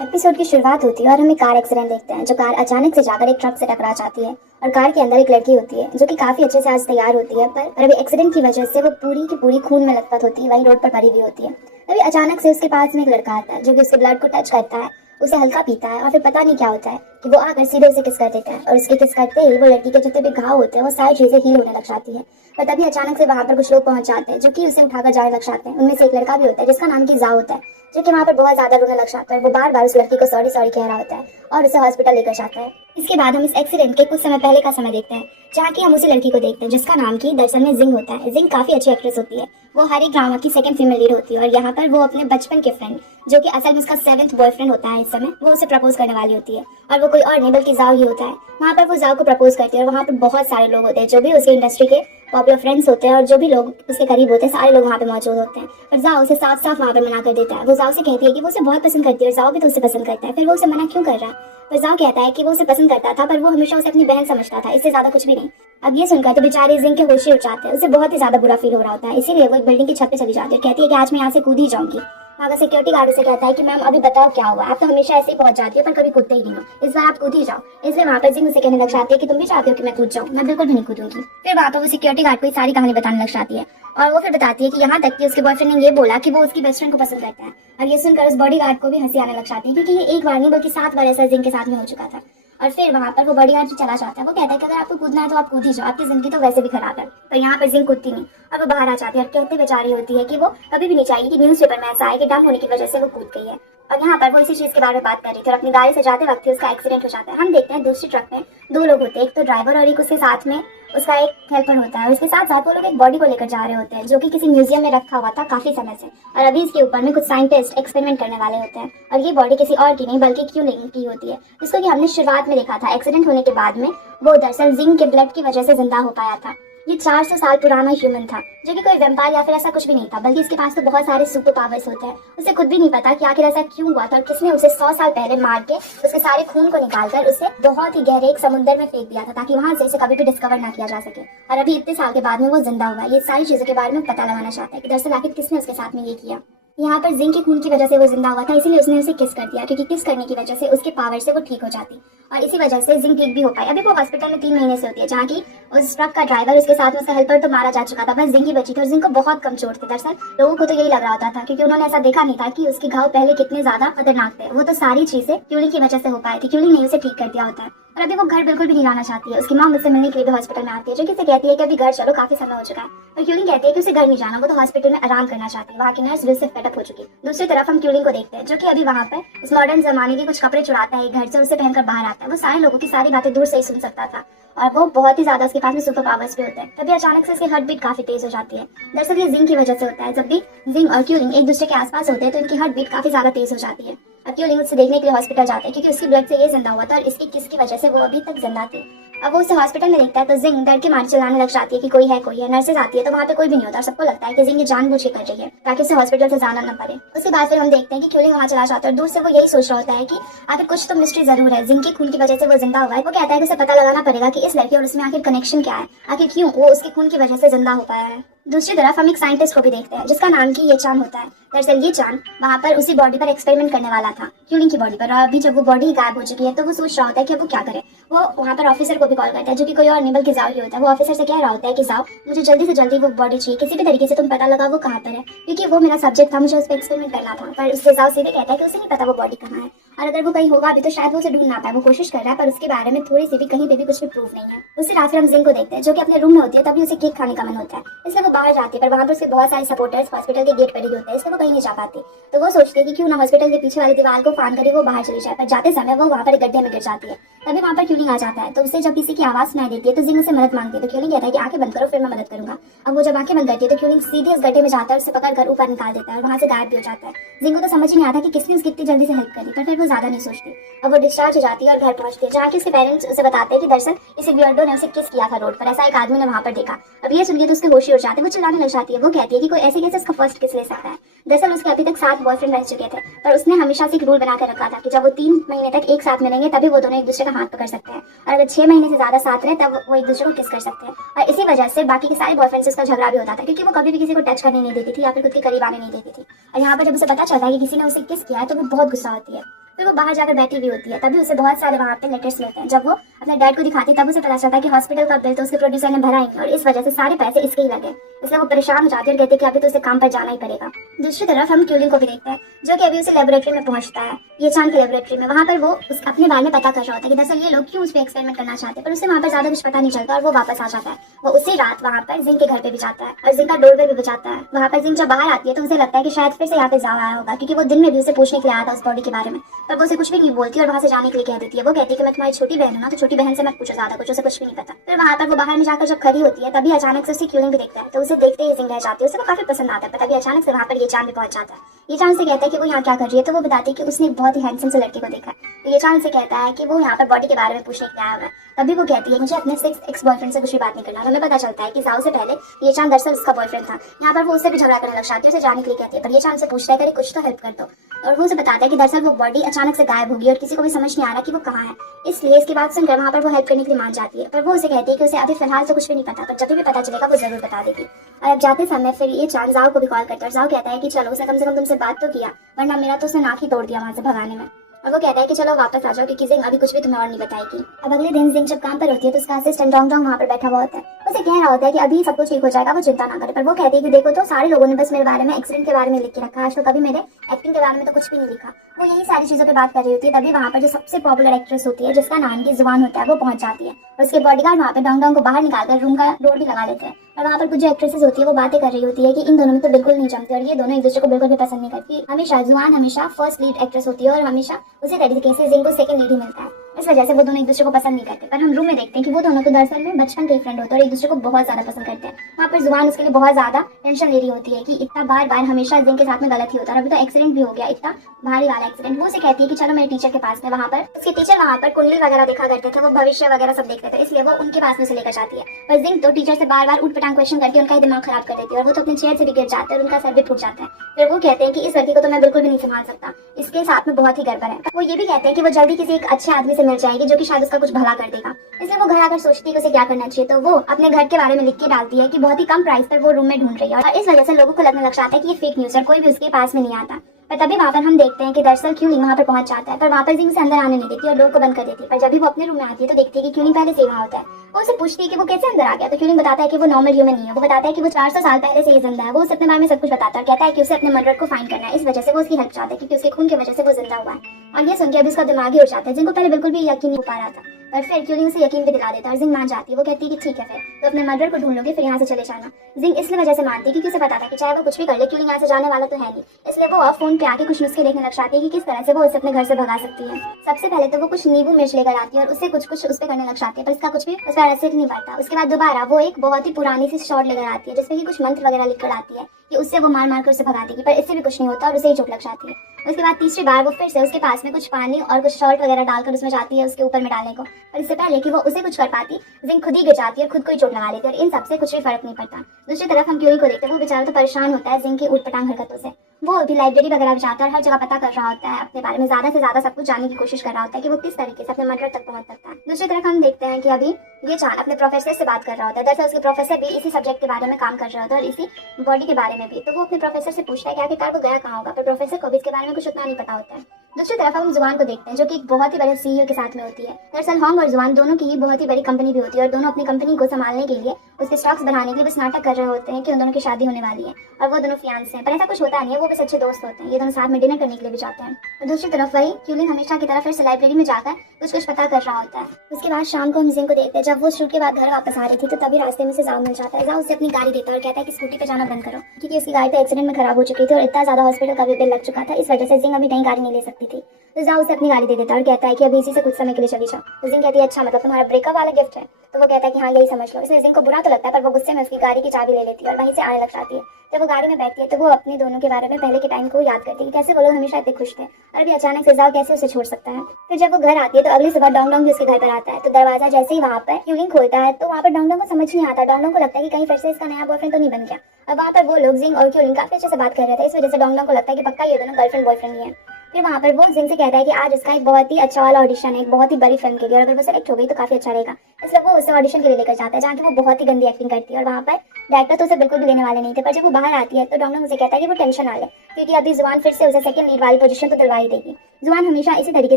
Episode की शुरुआत होती है और हम एक कार एक्सीडेंट देखते हैं। जो कार अचानक से जाकर एक ट्रक से टकरा जाती है और कार के अंदर एक लड़की होती है जो कि काफी अच्छे से आज तैयार होती है, पर अभी एक्सीडेंट की वजह से वो पूरी की पूरी खून में लथपथ होती है, वही रोड पर पड़ी हुई होती है। तभी अचानक से उसके पास में एक लड़का आता है जो कि उसके ब्लड को टच करता है, उसे हल्का पीता है और फिर पता नहीं क्या होता है कि वो आकर सीधे उसे किस कर देता है और उसके किस करते ही वो लड़की के जितने भी घाव होते हैं वो सारी चीजें हील होने लग जाती है। पर तभी अचानक से वहां पर कुछ लोग पहुंच जाते हैं जो कि उसे उठाकर जाने लग जाते हैं। उनमें से एक लड़का भी होता है जिसका नाम की जाओ होता है, जो कि वहाँ पर बहुत ज्यादा रोने लग जाता है। वो बार बार उस लड़की को सॉरी सॉरी कह रहा होता है और उसे हॉस्पिटल लेकर जाता है। इसके बाद हम इस एक्सीडेंट के कुछ समय पहले का समय देखते हैं, जहाँ की हम उसी लड़की को देखते हैं जिसका नाम की दरअसल में जिंग होता है। जिंग काफी अच्छी एक्ट्रेस होती है, वो हर एक ड्रामा की सेकंड फीमेल लीड होती है और यहाँ पर वो अपने बचपन के फ्रेंड, जो कि असल में उसका 7th बॉयफ्रेंड होता है इस समय, वो उसे प्रपोज करने वाली होती है। और वो कोई और नहीं बल्कि जाओ ही होता है। वहाँ पर वो जाओ को प्रपोज करती है और वहाँ पर बहुत सारे लोग होते हैं जो भी उसके इंडस्ट्री के पॉपुलर फ्रेंड्स होते हैं और जो भी लोग उसके करीब होते हैं, सारे लोग वहाँ पे मौजूद होते हैं। पर जाओ उसे साफ साफ वहाँ पर मना कर देता है। वो जाओ से कहती है कि वो उसे बहुत पसंद करती है और जाओ भी तो उसे पसंद करता है, फिर वो उसे मना क्यों कर रहा है। पर जाओ कहता है कि वो उसे पसंद करता था पर वो हमेशा उसे अपनी बहन समझता था, इससे ज्यादा कुछ भी नहीं। अब ये सुनकर तो बेचारी जिंग के होश ही उड़ जाते हैं, उसे बहुत ही ज्यादा बुरा फील हो रहा होता है। इसीलिए वो एक बिल्डिंग की छत पे चली जाती है, कहती है कि आज मैं यहाँ से कूद ही जाऊंगी। वहाँ का सिक्योरिटी गार्ड उसे कहता है कि मैम अभी बताओ क्या हुआ, आप तो हमेशा ऐसे ही पहुंच जाती हो पर कभी कूदते ही नहीं हो, इस बार आप कूद ही जाओ। इसलिए वहाँ पर जिंग उसे कहने लग जाती है कि तुम भी चाहते हो कि मैं कूद जाऊँ, मैं बिल्कुल भी नहीं कूदूंगी। फिर वहाँ पर वो सिक्योरिटी गार्ड को सारी कहानी बताने लग जाती है और वो फिर बताती है कि यहाँ तक कि उसके बॉयफ्रेंड ने ये बोला कि वो उसकी बेस्ट फ्रेंड को पसंद करता है। और ये सुनकर उस बॉडी गार्ड को भी हंसी आने लग जाती है, क्योंकि ये एक बार नहीं बल्कि 7 बार ऐसा जिंग के साथ में हो चुका था। और फिर वहाँ पर वो बॉडी गार्ड चला जाता है। वो कहता है कि अगर आपको कूदना है तो आप कूद ही जाओ, आपकी जिंदगी तो वैसे भी खराब है। पर यहाँ पर जिंग कूदती नहीं और वो बाहर आ जाती है और कहते बेचारी होती है कि वो कभी भी नहीं चाहिए कि न्यूज़पेपर में ऐसा आए कि डम होने की वजह से वो कूद गई है। और यहाँ पर वो इसी चीज के बारे में बात कर रही थी और अपनी गाड़ी से जाते वक्त उसका एक्सीडेंट हो जाता है। हम देखते हैं दूसरी ट्रक में 2 लोग होते हैं, एक तो ड्राइवर और एक उसके साथ में उसका एक हेल्पर होता है। उसके साथ साथ वो लोग एक बॉडी को लेकर जा रहे होते हैं जो कि किसी म्यूजियम में रखा हुआ था काफी समय से, और अभी इसके ऊपर में कुछ साइंटिस्ट एक्सपेरिमेंट करने वाले होते हैं। और ये बॉडी किसी और की नहीं बल्कि क्यूलिंग की होती है, जिसको कि हमने शुरुआत में देखा था। एक्सीडेंट होने के बाद में वो दरअसल जिंग के ब्लड की वजह से जिंदा हो पाया था। ये 400 साल पुराना ह्यूमन था जो कि कोई वेम्पायर या फिर ऐसा कुछ भी नहीं था, बल्कि इसके पास तो बहुत सारे सुपर पावर्स होते हैं। उसे खुद भी नहीं पता कि आखिर ऐसा क्यों हुआ था और किसने उसे 100 साल पहले मार के उसके सारे खून को निकालकर उसे बहुत ही गहरे एक समुद्र में फेंक दिया था, ताकि वहां से इसे कभी भी डिस्कवर ना किया जा सके। और अभी इतने साल के बाद में वो जिंदा हुआ। ये सारी चीजों के बारे में पता लगाना चाहता है कि दरअसल आखिर किसने उसके साथ में ये किया। यहाँ पर जिंग के खून की वजह से वो जिंदा हुआ था, इसीलिए उसने उसे किस कर दिया, क्योंकि किस करने की वजह से उसके पावर से वो ठीक हो जाती और इसी वजह से जिंग ठीक भी हो पाई। अभी वो हॉस्पिटल में 3 महीने से होती है, जहाँ की उस ट्रक का ड्राइवर उसके साथ में उसका हेल्पर तो मारा जा चुका था, बस जिंग ही बची थी और जिंग को बहुत कम चोट थी। दरअसल लोगों को तो यही लग रहा होता था, क्योंकि उन्होंने ऐसा देखा नहीं था कि उसके घाव पहले कितने ज्यादा खतरनाक थे। वो तो सारी चीजें क्यूलिंग की वजह से हो पाई थी, क्यूलिंग ने उसे ठीक कर दिया होता है। और अभी वो घर बिल्कुल भी नहीं लाना चाहती है। उसकी माँ मुझसे मिलने के लिए भी हॉस्पिटल में आती है, जो कि उसे कहती है कि अभी घर चलो, काफी समय हो चुका है। पर क्यूलिंग कहती है कि उसे घर नहीं जाना, वो तो हॉस्पिटल में आराम करना चाहती है। वहाँ की नर्स भी उससे फेडअप हो चुकी है। दूसरी तरफ हम क्यूलिंग को देखते हैं, जो कि अभी वहाँ पर इस मॉडर्न जमाने के कुछ कपड़े चुराता है घर से, उसे पहनकर बाहर आता है। वो सारे लोगों की सारी बातें दूर से ही सुन सकता था और वो बहुत ही ज्यादा उसके पास में सुपर पावर्स भी होते हैं। तभी अचानक से इसकी हार्ट बीट काफी तेज हो जाती है। दरअसल ये जिंग की वजह से होता है। जब भी जिंग और क्यूलिंग एक दूसरे के आसपास होते हैं तो इनकी हार्ट बीट काफी ज्यादा तेज हो जाती है। अब क्यूलिंग उससे देखने के लिए हॉस्पिटल जाते हैं, क्योंकि उसकी ब्लड से ये जिंदा हुआ था और इसकी किसकी वजह से वो अभी तक जिंदा थी। अब वो उसे हॉस्पिटल में देखता है तो जिंग डर के मारे चिल्लाने लग जाती है कि कोई है कोई है। नर्सेज आती है तो वहाँ पे कोई भी नहीं होता और सबको लगता है कि जिंग ये जानबूझ के कर रही है ताकि उसे हॉस्पिटल से जाना न पड़े। उसके बाद फिर हम देखते हैं कि क्यूलिंग वहाँ चला जाता है और दूर से वो यही सोच रहा होता है कि आखिर कुछ तो मिस्ट्री जरूर है, जिंग के खून की वजह से वो जिंदा हुआ है। वो कहता है कि उसे पता लगाना पड़ेगा कि इस लड़की और उसमें आखिर कनेक्शन क्या है, आखिर क्यों वो उसके खून की वजह से जिंदा हो पाया है। दूसरी तरफ हम एक साइंटिस्ट को भी देखते हैं जिसका नाम की ये चांद होता है। दरअसल ये चांद वहाँ पर उसी बॉडी पर एक्सपेरिमेंट करने वाला था, क्यूलिंग की बॉडी पर। और अभी जब वो बॉडी गायब हो चुकी है तो वो सोच रहा होता है कि अब वो क्या करे। वो वहाँ पर ऑफिसर को भी कॉल करता है, जो कि कोई और नहीं बल्कि जाओ ही होता है। वो ऑफिसर से कह रहा होता है कि जाओ, मुझे जल्दी से जल्दी वो बॉडी चाहिए, किसी भी तरीके से तुम पता लगा वो कहाँ पर है, क्योंकि वो मेरा सब्जेक्ट था, मुझे उस पर एक्सपेरिमेंट करना था। पर उससे जाओ सीधे कहता है कि उसे नहीं पता वो बॉडी कहाँ है, और अगर वो कहीं होगा अभी तो शायद वो उसे ढूंढ ना पाए। वो कोशिश कर रहा है पर उसके बारे में थोड़ी सी भी कहीं पे भी कुछ भी प्रूफ नहीं है। उसी रात फिर हम जिंग को देखते हैं, जो कि अपने रूम में होती है। तभी उसे केक खाने का मन होता है, इसलिए वो बाहर जाती है, पर वहाँ पर उसके बहुत सारे सपोर्टर्स हॉस्पिटल के गेट पर ही होते हैं, इसलिए वो कहीं नहीं जा पाती। तो वो सोचती है कि क्यों ना हॉस्पिटल के पीछे वाली दीवार को फान कर वो बाहर चली जाए। पर जाते समय वो वहाँ पर गड्ढे में गिर जाती है। तभी वहाँ पर क्यूलिंग आ जाता है, तो उसे जब किसी की आवाज सुनाई देती है तो जिंग उसे मदद मांगती है। तो क्यूलिंग कहता है कि आंखें बंद करो फिर मैं मदद करूंगा। अब वो जब आंखें बंद करती है तो क्यूलिंग सीधे उस गड्ढे में जाता है, उसे पकड़ कर ऊपर निकाल देता है और वहाँ से गायब भी हो जाता है। जिंग को तो समझ ही नहीं आता कि किसने उसकी इतनी जल्दी से हेल्प करी, पर फिर वो ज्यादा नहीं सोचती। अब वो डिस्चार्ज हो जाती है और घर पहुंचती है, जहाँ के उसके पेरेंट्स उसे बताते हैं कि दरअसल इस वियर्डो ने उसे किस किया था रोड पर, ऐसा एक आदमी ने वहाँ पर देखा। अब ये सुन के तो उसके होश ही उड़ जाते हैं, वो चिल्लाने लग जाती है। वो कहती है कि कोई ऐसे कैसे उसका फर्स्ट किस ले सकता है। दरअसल उसके अभी तक 7 बॉयफ्रेंड रह चुके थे, पर उसने हमेशा से एक रूल बना कर रखा था कि जब वो 3 महीने तक एक साथ मिलेंगे तभी वो दोनों एक दूसरे का हाथ पकड़ सकते हैं, और अगर 6 महीने से ज्यादा साथ रहे तब वो एक दूसरे को किस कर सकते हैं। और इसी वजह से बाकी के सारे बॉयफ्रेंड से उसका झगड़ा भी होता था, क्योंकि वो कभी भी किसी को टच करने नहीं देती थी या फिर खुद के करीब आने नहीं देती थी। और यहाँ पर जब उसे पता चलता है कि किसी ने उसे किस किया है तो वो बहुत गुस्सा होती है। फिर वो बाहर जाकर बैठी हुई होती है, तभी उसे बहुत सारे वहाँ पे लेटर्स मिलते हैं। जब वो अपने डैड को दिखाती है तब उसे पता चलता है कि हॉस्पिटल का बिल तो उसके प्रोड्यूसर ने भरा ही नहीं और इस वजह से सारे पैसे इसके ही लगे। इसलिए वो परेशान हो जाती है और कहती है कि अभी तो उसे काम पर जाना ही पड़ेगा। दूसरी तरफ हम क्यूलिंग को भी देखते हैं, जो कि अभी उसे लेबोरेटरी में पहुंचता है, ये चांद की लेबोरेटरी में। वहाँ पर वो अपने बारे में पता कर रहा होता है कि दरअसल ये लोग क्यों उस पर एक्सपेरिमेंट करना चाहते हैं, पर उसे वहाँ पर ज्यादा कुछ पता नहीं चलता और वो वापस आ जाता है। वो उसी रात वहाँ पर जिंग के घर पे भी जाता है और जिंग का डोरबेल भी बजाता है। वहाँ पर जिंग जब बाहर आती है तो उसे लगता है कि शायद फिर से यहाँ पे जावा आया होगा, क्योंकि वो दिन में भी उसे पूछने के लिए आया था उस बॉडी के बारे में, पर वो उसे कुछ भी नहीं बोलती और वहाँ से जाने के लिए कह देती है। वो कहती है कि मैं तुम्हारी छोटी बहन हूँ ना, तो छोटी बहन से मत पूछो ज्यादा कुछ, उसे कुछ भी नहीं पता। फिर वहाँ पर वो बाहर में जाकर जब खड़ी होती है तभी अचानक से उसकी क्यूलिंग भी देखता है, तो उसे देखते ही जिंग रह जाती है। उसे वो काफी पसंद आता है, पर तभी अचानक से वहाँ पर ये चांद भी पहुंच जाता है। ये चांद से कहता है कि वो यहाँ क्या कर रही है, तो वो बताती है कि उसने एक बहुत ही हैंडसम से लड़के को देखा है। तो ये चांद से कहता है कि वो यहाँ पर बॉडी के बारे में पूछने के लिए आया हुआ है। तभी वो कहती है मुझे अपने 6 एक्स बॉयफ्रेंड से कुछ भी बात नहीं करना। हमें पता चलता है कि जाओ से पहले ये चांद दरअसल उसका बॉयफ्रेंड था। यहाँ पर वो उससे भी झगड़ा करने लग जाती है, उसे जाने के लिए कहती है, पर ये चांद से पूछता है कि कुछ तो हेल्प कर दो। और वो उसे बताता है कि दरअसल वो बॉडी अचानक से गायब होगी और किसी को भी समझ नहीं आ रहा कि वो कहाँ है। इसलिए इसकी बात सुनकर वहाँ पर वो हेल्प करने के लिए मान जाती है, पर वो उसे कहती है कि उसे अभी फिलहाल तो कुछ भी नहीं पता, पर जब भी पता चलेगा वो जरूर बता देगी। और अब जाते समय फिर ये चांद जाओ को भी कॉल करता है और जाओ कहता है कि चलो उसने कम से कम तुमसे बात तो किया, वरना मेरा तो उसने नाक ही तोड़ दिया वहाँ से भगाने में। और वो कहता है कि चलो वापस आ जाओ, क्योंकि जिंग अभी कुछ भी तुम्हें और नहीं बताएगी। अब अगले दिन जिंग जब काम पर होती है तो उसका असिस्टेंट डोंग डोंग वहाँ पर बैठा हुआ होता है। उसे कह रहा होता है कि अभी सब कुछ ठीक हो जाएगा, वो चिंता ना करे। पर वो कहती है कि देखो तो सारे लोगों ने बस मेरे बारे में एक्सीडेंट के बारे में लिख के रखा है, आज तो कभी मेरे एक्टिंग के बारे में तो कुछ भी नहीं लिखा। वो यही सारी चीजों पे बात कर रही होती है, तभी वहाँ पर जो सबसे पॉपुलर एक्ट्रेस होती है जिसका नाम की जुबान होता है वो पहुंच जाती है और उसके बॉडीगार्ड वहाँ पे डोंग डोंग को बाहर निकालकर रूम का डोर भी लगा लेते हैं। और वहाँ पर कुछ जो एक्ट्रेसेस होती है वो बातें कर रही होती है कि इन दोनों में तो बिल्कुल नहीं जमती और ये दोनों एक दूसरे को बिल्कुल भी पसंद नहीं करती। हमेशा जुआन हमेशा फर्स्ट लीड एक्ट्रेस होती है और हमेशा उसी तरीके से जिंग को सेकंड लीड ही मिलता है। इस वजह से वो दोनों एक दूसरे को पसंद नहीं करते। पर हम रूम में देखते हैं कि वो दोनों तो दरअसल में बचपन के फ्रेंड होते हैं और एक दूसरे को बहुत ज्यादा पसंद करते हैं। वहाँ पर जुबान उसके लिए बहुत ज्यादा टेंशन ले रही होती है कि इतना बार बार हमेशा जिंग के साथ में गलत ही होता है, अभी तो एक्सीडेंट भी हो गया, इतना भारी वाला एक्सीडेंट। वो उसे कहती है कि चलो मेरे टीचर के पास में, वहाँ पर उसके टीचर वहाँ पर कुंडली वगैरह देखा करते थे, वो भविष्य वगैरह सब देखते थे, इसलिए वो उनके पास में से लेकर जाती है। पर जिंग तो टीचर से बार बार उठ पटांग क्वेश्चन करके उनका दिमाग खराब कर देती है और वो तो अपने चेयर से भी गिर जाते हैं और उनका सर भी फूट जाता है। फिर वो कहते हैं कि इस लड़की को तो मैं बिल्कुल भी नहीं संभाल सकता, इसके साथ में बहुत ही गड़बड़ है। वो ये भी कहते हैं कि वो जल्दी किसी एक अच्छे आदमी से मिल जाएगी जो कि शायद उसका कुछ भला कर देगा। इसलिए वो घर आकर सोचती है कि उसे क्या करना चाहिए, तो वो अपने घर के बारे में लिख के डालती है कि बहुत ही कम प्राइस पर वो रूम में ढूंढ रही है और इस वजह से लोगों को लगने लग जाता है कि ये फेक न्यूज है, कोई भी उसके पास में नहीं आता। पर तभी वहाँ पर हम देखते हैं कि दरअसल क्यूलिंग वहाँ पर पहुंच जाता है, पर वहाँ पर जिंग से अंदर आने नहीं देती और डोर को बंद कर देती है। पर जब भी वो अपने रूम में आती है तो देखती है कि क्यूलिंग पहले से वहाँ होता है। वो उसे पूछती है कि वो कैसे अंदर आ गया, तो क्यूलिंग बताता है कि वो नॉर्मल ह्यूमन नहीं है। वो बताता है कि वो 400 साल पहले से ही जिंदा है। वो उसे अपने बारे में सब कुछ बताता है और कहता है कि उसे अपने मर्डर को फाइंड करना है, इस वजह से वो उसकी हेल्प चाहता है क्योंकि उसके खून की वजह से वो जिंदा हुआ है। और ये सुन के अभी उसका दिमाग ही उड़ जाता है, जिनको पहले बिल्कुल भी यकीन नहीं हो पा रहा था, पर फिर क्यूलिंग उसे यकीन भी दिला देता है और जिंग मान जाती है। वो कहती है कि ठीक है फिर तो अपने मर्डर को ढूंढ लोगे, फिर यहाँ से चले जाना। जिंग इसलिए वजह से मानती है क्योंकि उसे पता था कि चाहे वो कुछ भी कर ले क्यूलिंग यहाँ से जाने वाला तो है नहीं, इसलिए वो फोन पे आके कुछ नुस्खे देखने लग जाती है कि किस तरह से वो उसे अपने घर से भगा सकती है। सबसे पहले तो वो कुछ नींबू मिर्च लेकर आती है और उससे कुछ उस पर करने लग जाती है, पर इसका कुछ भी उस पर असर नहीं पड़ता। उसके बाद दोबारा वो एक बहुत ही पुरानी सी शॉट लेकर आती है जिसमें कि कुछ मंत्र वगैरह लिखकर आती है कि उससे वो मार मार कर उसे भगा देगी, पर इससे भी कुछ नहीं होता और उसे ही चोट लग जाती है। उसके बाद तीसरी बार वो फिर से उसके पास में कुछ पानी और कुछ सॉल्ट वगैरह डालकर उसमें जाती है उसके ऊपर में डालने को, पर इससे पहले कि वो उसे कुछ कर पाती जिंग खुद ही गिर जाती है और खुद को ही चोट लगा लेती है और इन सबसे कुछ भी फर्क नहीं पड़ता। दूसरी तरफ हम क्यूलिंग को देखते हैं, वो बेचारा तो परेशान होता है जिंग की उठपटांग हरकतों से। वो भी लाइब्रेरी वगैरह भी जाता है और हर जगह पता कर रहा होता है, अपने बारे में ज्यादा से ज्यादा सब कुछ जानने की कोशिश कर रहा होता है कि वो किस तरीके से अपने मर्डर तक पहुंच सकता है। दूसरी तरफ हम देखते हैं कि अभी ये चांद अपने प्रोफेसर से बात कर रहा होता है। दरअसल उसके प्रोफेसर भी इसी सब्जेक्ट के बारे में काम कर रहे होते हैं और इसी बॉडी के बारे में भी। तो वो अपने प्रोफेसर से पूछता है कि आखिरकार वो गया कहाँ होगा, पर प्रोफेसर को भी इसके बारे में कुछ उतना नहीं पता होता है। दूसरी तरफ हम जुबान को देखते हैं जो कि एक बहुत ही बड़े सीईओ के साथ में होती है। दरअसल होंग और जुबान दोनों की ही बहुत ही बड़ी कंपनी भी होती है और दोनों अपनी कंपनी को संभालने के लिए उसके स्टॉक्स बढ़ाने के लिए बस नाटक कर रहे होते हैं कि उन दोनों की शादी होने वाली है और वो दोनों फियांस हैं, पर ऐसा कुछ होता नहीं है, वो बस अच्छे दोस्त होते हैं। ये दोनों साथ में डिनर करने के लिए भी जाते हैं। और दूसरी तरफ वही क्यूलिंग हमेशा की तरह फिर से लाइब्रेरी में जाकर कुछ पता कर रहा होता है। उसके बाद शाम को हम जिंग को देखते हैं, जब वो शूट के बाद घर वापस आ रही थी तो तभी रास्ते में से जाओ मिल जाता है। जाओ उसे अपनी गाड़ी देता है और कहता है कि स्कूटी पे जाना बंद करो, क्योंकि उसकी गाड़ी तो एक्सीडेंट में खराब हो चुकी थी और इतना ज्यादा हॉस्पिटल का भी बिल लग चुका था, इस वजह से जिंग अभी नई गाड़ी नहीं ले सकती थी। तो जाओ उसे अपनी गाड़ी दे देता है और कहता है कि अभी इसी से कुछ समय के लिए चली जाओ। तो जिंग कहती है अच्छा मतलब तुम्हारा ब्रेकअप वाला गिफ्ट है, तो वो कहता है कि हाँ यही समझ लो। इसलिए जिंग को बुरा तो लगता है, पर वो गुस्से में उसकी गाड़ी की चाबी ले लेती है और वहीं से आने लग जाती है। जब वो गाड़ी में बैठती है तो वो अपने दोनों के बारे में पहले के टाइम को याद करती है कि कैसे वो लोग हमेशा इतने खुश थे और अभी अचानक से जाओ कैसे उसे छोड़ सकता है। फिर जब वो घर आती है तो अगली सुबह डोंग डोंग भी उसके घर पर आता है। तो दरवाजा जैसे ही वहाँ पर क्यूलिंग खोलता है तो वहाँ पर डोंग डोंग को समझ नहीं आता। डोंग डोंग को लगता है कि कहीं फिर से इसका नया बॉयफ्रेंड तो नहीं बन गया। और वहाँ पर वो लोग जिंग और क्यूलिंग काफी अच्छे से बात कर रहे थे, इस वजह से डोंग डोंग को लगता है कि पक्का ये दोनों गर्लफ्रेंड बॉयफ्रेंड ही है। फिर वहाँ पर वो जिंग से कहता है कि आज उसका एक बहुत ही अच्छा वाला ऑडिशन है, एक बहुत ही बड़ी फिल्म के लिए, और अगर वो सेलेक्ट हो गई तो काफी अच्छा रहेगा। इसलिए वो उसे ऑडिशन के लिए लेकर जाता है जहाँ की वो बहुत ही गंदी एक्टिंग करती है और वहाँ पर डायरेक्टर तो उसे बिल्कुल भी लेने वाले नहीं थे, पर जब वो बाहर आती है तो डोंगडोंग उसे कहता है कि वो टेंशन ना ले, क्योंकि अभी जुआन फिर से उसे सेकंड लीड वाली पोजीशन तो दिलवा ही देगी। जुआन हमेशा इसी तरीके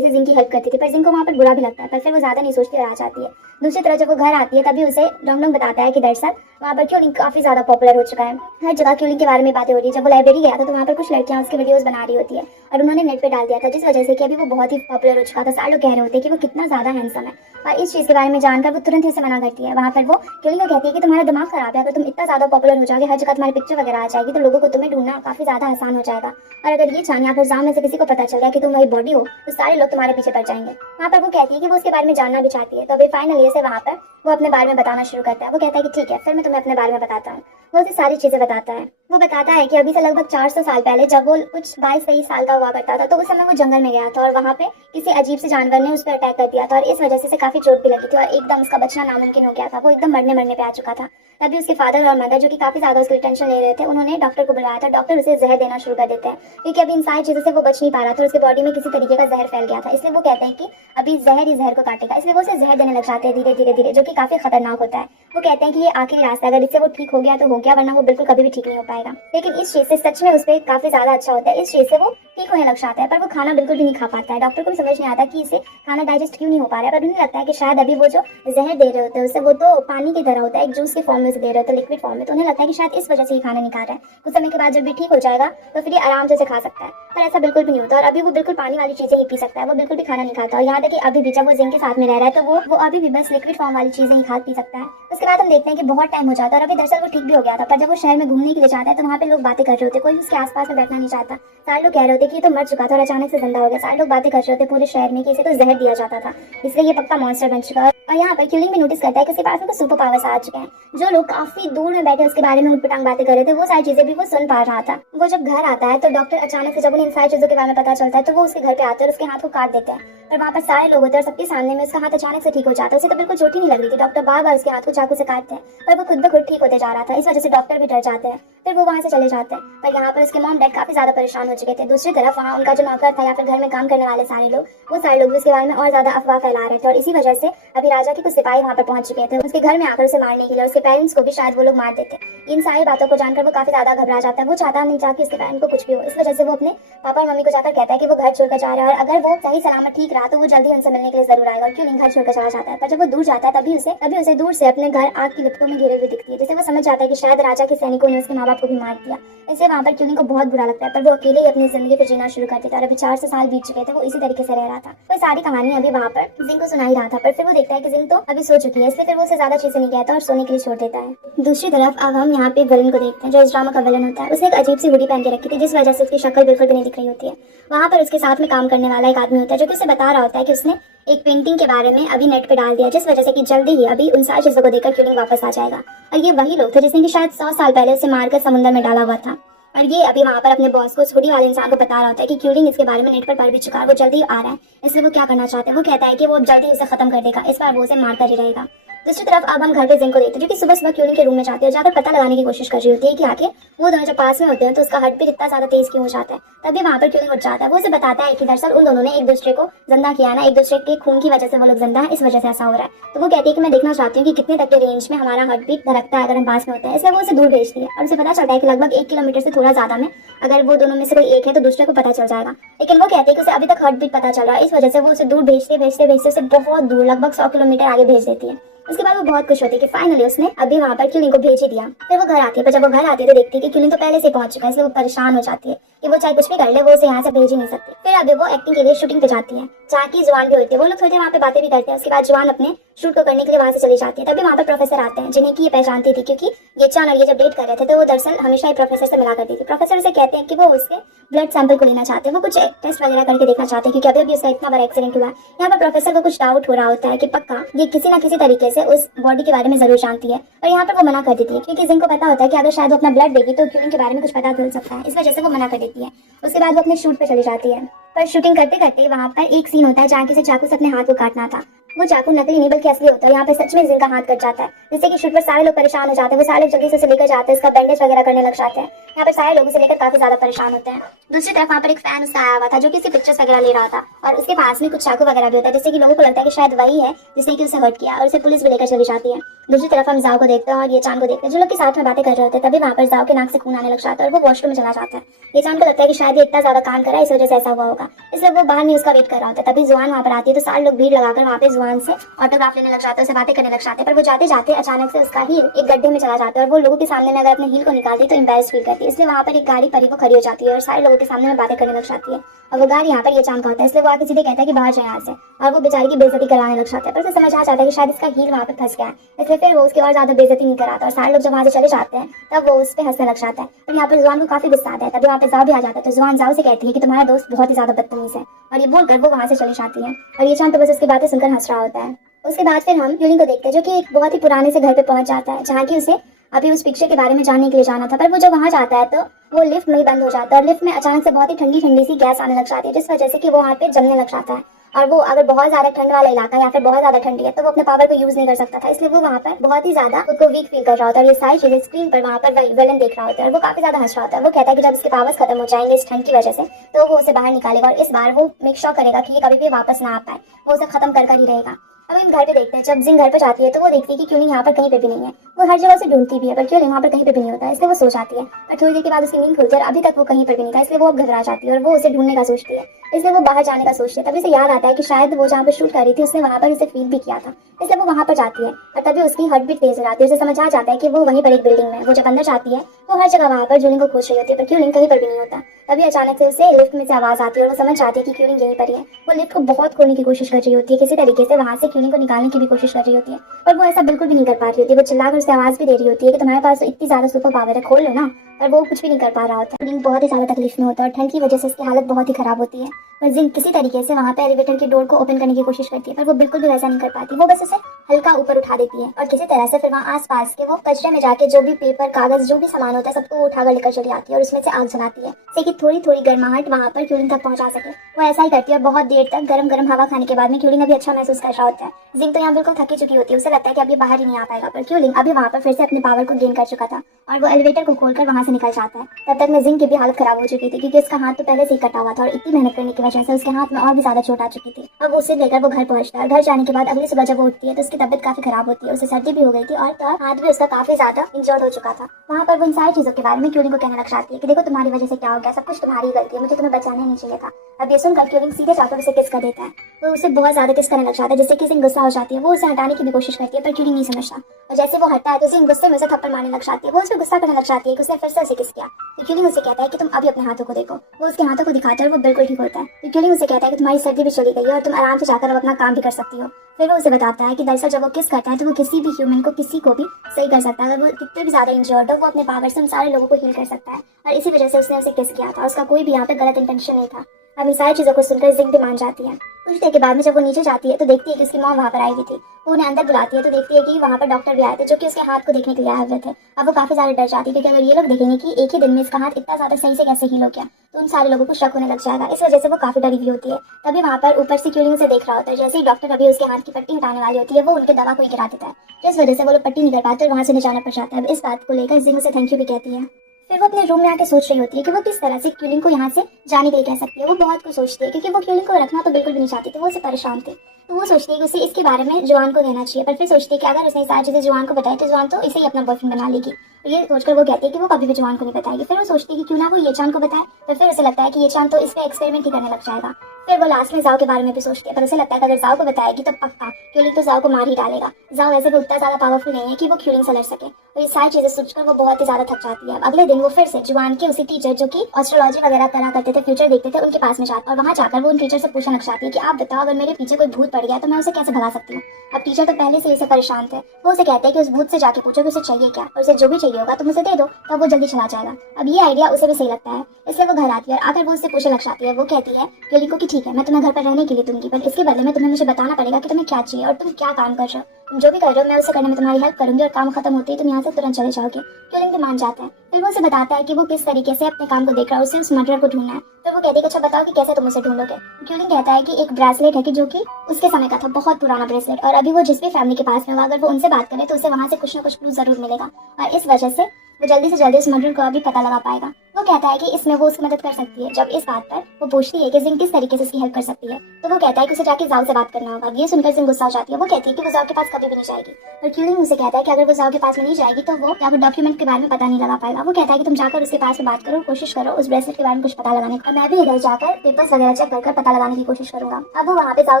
से जिंग की हेल्प करती थी, पर जिंग को वहाँ पर बुरा भी लगता है, पर फिर वो ज्यादा नहीं सोचती और आ जाती है। दूसरी तरफ जब वो घर आती है तभी उसे डोंगडोंग बताता है कि दरअसल वहाँ पर क्यूलिंग काफी ज्यादा पॉपुलर हो चुका है, हर जगह क्यूलिंग के बारे में बातें हो रही है। जब वो लाइब्रेरी गया था तो वहाँ पर कुछ लड़कियां उसके वीडियोस बना रही होती है और उन्होंने नेट पे डाल दिया था, जिस वजह से कि अभी वो बहुत ही पॉपुलर हो चुका था। सारे लोग कह रहे होते हैं कि वो कितना ज्यादा हैंडसम है, और इस चीज के बारे में जानकर वो तुरंत ही उसे मना करती है। वहाँ पर वो क्यूलिंग को कहती है कि तुम्हारा दिमाग खराब है, अगर तुम इतना ज्यादा पॉपुलर हो जाओगे, हर जगह तुम्हारी पिक्चर वगैरह आ जाएगी, तो लोगों को तुम्हें ढूंढना काफी ज्यादा आसान हो जाएगा, और अगर ये चांद या फिर जाम में से किसी को पता चल गया कि तुम वही बॉडी हो तो सारे लोग तुम्हारे पीछे पड़ जाएंगे। वहाँ पर वो कहती है कि वो उसके बारे में जानना भी चाहती है, तो अभी फाइनली से वहाँ पर वो अपने बारे में बताना शुरू करता है। वो कहता है कि ठीक है, फिर मैं तुम्हें अपने बारे में बताता हूँ। वो उसे सारी चीजें बताता है। वो बताता है कि अभी से लगभग 400 साल पहले जब वो कुछ 22-23 साल का हुआ करता था, तो उस समय वो जंगल में गया था और वहाँ पे किसी अजीब से जानवर ने उस पर अटैक कर दिया था, और इस वजह से उसे काफी चोट भी लगी थी और एकदम उसका बचना नामुमकिन हो गया था। वो एकदम मरने पे आ चुका था। तभी उसके फादर और मदर, जो कि काफी ज्यादा उसके टेंशन ले रहे थे, उन्होंने डॉक्टर को बुलाया था। डॉक्टर उसे जहर देना शुरू कर देते हैं, क्योंकि अभी इन सारी चीजों से वो बच नहीं पा रहा था और उसके बॉडी में किसी तरीके का जहर फैल गया था। इसलिए वो कहते हैं कि अभी जहर ही जहर को काटेगा, इसलिए वो उसे जहर देने लग जाते हैं धीरे धीरे, जो कि काफी खतरनाक होता है। वो कहते हैं कि ये आखिरी रास्ता है, अगर इससे वो ठीक हो गया तो हो गया, वरना वो बिल्कुल कभी भी ठीक नहीं हो पाएगा। लेकिन इस चीज से सच में उस पर काफी ज्यादा अच्छा होता है, इस चीज से वो ठीक होने लग जाता है, पर वो खाना बिल्कुल भी नहीं खा पाता है। डॉक्टर को भी समझ नहीं आता कि इसे खाना डाइजेस्ट क्यों नहीं हो पा रहा है, पर उन्हें लगता है कि शायद अभी वो जो जहर दे रहे होते हैं उससे, वो तो पानी की तरह होता है, एक जूस के फॉर्म में से दे रहे होते हैं, लिक्विड फॉर्म में, तो उन्हें लगता है कि शायद इस वजह से ही खाना नहीं खा रहा है। कुछ समय के बाद जब भी ठीक हो जाएगा तो फिर ये आराम से खा सकता है, पर ऐसा बिल्कुल भी नहीं होता। और अभी वो बिल्कुल पानी वाली चीजें ही पी सकता है, वो बिल्कुल भी खाना नहीं खाता। और यहाँ तक कि अभी भी जब वो जिंक के साथ में रह रहा है तो वो अभी भी बस लिक्विड फॉर्म वाली चीजें ही खा पी सकता है। उसके बाद हम देखते हैं कि बहुत टाइम हो जाता है और अभी दरअसल वो ठीक भी हो गया था, पर जब वो शहर में घूमने के लिए जाता है तो वहाँ पे लोग बातें कर रहे होते, कोई उसके आसपास में बैठना नहीं चाहता। सारे लोग कह रहे होते कि ये तो मर चुका था और अचानक से जिंदा हो गया। सारे लोग बातें कर रहे होते पूरे शहर में कि इसे तो जहर दिया जाता था, इसलिए ये पक्का मॉन्स्टर बन चुका है। और यहाँ पर क्यूलिंग भी नोटिस करता है कि उसके पास में कुछ सुपर पावर्स आ चुके हैं। जो लोग काफी दूर में बैठे उसके बारे में उठपटांग बातें कर रहे थे, वो सारी चीजें भी वो सुन पा रहा था। वो जब घर आता है तो डॉक्टर अचानक से जब उन्हें इन सारी चीजों के बारे में पता चलता है तो वो उसके घर पे आते हैं और उसके हाथ को काट देते हैं। पर वहाँ पर सारे लोग होते हैं और सबके सामने में उसका हाथ अचानक से ठीक हो जाता है। उसे तो बिल्कुल चोट ही नहीं लग रही थी, डॉक्टर बार बार उसके हाथ को चाकू से काटते हैं, पर वो खुद ब खुद ठीक होते जा रहा था। इस वजह से डॉक्टर भी डर जाते हैं, फिर वो वहाँ से चले जाते हैं। पर यहाँ पर उसके मॉम डैड काफी ज्यादा परेशान हो चुके थे। दूसरी तरफ वहाँ उनका जो नौकर था या फिर घर में काम करने वाले सारे लोग, वो सारे लोग भी उसके बारे में और ज्यादा अफवाह फैला रहे थे, और इसी वजह से अभी राजा के कुछ सिपाही वहाँ पर पहुंच चुके थे उसके घर में आकर उसे मारने के लिए। उसके पेरेंट्स को भी शायद वो लोग मार देते। इन सारी बातों को जानकर वो काफी ज्यादा घबरा जाता है। वो चाहता नहीं चाहता कि उसके पेरेंट्स को कुछ भी हो, इस वजह से वो अपने पापा और मम्मी को जाकर कहता है कि वो घर छोड़कर जा रहा है, और अगर वो सही सलामत ठीक रहा तो वो जल्दी उनसे मिलने के लिए जरूर आएगा। और क्यों घर छोड़कर चला जाता है। पर जब वो दूर जाता है तभी उसे दूर से अपने घर आग की लिपटों में घिरे हुए दिखती है, जिससे वो समझ जाता है कि शायद राजा के सैनिकों ने उसके माँ बाप को भी मार दिया। इससे वहाँ पर क्यूलिंग को बहुत बुरा लगता है, पर वो अकेले ही अपनी जिंदगी को जीना शुरू कर देता है। और अभी 400 साल बीत चुके थे, वो इसी तरीके से रह रहा था। वो सारी कहानी अभी वहाँ पर जिंग को सुनाई रहा था, पर फिर वो देखता है कि जिंग तो अभी सो चुकी है, इसलिए फिर वो उसे ज्यादा चीजें नहीं कहता और सोने के लिए छोड़ देता है। दूसरी तरफ अब हम यहाँ पे विलन को देखते हैं, जो इस ड्रामा का विलन होता है। उसने एक अजीब सी हुडी पहन के रखी थी, जिस वजह से उसकी शक्ल बिल्कुल भी नहीं दिख रही होती है। वहाँ पर उसके साथ में काम करने वाला एक आदमी होता है, जो कि उसे बता रहा होता है कि उसने एक पेंटिंग के बारे में अभी नेट पे डाल दिया, जिस वजह से कि जल्दी ही अभी उन सारी चीजों को देखकर क्यूलिंग वापस आ जाएगा। और ये वही लोग थे जिसने कि शायद 100 साल पहले उसे मारकर समुद्र में डाला हुआ था। और ये अभी वहाँ पर अपने बॉस को, उस हुडी वाले इंसान को बता रहा होता है कि क्यूलिंग इसके बारे में नेट पर पढ़ भी चुका है, वो जल्दी आ रहा है, इसलिए वो क्या करना चाहते हैं। वो कहता है कि वो जल्दी उसे खत्म कर देगा, इस बार वो उसे मारता ही रहेगा। दूसरी तरफ अब हम घर पे जिंग को देखते हैं, जो कि सुबह सुबह क्यूलिंग के रूम में जाती है और जाकर पता लगाने की कोशिश कर रही होती है कि आखिर वो दोनों जब पास में होते हैं तो उसका हार्ट बीट इतना ज्यादा तेज क्यों हो जाता है। तभी वहाँ पर क्यूलिंग उठ जाता है। वो उसे बताता है कि दरअसल उन दोनों ने एक दूसरे को जिंदा किया ना, एक दूसरे के खून की वजह से वो लोग जिंदा है, इस वजह से ऐसा हो रहा है। तो वो कहती है कि मैं देखना चाहती हूँ कि कितने तक के रेंज में हमारा हार्ट बीट धड़कता है अगर हम पास में होते हैं, इसलिए वो उसे दूर भेजती है। और उसे पता चलता है कि लगभग 1 किलोमीटर से थोड़ा ज्यादा में अगर वो दोनों में से कोई एक है तो दूसरे को पता चल जाएगा। लेकिन वो कहती है कि उसे अभी तक हार्ट बीट पता चल रहा है, इस वजह से वो उसे दूर भेजते उसे बहुत दूर, लगभग 100 किलोमीटर आगे भेज देती है। उसके बाद वो बहुत खुश होती है कि फाइनली उसने अभी वहाँ पर क्यूलिंग को भेज ही दिया। फिर वो घर आती है, पर जब वो घर आती है तो देखती है कि क्यूलिंग तो पहले से पहुंच चुका है, इसलिए वो परेशान हो जाती है कि वो चाहे कुछ भी कर ले, वो उसे यहाँ से भेज ही नहीं सकती। फिर अभी वो एक्टिंग के लिए शूटिंग पे जाती है, जहाँ की जुआन भी होती है। वो लोग थोड़ी देर वहाँ पे बातें भी करते हैं। उसके बाद जुआन अपने शूट को करने के लिए वहाँ से चली जाती है। तभी वहाँ पर प्रोफेसर आते हैं, जिन्हें की ये पहचानती थी, क्योंकि ये चान और ये जब डेट कर रहे थे तो वो दरअसल हमेशा ही प्रोफेसर से मिला करती थी। प्रोफेसर उसे कहते हैं कि वो उसके ब्लड सैंपल को लेना चाहते हैं, वो कुछ टेस्ट वगैरह करके देखना चाहते हैं, क्योंकि अभी उसका इतना बड़ा एक्सीडेंट हुआ है। यहाँ पर प्रोफेसर को कुछ डाउट हो रहा होता है कि पक्का ये किसी ना किसी तरीके से उस बॉडी के बारे में जरूर जानती है, और यहाँ पर वो मना कर देती है, क्योंकि जिंग को पता होता है कि अगर शायद वो अपना ब्लड देगी तो क्यूलिंग के बारे में कुछ पता चल सकता है, इस वजह से वो मना कर देती है। उसके बाद वो अपने शूट पे चली जाती है। पर शूटिंग करते करते वहाँ पर एक सीन होता है जहाँ किसी चाकू से अपने हाथ को काटना था। वो चाकू नकली नहीं बल्कि असली होता है। यहाँ पे सच में जिंग का हाथ कट जाता है, जिससे कि शूट पर सारे लोग परेशान हो जाते हैं। वो सारे जल्दी से उसे लेकर जाते हैं, उसका बैंडेज वगैरह करने लग जाते हैं। यहाँ पर सारे लोग उसे लेकर काफी ज्यादा परेशान होते हैं। दूसरी तरफ वहाँ पर एक फैन उसका आया हुआ था, जो किसी पिक्चर्स वगैरह ले रहा था, और उसके पास में कुछ चाकू वगैरह भी होता है, जिससे कि लोगों को लगता है कि शायद वही है जिसने कि उसे हर्ट किया, और उसे पुलिस भी लेकर चली जाती है। दूसरी तरफ हम जाओ को देखते हैं और ये चांद को देखते हैं, जो लोग के साथ में बातें कर रहे होते हैं। तभी वहाँ पर जाओ के नाक से खून आने लग जाता है और वो वॉशरूम में चला जाता है। ये चांद को लगता है कि शायद ये इतना ज्यादा काम करा है, इस वजह से ऐसा हुआ होगा, इसलिए वो बाहर नहीं उसका वेट कर रहा होता है। तभी जुआन वहाँ पर आती है तो सारे लोग भीड़ लगाकर वहाँ पे जुआन से ऑटोग्राफ लेने लग जाते हैं, उससे बातें करने लग जाते हैं। पर वो जाते जाते अचानक से उसका हील एक गड्ढे में चला जाता है और वो लोगों के सामने में अगर अपने हील को निकालती तो एम्बैरेस फील करती है, इसलिए वहाँ पर एक गाड़ी परी वो खड़ी हो जाती है और सारे लोगों के सामने में बातें करने लग जाती है। और वो गाड़ी यहाँ पर ये चांद का होता है, इसलिए वो आके सीधे कहता है कि बाहर जाए यहाँ से, और वो बेचारी की बेइज्जती करवाने लग जाता है। पर उसे समझ आ जाता है कि शायद इसका हील वहाँ पर फंस गया है, इसलिए फिर वो उसकी और ज्यादा बेइज्जती नहीं कराता और सारे लोग जब वहाँ से चले जाते हैं तब वो उस पर हंसने लग जाता है। और यहाँ पर जुआन को काफी गुस्सा आता है। तभी वहाँ पे जाओ भी आ जाता है तो जुआन जाओ से कहती है कि तुम्हारा दोस्त बहुत ही ज्यादा बदतमीज है, और ये बोलकर वो वहाँ से चली जाती है। और ये चांद तो बस उसकी बातें सुनकर हंस रहा होता है। उसके बाद फिर हम क्यूलिंग को देखते हैं, जो कि एक बहुत ही पुराने से घर पे पहुंच जाता है, जहाँ की उसे अभी उस पिक्चर के बारे में जानने के लिए जाना था। पर वो जब वहाँ जाता है तो वो लिफ्ट में ही बंद हो जाता है और लिफ्ट में अचानक से बहुत ही ठंडी ठंडी सी गैस आने लग जाती है, जिस वजह से कि वो वहाँ पे जमने लग जाता है। और वो अगर बहुत ज्यादा ठंड वाला इलाका या फिर बहुत ज्यादा ठंडी है तो वो अपने पावर को यूज नहीं कर सकता था, इसलिए वो वहाँ पर बहुत ही ज्यादा खुद को वीक फील कर रहा होता है। और ये सारी चीजें स्क्रीन पर वहाँ पर विलन देख रहा होता है और वो काफी ज्यादा हंस रहा होता है। वो कहता है कि जब इसके पावर्स खत्म हो जाएंगे इस ठंड की वजह से तो वो उसे बाहर निकालेगा और इस बार वो मेक श्योर करेगा कि ये कभी भी वापस ना आ पाए, वो उसे खत्म कर ही रहेगा। अब हम घर पे देखते हैं, जब जिंग घर पे जाती है तो वो देखती है कि क्यूलिंग यहाँ पर कहीं पे भी नहीं है। वो हर जगह से ढूंढती भी है पर क्यूलिंग वहाँ पर कहीं पे भी नहीं होता है, इसलिए वो सो जाती है। और थोड़ी देर के बाद उसकी नींद खुलती है और अभी तक वो कहीं पर भी नहीं था, इसलिए वो अब घबरा जाती है और वो उसे ढूंढने का सोचती है, इसलिए वो बाहर जाने का सोचती है। तभी उसे याद आता है कि शायद वो जहाँ पर शूट कर रही थी उसने वहाँ पर उसे फील भी किया था, इसलिए वो वहाँ पर जाती है। और तभी उसकी हार्ट बीट तेज हो जाती है, उसे समझ आ जाता है कि वो वहीं पर एक बिल्डिंग में। वो जब अंदर जाती है तो हर जगह वहाँ पर क्यूलिंग को खोज रही होती है पर क्यूलिंग कहीं पर भी नहीं होता। तभी अचानक से उसे लिफ्ट में से आवाज आती है और वो समझ जाती है कि क्यूलिंग यहीं पर ही है। वो लिफ्ट को बहुत खोलने की कोशिश कर रही होती है, किसी तरीके से वहाँ से क्यूलिंग को निकालने की भी कोशिश कर रही होती है, पर वो ऐसा बिल्कुल भी नहीं कर पा रही होती है। वो चिल्लाकर उसे आवाज भी दे रही होती है कि तुम्हारे पास तो इतनी ज्यादा सुपर पावर है, खोल लो ना, पर वो कुछ भी नहीं कर पा रहा होता है। क्यूलिंग बहुत ही ज्यादा तकलीफ में होता है और ठंड की वजह से उसकी हालत बहुत ही खराब होती है। पर जिंग किसी तरीके से वहाँ पे एलिवेटर की डोर को ओपन करने की कोशिश करती है पर वो बिल्कुल भी वैसा नहीं कर पाती। वो बस उसे हल्का ऊपर उठा देती है और किसी तरह से फिर वहाँ आसपास के वो कचरे में जाके जो भी पेपर कागज जो भी सामान होता है सबको वो उठाकर लेकर चली आती है और उसमें से आग जलाती है, जिससे कि थोड़ी थोड़ी गर्माहट वहाँ पर क्यूलिंग तक पहुंचा सके। वो ऐसा ही करती है और बहुत देर तक गरम गरम हवा खाने के बाद में क्यूलिंग अभी अच्छा महसूस कर रहा होता है। जिंग तो यहाँ बिल्कुल थकी चुकी होती है, उसे लगता है कि अभी बाहर ही नहीं आ पाएगा, पर क्यूलिंग अभी वहाँ पर फिर से अपने पावर को गेन कर चुका था और वो एलिवेटर को खोलकर वहाँ से निकल जाता है। तब तक में जिंग की भी हालत खराब हो चुकी थी, क्योंकि उसका हाथ तो पहले से ही कटा हुआ था और इतनी मेहनत करने की वजह से उसके हाथ में और भी ज्यादा चोट आ चुकी थी। अब उसे लेकर वो घर पहुंचता है। घर जाने के बाद अगली सुबह जब वो उठती है तो उसकी तबीयत काफी खराब होती है, उसे सर्दी भी हो गई थी और तो हाथ भी उसका काफी ज्यादा इंजर्ड हो चुका था। वहाँ पर वो इन सारी चीजों के बारे में क्यूलिंग को कहने लग जाती है कि देखो तुम्हारी वजह से क्या हो गया, सब कुछ तुम्हारी गलती है, मुझे तुम्हें बचाना नहीं चाहिए था। अब ये सुनकर क्यूलिंग सीधे जाकर उसे किस कर देता है। वो उसे बहुत ज्यादा किस करने लग जाता है, जिससे कि जिंग गुस्सा हो जाती है। वो उसे हटाने की भी कोशिश करती है पर क्यूलिंग नहीं समझता और जैसे वो हटता है तो जिंग गुस्से में उसे थप्पड़ मारने लग जाती है। वो उस पर गुस्सा करने लग जाती है कि उसने फिर से उसे किस किया। तो क्यूलिंग उसे कहता है कि तुम अभी अपने हाथों को देखो। वो उसके हाथों को दिखाता है और वो बिल्कुल ठीक होता है। तो क्यूलिंग उसे कहता है कि तुम्हारी सर्दी भी चली गई है और तुम आराम से जाकर अब अपना काम भी कर सकती हो। फिर वो उसे बताता है कि दरअसल जब वो किस करता है तो वो किसी भी ह्यूमन को किसी को भी सही कर सकता है। अगर वो कितने भी ज्यादा इंजर्ड हो वो अपने पावर से उन सारे लोगों को हील कर सकता है और इसी वजह से उसने उसे किस किया था। उसका कोई भी यहाँ पे गलत इंटेंशन नहीं था। अब इन सारी चीजों को सुनकर जिंग भी मान जाती है। कुछ देर के बाद में जब वो नीचे जाती है तो देखती है कि उसकी मॉम वहाँ पर आई हुई थी। वो उन्हें अंदर बुलाती है तो देखती है कि वहाँ पर डॉक्टर भी आए थे जो कि उसके हाथ को देखने के लिए आए हुए थे। अब वो काफी ज्यादा डर जाती है क्योंकि अगर ये लोग देखेंगे कि एक ही दिन में इसका हाथ इतना ज्यादा सही से कैसे हील हो गया तो उन सारे लोगों को शक होने लग जाएगा। इस वजह से वो काफी डरी हुई होती है। तभी वहाँ पर ऊपर से क्यूलिंग से देख रहा होता है, जैसे ही डॉक्टर अभी उसके हाथ की पट्टी हटाने वाली होती है वो उनके दवा को ही गिरा देता है, जिस वजह से वो लोग पट्टी नहीं कर पाते और वहाँ से निजाना पड़ जाता है। अब इस बात को लेकर जिंग उसे थैंक यू भी कहती है। फिर वो अपने रूम में आके सोच रही होती है कि वो किस तरह से क्यूलिंग को यहाँ से जाने के लिए कह सकती है। वो बहुत कुछ सोचती है क्योंकि वो क्यूलिंग को रखना तो बिल्कुल भी नहीं चाहती थी, वो उसे परेशान थी। तो वो सोचती है कि उसे इसके बारे में जुआन को कहना चाहिए, पर फिर सोचती है कि अगर उसने सारी चीजें जुआन को बताई तो जुआन तो इसे ही अपना बॉयफ्रेंड बना लेगी। तो ये सोचकर वो कहती है कि वो कभी भी जुआन को नहीं बताएगी। फिर वो सोचती है कि क्यों ना वो ये चांद को बताए, पर फिर उसे लगता है कि ये चांद तो इस पे एक्सपेरिमेंट ही करने लग जाएगा। फिर वो लास्ट में जाओ के बारे में भी सोचती है, पर उसे लगता है कि अगर जाओ को बताएगी तो पक्का क्यूलिंग तो जाओ को मार ही डालेगा। जाओ वैसे भी उतना ज्यादा पावरफुल नहीं है कि वो क्यूलिंग से लड़ सके। और ये सारी चीजें सोचकर वो बहुत ही ज्यादा थक जाती है। अगले दिन वो फिर से जुआन के उसी टीचर जो कि एस्ट्रोलॉजी वगैरह करा करते थे, फ्यूचर देखते थे, उनके पास में जाता है और वहाँ जाकर वो उन टीचर से पूछने लग जाती है कि आप बताओ अगर मेरे पीछे कोई भूत पड़ गया तो मैं उसे कैसे भगा सकती हूँ। अब टीचर तो पहले से इसे परेशान थे। वो उसे कहते हैं कि उस भूत से जाके पूछो कि उसे चाहिए क्या और उसे जो भी चाहिए होगा तुम उसे दे दो तो वो जल्दी चला जाएगा। अब ये आइडिया उसे भी सही लगता है, इसलिए वो घर आती है और आकर वो उससे पूछने लग जाती है। वो कहती है क्यूलिंग को कि ठीक है मैं तुम्हें घर पर रहने के लिए दूंगी, पर इसके बदले में तुम्हें मुझे बताना पड़ेगा कि तुम्हें क्या चाहिए और तुम क्या काम कर रहे हो। तुम जो भी कर रहे हो मैं उसे करने में तुम्हारी हेल्प करूंगी और काम खत्म होते ही तुम यहाँ से तुरंत चले जाओगे। क्यूलिंग भी मान जाता है। फिर वो उसे बताता है कि वो किस तरीके से अपने काम को देख रहा है, उसे उस मर्डर को ढूंढना है। तो वो कहती है कि अच्छा बताओ कि कैसे तुम उसे ढूंढोगे। क्यूलिंग कहता है कि एक ब्रेसलेट है कि जो कि उसके समय का था, बहुत पुराना ब्रेसलेट, और अभी वो जिस भी फैमिली के पास में होगा अगर वो उनसे बात करे तो उसे वहाँ से कुछ ना कुछ क्लू जरूर मिलेगा और इस वजह से वो जल्दी से जल्दी उस मर्डर को अभी पता लगा पाएगा। वो कहता है कि इसमें वो उसकी मदद कर सकती है। जब इस बात पर वो पूछती है कि जिंग किस तरीके से उसकी हेल्प कर सकती है, तो वो कहता है कि उसे जाके जाओ से बात करना होगा। ये सुनकर जिंग गुस्सा हो जाती है। वो कहती है कि वो जाओ के पास कभी भी नहीं जाएगी, और क्यूलिंग उसे कहता है कि अगर वो जाओ के पास में नहीं जाएगी तो वो या डॉक्यूमेंट के बारे में पता नहीं लगा पाएगा। वो कहता है कि तुम जाकर उसके पास में बात करो, कोशिश करो उस ब्रेसलेट के बारे में कुछ पता लगाने का, और मैं भी इधर जाकर पेपर्स वगैरह चेक कर पता लगाने की कोशिश करूंगा। अब वो वहाँ पे जाओ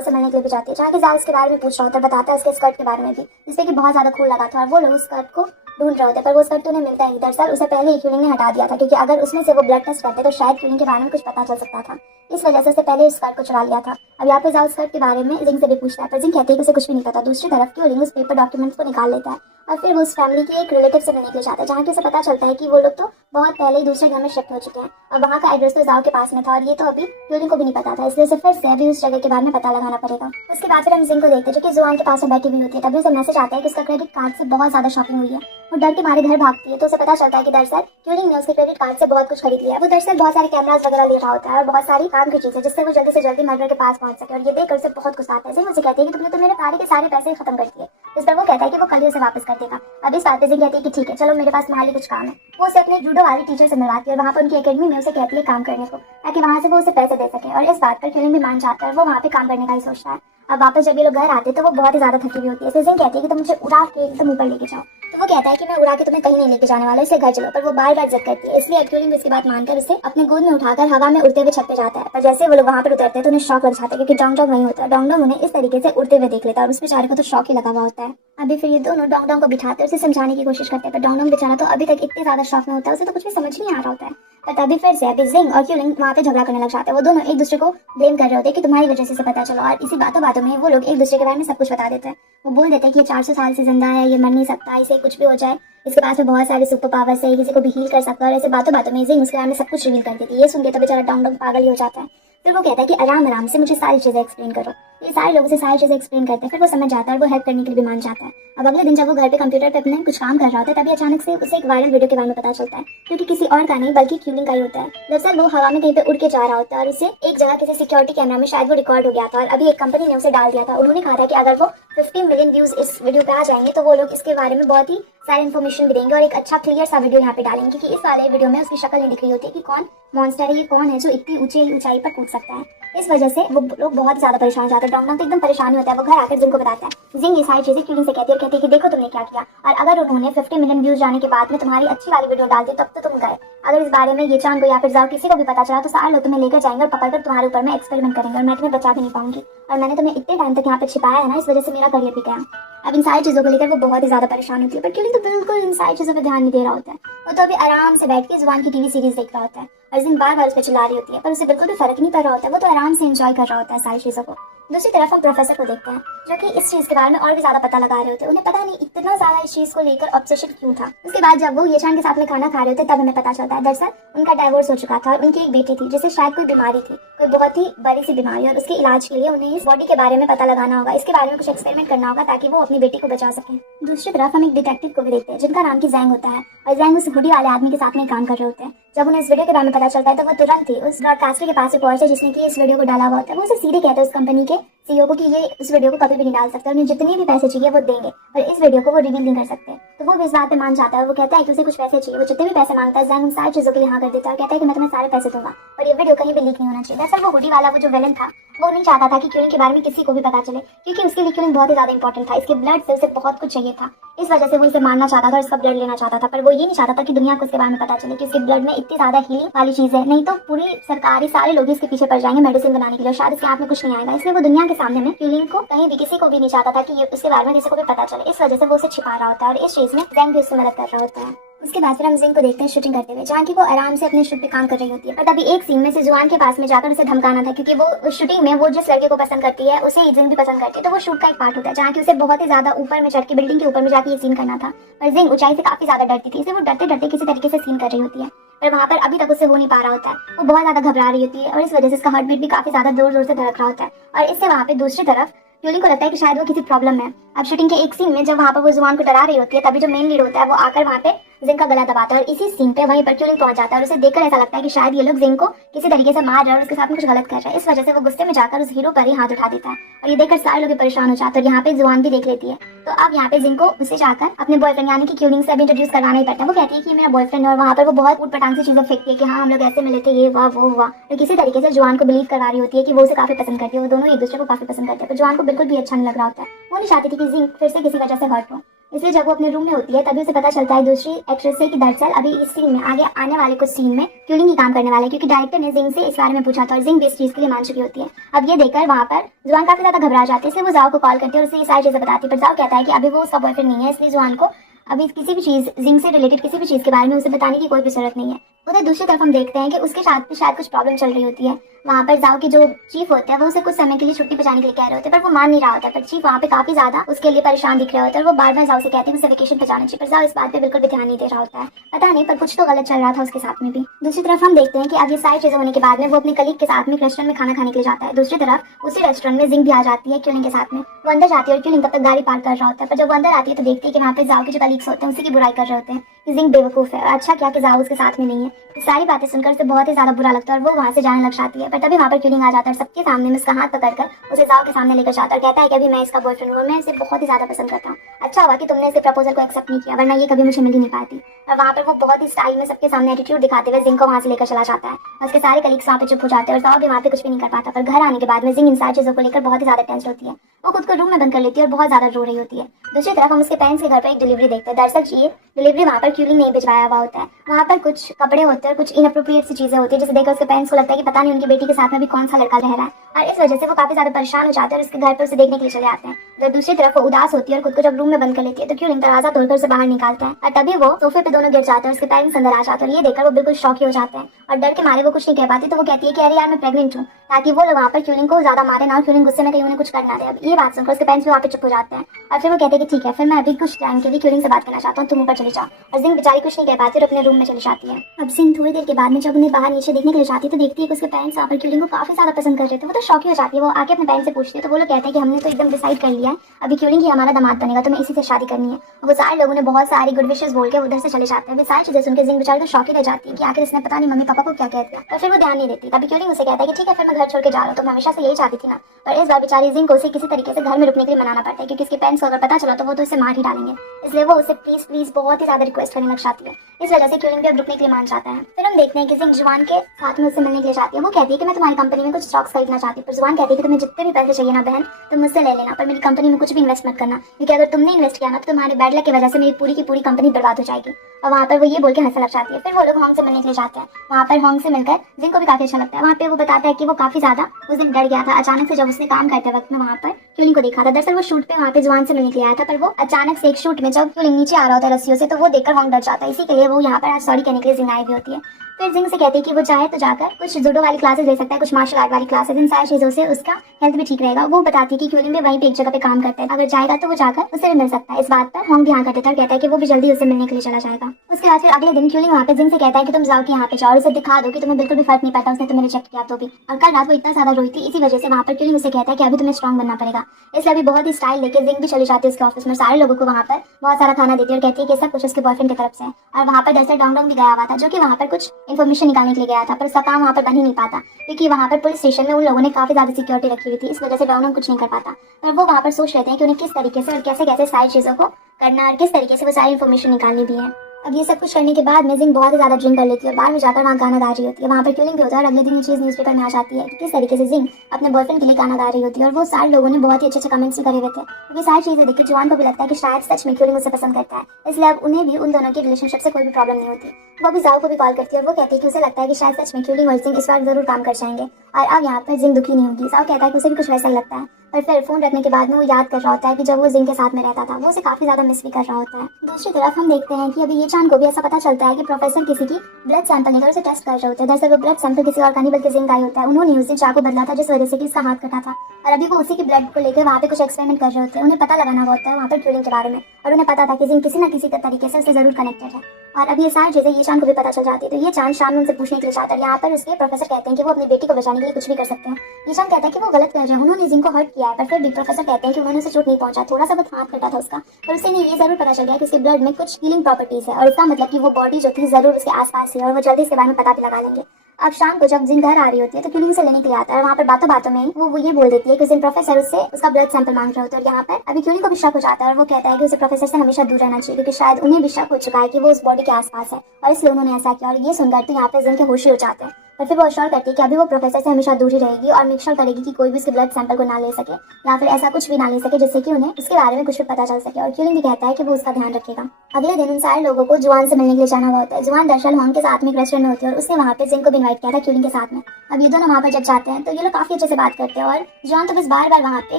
से मिलने के लिए भी जाती है, जहाँ के जाओ इसके बारे में पूछ रहा होता है, बताता है उसके स्कर्ट के बारे में भी, जिससे कि बहुत ज्यादा खून लगा था, और वो लोग उस स्कर्ट को ढूंढ रहे होते, पर वो स्कर्ट तो उन्हें मिलता ही। दरअसल उसे पहले ही क्यूलिंग ने हटा दिया था, क्योंकि अगर उसमें से वो ब्लड टेस्ट करते तो शायद क्यूलिंग के बारे में कुछ पता चल सकता था। इस वजह से उसने पहले इस स्कर्ट को चुरा लिया था। अब यहाँ पे जाओ स्कर्ट के बारे में जिंग से भी पूछता है, पर जिंग कहती है कि उसे कुछ भी नहीं पता। दूसरी तरफ क्यूलिंग उस पेपर डॉक्यूमेंट्स को निकाल लेता है, और फिर वो उस फैमिली के एक रिलेटिव से मिलने के लिए जाता है, जहाँ की उसे पता चलता है कि वो लोग तो बहुत पहले ही दूसरे घर में शिफ्ट हो चुके हैं, और वहाँ का एड्रेस तो जाओ के पास में था, और ये तो अभी क्यूलिंग को भी नहीं पता था, इसलिए उसे फिर से अभी उस जगह के बारे में पता लगाना पड़ेगा। उसके बाद फिर हम जिंग को देखते हैं, जो कि जुआन के पास में बैठी हुई होती है। तभी उसे मैसेज आता है कि उसका क्रेडिट कार्ड से बहुत ज्यादा शॉपिंग हुई है। वो डर के मारे घर भागती है, तो उसे पता चलता है कि दरअसल क्यूलिंग ने उसके क्रेडिट कार्ड से बहुत कुछ खरीद लिया है। वो दरअसल बहुत सारे कैमरास वगैरह ले रहा होता है, और बहुत सारी काम की चीजें, जिससे वो जल्दी से जल्दी मर्डर के पास पहुंच सके, और ये देखकर उसे बहुत गुस्सा आता है। जिंग उसे कहती है कि तुमने तो मेरे सारे के सारे पैसे खत्म कर दिए। इस पर वो कहता है कि वो कल ही उसे वापस कर देगा। अब इस बात पे जिंग कहती है कि ठीक है चलो, मेरे पास तुम्हारे लिए कुछ काम है। वो उसे अपने जूडो वाली टीचर से मिलवाती है, और वहाँ पर उनकी एकेडमी में उसे कहती है काम करने को, ताकि वहाँ से वो उसे पैसे दे सके, और इस बात पर क्यूलिंग भी मान जाता है, और वो वहाँ पे काम करने का ही सोचता है। अब वापस जब ये लोग घर आते हैं तो वो बहुत ही ज्यादा थकी हुई होती है, इसलिए जिंग कहती है कि तुम मुझे उड़ा के एकदम ऊपर लेके जाओ। तो वो कहता है कि मैं उड़ा के तुम्हें कहीं नहीं लेके जाने वाला, इसलिए घर चलो, पर वो बार बार जिद करती है। इसलिए क्यूलिंग इसकी बात मानकर उसे अपने गोद में उठाकर हवा में उड़ते हुए छत पे जाता है। पर जैसे वो लोग वहाँ पर उतरते हैं तो उन्हें शॉक लग जाता है, क्योंकि डोंग डोंग वहीं होता है। डोंग डोंग उन्हें इस तरीके से उड़ते हुए देख लेता है, और उस बेचारे को तो शॉक ही लगा हुआ होता है। अभी फिर ये दोनों डोंग डोंग को बिठाते उसे समझाने की कोशिश करते हैं, पर डोंग डोंग बेचारा तो अभी तक इतने ज्यादा शॉक में होता है, उसे तो कुछ भी समझ नहीं आ रहा होता है। पर तभी फिर से अभी जिंग और क्यूलिंग वहाँ पे झगड़ा करने लग जाते हैं। वो दोनों एक दूसरे को ब्लेम कर रहे होते हैं कि तुम्हारी वजह से इसे पता चला, और इसी बातों बातों में वो लोग एक दूसरे के बारे में सब कुछ बता देते हैं। वो बोल देते हैं कि ये 400 साल से जिंदा है, ये मर नहीं सकता, इसे कुछ भी हो जाए, इसके पास में बहुत सारे सुपर पावर्स है, किसी को भी हील कर सकता है, और ऐसे बातों बातों में जिंग उसके बारे में सब कुछ रिवील कर देती है। ये सुन के तो बेचारा डोंग डोंग पागल ही हो जाता है। फिर वो कहता है कि आराम आराम से मुझे सारी चीजें एक्सप्लेन करो। ये सारे लोगों से सारी चीजें एक्सप्लेन करते हैं, फिर वो समझ जाता है, और वो हेल्प करने के लिए भी मान जाता है। अब अगले दिन जब वो घर पे कंप्यूटर पे अपने कुछ काम कर रहा होता है, तभी अचानक से उसे एक वायरल वीडियो के बारे में पता चलता है, क्योंकि किसी और का नहीं बल्कि क्यूलिंग का ही होता है। दरअसल वो हवा में कहीं पे उड़ के जा रहा होता है, और उसे एक जगह किसी सिक्योरिटी कैमरा में शायद वो रिकॉर्ड हो गया था, और अभी एक कंपनी ने उसे डाल दिया था। उन्होंने कहा था कि अगर वो 50 मिलियन व्यूज इस वीडियो पे आ जाएंगे तो वो लोग इसके बारे में बहुत ही सारी इन्फॉर्मेशन भी देंगे, और एक अच्छा क्लियर सा वीडियो यहाँ पे डालेंगे, क्योंकि इस वाले वीडियो में उसकी शक्ल नहीं दिख रही होती कि कौन मॉन्स्टर है, ये कौन है जो इतनी ऊंचाई पर कूद सकता है। इस वजह से वो लोग बहुत ज्यादा परेशान हो जाते हैं। डोंग डोंग तो एकदम परेशान होता है। वो घर आकर जिंग को बताता है। जिंग ये सारी चीजें क्यूलिंग से कहती है, और कहती है कि देखो तुमने क्या किया, और अगर उन्होंने 50 मिलियन व्यूज जाने के बाद में तुम्हारी अच्छी वाली वीडियो डाल दी तब तो तुम गए। अगर इस बारे में ये चांद को या फिर जाओ किसी को भी पता चला तो सारे लोग तुम्हें लेकर जाएंगे और पकड़कर तुम्हारे ऊपर में एक्सपेरिमेंट करेंगे, और मैं तुम्हें बचा भी नहीं पाऊंगी, और मैंने तुम्हें इतने टाइम तक यहाँ पे छिपाया है ना, इस वजह से मेरा करियर भी गया। अब इन सारी चीजों को लेकर वो बहुत ही ज्यादा परेशान होती है, पर क्यूलिंग तो बिल्कुल इन सारी चीजों पर ध्यान नहीं दे रहा होता है। वो तो अभी आराम से बैठ के जुबान की टीवी सीरीज देख रहा होता है, और जिंग बार बार उस पर चिल्ला रही होती है, पर उसे बिल्कुल भी फर्क नहीं पड़ रहा होता है। वो तो आराम से एंजॉय कर रहा होता है सारी चीजों को। दूसरी तरफ हम प्रोफेसर को देखते हैं, जो कि इस चीज के बारे में और भी ज्यादा पता लगा रहे होते हैं। उन्हें पता नहीं इतना ज्यादा इस चीज को लेकर ऑब्सेशन क्यों था। उसके बाद जब वो येचान के साथ में खाना खा रहे होते तब हमें पता चलता है दरअसल उनका डाइवोर्स हो चुका था, और उनकी एक बेटी थी जिसे शायद कोई बीमारी थी, कोई बहुत ही बड़ी सी बीमारी, और उसके इलाज के लिए उन्हें इस बॉडी के बारे में पता लगाना होगा, इसके बारे में कुछ एक्सपेरिमेंट करना होगा ताकि वो अपनी बेटी को बचा सके। दूसरी तरफ हम एक डिटेक्टिव को भी देखते हैं जिनका नाम की जैंग होता है, और जैंग उस हुडी वाले आदमी के साथ में काम कर रहे होते हैं। जब उन्हें इस वीडियो के बारे में पता चलता है तो वो तुरंत ही उस ब्रॉडकास्टर के पास पहुंचते जिसने की इस वीडियो को डाला हुआ होता है। वो उसे सीधे कहते हैं उस कंपनी के सीईओ को कि ये इस वीडियो को कभी भी नहीं डाल सकते, उन्हें जितने भी पैसे चाहिए वो देंगे, और इस वीडियो को वो रिवील नहीं कर सकते। तो वो भी इस बात पे मान जाता है, वो कहता है कि उसे कुछ पैसे चाहिए। वो जितने भी पैसे मांगता है जैंग उन सारी चीजों के लिए हाँ कर देता है, और कहता है कि मैं तुम्हें सारे पैसे दूंगा, और ये वीडियो कहीं भी लीक नहीं होना चाहिए। दरअसल वो हुडी वाला वो जो विलन था वो नहीं चाहता था कि क्यूलिंग के बारे में किसी को भी पता चले, क्योंकि उसके लिए क्यूलिंग बहुत ही ज्यादा इंपॉर्टेंट था। इसके ब्लड से उसे बहुत कुछ चाहिए था, इस वजह से वो इसे मारना चाहता था और इसका ब्लड लेना चाहता था। पर वो ये नहीं चाहता था कि दुनिया को उसके बारे में पता चले कि उसके ब्लड में इतनी ज्यादा हीलिंग वाली चीज है, नहीं तो पूरी सरकारी सारे लोग इसके पीछे पड़ जाएंगे मेडिसिन बनाने के लिए, शायद इसके हाथ में कुछ नहीं आएगा। इसलिए वो दुनिया के सामने में क्यूलिंग को कहीं भी किसी को भी नहीं चाहता था कि ये उसके बारे में किसी को भी पता चले, इस वजह से वो उसे छिपा रहा होता है, और इस चीज में जैंग भी उससे मदद कर रहा होता है। उसके बाद फिर हम जिंग को देखते हैं शूटिंग करते हुए, जहाँ की वो आराम से अपने शूट पे काम कर रही होती है। पर तभी एक सीन में से जुआन के पास में जाकर उसे धमकाना था, क्योंकि वो उस शूटिंग में वो जिस लड़के को पसंद करती है उसे जिंग भी पसंद करती है। तो वो शूट का एक पार्ट होता है जहाँ की उसे बहुत ही ज्यादा ऊपर में चढ़ के बिल्डिंग के ऊपर में जाकर ये सीन करना था, पर जिंग ऊंचाई से काफी ज्यादा डरती थी, इसलिए वो डरते डरते किसी तरीके से सीन कर रही होती है, पर वहाँ पर अभी तक उससे हो नहीं पा रहा होता है। वो बहुत ज्यादा घबरा रही होती है, और इस वजह से इसका हार्ट बीट भी काफी ज्यादा जोर जोर से धड़क रहा होता है, और इससे वहाँ पे दूसरी तरफ क्यूलिंग को लगता है कि शायद वो किसी प्रॉब्लम में है। अब शूटिंग के एक सीन में जब वहाँ पर वो जुआन को डरा रही होती है, तभी जो मेन लीड होता है वो आकर वहाँ पे जिंग का गला दबाता है और इसी सीन पे वहीं पर क्यूलिंग पहुंच जाता है और उसे देखकर ऐसा लगता है कि शायद ये लोग जिंग को किसी तरीके से मार रहे हैं और उसके साथ में कुछ गलत कर रहे हैं। इस वजह से वो गुस्से में जाकर उस हीरो पर ही हाथ उठा देता है और ये देखकर सारे लोग परेशान हो जाते हैं और यहाँ पे जुआन भी देख लेती है। तो अब यहाँ पे जिंग को उससे जाकर अपने बॉयफ्रेंड यानी कि क्यूलिंग से अभी इंट्रोड्यूस करवाना ही पड़ता है। वो कहती है कि मेरा बॉयफ्रेंड है और वहाँ पर वो बहुत उटपटांग से चीजें फेंकती है कि हाँ हम लोग ऐसे मिले थे, ये हुआ वो हुआ। तो किसी तरीके से जुआन को बिलीव करवा रही होती है कि वो उसे काफी पसंद करती है, वो दोनों एक दूसरे को काफी पसंद करते हैं। पर जुआन को बिल्कुल भी अच्छा नहीं लग रहा होता है। वो नहीं चाहती थी कि जिंग फिर से किसी वजह से हर्ट हो। इसलिए जब वो अपने रूम में होती है तभी उसे पता चलता है दूसरी एक्ट्रेस से कि दरअसल अभी इस सीन में आगे आने वाले कुछ सीन में क्यूलिंग ही काम करने वाला है, क्योंकि डायरेक्टर ने जिंग से इस बारे में पूछा था और जिंग भी इस चीज के लिए मान चुकी होती है। अब ये देखकर वहाँ पर जुआन काफी ज्यादा घबरा जाती है, इसलिए वो जाओ को कॉल करती है और उसे ये सारी चीजें बताती है। पर जाओ कहता है कि अभी वो उसका बॉयफ्रेंड नहीं है, इसलिए जुआन को अभी किसी भी चीज जिंग से रिलेटेड किसी भी चीज के बारे में उसे बताने की कोई भी जरूरत नहीं है। उधर दूसरी तरफ हम देखते हैं कि उसके साथ भी शायद कुछ प्रॉब्लम चल रही होती है। वहाँ पर जाओ के जो चीफ होते हैं वो उसे कुछ समय के लिए छुट्टी पे जाने के लिए कह रहे होते हैं, पर वो मान नहीं रहा होता है। पर चीफ वहाँ पे काफी ज्यादा उसके लिए परेशान दिख रहे होते हैं और वो बार बार जाओ से कहते हैं उसे वेकेशन पे जाना चाहिए, पर जाओ इस बात पे बिल्कुल भी ध्यान नहीं दे रहा होता है। पता नहीं पर कुछ तो गलत चल रहा था उसके साथ में भी। दूसरी तरफ हम देखते हैं कि अब ये सारी चीजें होने के बाद में वो अपने कलीग के साथ में रेस्टोरेंट में खाना खाने के लिए जाता है। दूसरी तरफ उसी रेस्टोरेंट में जिंग भी आ जाती है क्यूलिंग के साथ में। वो अंदर जाती है और क्यूलिंग तब तक गाड़ी पार्क कर रहा होता है, पर जब वो अंदर आती है तो देखती है कि वहाँ पे जाओ के जो कलीग्स होते हैं उसी की बुराई कर रहे होते हैं कि जिंग बेवकूफ है और अच्छा क्या कि जाओ उसके साथ में नहीं है। सारी बातें सुनकर उसे बहुत ही ज्यादा बुरा लगता है और वो वहाँ से जाने लग जाती है। पर तभी वहाँ पर क्यूलिंग आ जाता है और सबके सामने में उसका हाथ पकड़कर उसे जाओ के सामने लेकर जाता है और कहता है कि अभी मैं इसका बॉयफ्रेंड हूँ, मैं इसे बहुत ही ज्यादा पसंद करता हूँ। अच्छा हुआ कि तुमने इसे प्रपोजल को एक्सेप्ट नहीं किया, वरना ये कभी मुझे मिल ही नहीं पाती। और वहाँ पर वो बहुत ही स्टाइल में सबके सामने एटीट्यूड दिखाते हुए जिंग को वहाँ से लेकर चला जाता है। उसके सारे कलीग्स वहाँ पे चुप हो जाते हैं और जाओ भी वहाँ पे कुछ भी नहीं कर पाता। पर घर आने के बाद में जिंग इन सारी चीजों को लेकर बहुत ही ज्यादा टेंस होती है। वो खुद को रूम में बंद कर लेती है और बहुत ज्यादा रो रही होती है। दूसरी तरफ हम उसके पेरेंट्स के घर पर एक डिलीवरी देखते हैं। दरअसल ये डिलीवरी वहाँ पर क्यूलिंग नहीं भिजवाया हुआ होता है। वहाँ पर कुछ कपड़े होते हैं और कुछ इनअप्रोप्रिएट सी चीजें होती है जिसे देखकर उसके पेरेंट्स को लगता है कि पता नहीं उनकी बेटी के साथ में भी कौन सा लड़का रह रहा है और इस वजह से वो काफी ज्यादा परेशान हो जाते हैं और उसके घर पर उसे देखने के लिए चले आते हैं। जब दूसरी तरफ वो उदास होती है और खुद को जब रूम में बंद कर लेती है तो क्यूलिंग दरवाजा तोड़कर उसे बाहर निकालता है और तभी वो सोफे पे दोनों गिर जाते हैं। उसके पेरेंट्स अंदर आ जाते हैं और ये देखकर वो बिल्कुल शॉक हो जाते हैं और डर के मारे वो कुछ नहीं कह पाती। तो वो कहती है कि अरे यार मैं प्रेग्नेंट हूँ, ताकि वो लोग वहाँ पर क्यूलिंग को ज्यादा मारे ना, क्यूलिंग गुस्से में कहीं उन्हें कुछ कर ना दे। अब ये बात सुनकर उसके पेरेंट्स भी वहाँ पे चुप हो जाते हैं और फिर वो कहते हैं कि ठीक है, फिर मैं अभी कुछ टाइम के लिए क्यूलिंग से बात करना चाहता हूँ, तुम ऊपर चले जाओ। और जिंग बेचारी कुछ नहीं कह पाती और अपने रूम में चली जाती है। अब जिंग थोड़ी देर के बाद में जब उन्हें बाहर नीचे देखने के लिए जाती है तो देखती है कि उसके पेरेंट्स वहाँ पर क्यूलिंग को काफी ज्यादा पसंद कर रहे थे। वो तो शॉक हो जाती है। वो आके अपने पेरेंट्स से पूछती है तो वो लोग कहते हैं कि हमने तो एकदम डिसाइड कर लिया है, अभी क्यूलिंग ही हमारा दामाद बनेगा, तुम्हें इसी से शादी करनी है। वो सारे लोगों ने बहुत सारी गुड विशेस बोल के उधर से चले जाते हैं। वे सारी चीजें सुनकर जिंग बेचारी तो शॉक ही रह जाती है कि आखिर इसने पता नहीं मम्मी पापा को क्या कह दिया। और फिर वो ध्यान नहीं देती। तभी क्यूलिंग उसे कहता है कि ठीक है फिर मैं घर छोड़ के जा रहा हूँ, तुम हमेशा से यही चाहती थी ना। पर इस बार बेचारी जिंग को उसे किसी तरीके से घर में रुकने के लिए मनाना पड़ता है, क्योंकि उसके पेरेंट्स को अगर पता चला तो वो तो उसे मार ही डालेंगे। इसलिए वो उसे प्लीज प्लीज बहुत ही ज्यादा रिक्वेस्ट करने लग जाती है। इस वजह से क्यूलिंग भी अब रुकने के लिए मान जाता है। फिर हम देखते हैं कि जिंग जुआन के साथ में उससे मिलने के लिए जाती है। वो कहती है कि मैं तुम्हारी कंपनी में कुछ स्टॉक्स खरीदना चाहती हूँ। पर जुआन कहती है कि तुम्हें जितने भी पैसे चाहिए ना बहन तुम मुझसे ले लेना, पर मेरी कंपनी में कुछ भी इन्वेस्ट मत करना, क्योंकि अगर तुमने इन्वेस्ट किया ना तो तुम्हारे बैड लक की वजह से मेरी पूरी की पूरी कंपनी बर्बाद हो जाएगी। और वहाँ पर वो ये बोल के हंसने लग जाती है। फिर वो लोग होंग से मिलने के लिए जाते हैं। वहाँ पर होंग से मिलकर जिंग को भी काफी अच्छा लगता है। वहाँ पे वो बताता है कि वो काफी ज्यादा उस दिन डर गया था अचानक से जब उसने काम करते वक्त में वहाँ पर क्यूलिंग को देखा था। दरअसल वो शूट पे वहाँ पे जुआन से मिलने के लिए आया था, पर वो अचानक से एक शूट में जब क्यूलिंग नीचे आ रहा होता है रस्सियों से तो वो देखकर होंग डर जाता है। इसी के लिए वो यहाँ पर आज सॉरी कहने के लिए जिंग आई भी होती है। फिर जिंग से कहती है कि वो चाहे तो जाकर कुछ जूडो वाली क्लासेस ले सकता है, कुछ मार्शल आर्ट वाली क्लासेस, इन सारी चीजों से उसका हेल्थ भी ठीक रहेगा। वो बताती है कि क्यूलिंग भी वहीं पे एक जगह पे काम करता है, अगर जाएगा तो वो जाकर उससे भी मिल सकता है। इस बात पर होंग भी हाँ कर देता है और कहता है कि वो भी जल्दी उससे मिलने के लिए चला जाएगा। उसके बाद फिर अगले दिन क्यूलिंग वहाँ पे जिंग से कहता है कि तुम जाओ कि यहाँ पे जाओ और उसे दिखा दो कि तुम्हें बिल्कुल भी फर्क नहीं पड़ता उसने तुम्हें रिजेक्ट किया तो भी। और कल रात वो इतना ज्यादा रोई थी, इसी वजह से वहाँ पर क्यूलिंग उसे कहता है कि अभी तुम्हें स्ट्रॉन्ग बनना पड़ेगा। इसलिए अभी बहुत ही स्टाइल लेके जिंग भी चली जाती है उसके ऑफिस में, सारे लोगों को वहाँ पर बहुत सारा खाना देती है और कहती है कि सब कुछ उसके बॉयफ्रेंड की तरफ से है। और वहाँ पर दरअसल डोंग डोंग भी गया हुआ था जो कि वहाँ पर कुछ इन्फॉर्मेशन निकालने के लिए गया था, पर उसका काम वहाँ पर बन ही नहीं पाता क्योंकि वहाँ पर पुलिस स्टेशन में उन लोगों ने काफी ज्यादा सिक्योरिटी रखी हुई थी। इस वजह से डोंग डोंग कुछ नहीं कर पाता। और वो वहाँ पर सोच रहे थे कि उन्हें किस तरीके से और कैसे कैसे सारी चीजों को करना और किस तरीके से वो सारी इन्फॉर्मेशन निकालनी भी है। अब ये सब कुछ करने के बाद में जिंग बहुत ही ज्यादा ड्रिंक कर लेती है और बाहर में जाकर वहाँ गाना गा रही होती है। वहाँ पर क्यूलिंग भी होता है और अगले दिन ये चीज न्यूज़पेपर में आ जाती है कि किस तरीके से जिंग अपने बॉयफ्रेंड के लिए गाना गा रही होती है। और वो सारे लोगों ने बहुत ही अच्छे कमेंट्स भी करे हुए थे। ये सारी चीजें देखकर जुआन को भी लगता है कि शायद सच में क्यूलिंग उसे पसंद करता है, इसलिए अब उन्हें भी उन दोनों के रिलेशनशिप से कोई भी प्रॉब्लम नहीं होती। वो भी जाओ को भी कॉल करती है और वो कहती है कि उसे लगता है कि शायद सच में क्यूलिंग और जिंग इस बार जरूर काम कर जाएंगे और अब यहाँ पर जिंग दुखी नहीं होगी। जाओ कहता है कि उसे भी कुछ वैसा लगता है। पर फिर फोन रखने के बाद में वो याद कर रहा होता है कि जब वो जिंग के साथ में रहता था वो उसे काफी ज्यादा मिस भी कर रहा होता है। दूसरी तरफ हम देखते हैं कि अभी ये चांद को भी ऐसा पता चलता है कि प्रोफेसर किसी की ब्लड सैंपल लेकर उसे टेस्ट कर रहे होते हैं। दरअसल वो ब्लड सैंपल किसी और का नहीं बल्कि जिंग का ही होता है। उन्होंने उस दिन चाकू बदला था जिस वजह से कि उसका हाथ कटा था और अभी वो उसी की ब्लड को लेकर वहाँ पे कुछ एक्सपेरिमेंट कर रहे होते हैं। उन्हें पता लगाना होता है वहाँ पर क्यूलिंग के बारे में और उन्हें पता था कि जिंग किसी न किसी तरीके से उससे जरूर कनेक्टेड है। और अब ये सारी चीजें ये चांद को भी पता चल जाती है। तो ये चांद शाम में उनसे पूछने के लिए जाता है। यहाँ पर उसके प्रोफेसर कहते हैं कि वो अपनी बेटी को बचाने के लिए कुछ भी कर सकते हैं। ये चांद कहता है कि वो गलत कर रहे हैं, उन्होंने जिंग को हर्ट किया है, पर फिर भी प्रोफेसर कहते हैं कि उन्होंने उसे चोट नहीं पहुंचा, थोड़ा सा बहुत हाथ कटा था उसका, पर उससे नहीं ये जरूर पता चल गया कि उसके ब्लड में कुछ हीलिंग प्रॉपर्टीज है और इसका मतलब कि वो बॉडी जो थी जरूर उसके आसपास ही है और वो जल्दी इसके बारे में पता भी लगा लेंगे। अब शाम को जब जिन घर आ रही होती है तो क्यूलिंग से लेने के लिए आता है और वहाँ पर बातों बातों में वो ये बोल देती है कि उस दिन प्रोफेसर उससे उसका ब्लड सैंपल मांग रहे होते हैं और यहाँ पर अभी क्यूलिंग को भी शक हो जाता है और वो कहता है कि उसे प्रोफेसर से हमेशा दूर रहना चाहिए क्योंकि शायद उन्हें भी शक हो चुका है कि वो उस बॉडी के आसपास है और इसलिए उन्होंने ऐसा किया। और ये सुनकर तो यहाँ पे जिन के होश ही हो जाते हैं, पर फिर वो अश्योर करती है कि अभी वो प्रोफेसर से हमेशा दूर ही रहेगी और मेक श्योर करेगी कि कोई भी उसके ब्लड सैंपल को ना ले सके या फिर ऐसा कुछ भी ना ले सके जिससे कि उन्हें उसके बारे में कुछ भी पता चल सके। और क्यूलिंग भी कहता है कि वो उसका ध्यान रखेगा। अगले दिन उन सारे लोगों को जुआन से मिलने के लिए जाना हुआ होता है। जुआन दरअसल हॉन्ग के साथ में एक रेस्टोरेंट में होती है और उसने वहाँ पे जिन को भी इन्वाइट किया था क्यूलिंग के साथ में। अब ये दोनों वहाँ पर जब जाते हैं तो ये लोग काफी अच्छे से बात करते हैं और जुआन तो बस बार बार वहाँ पे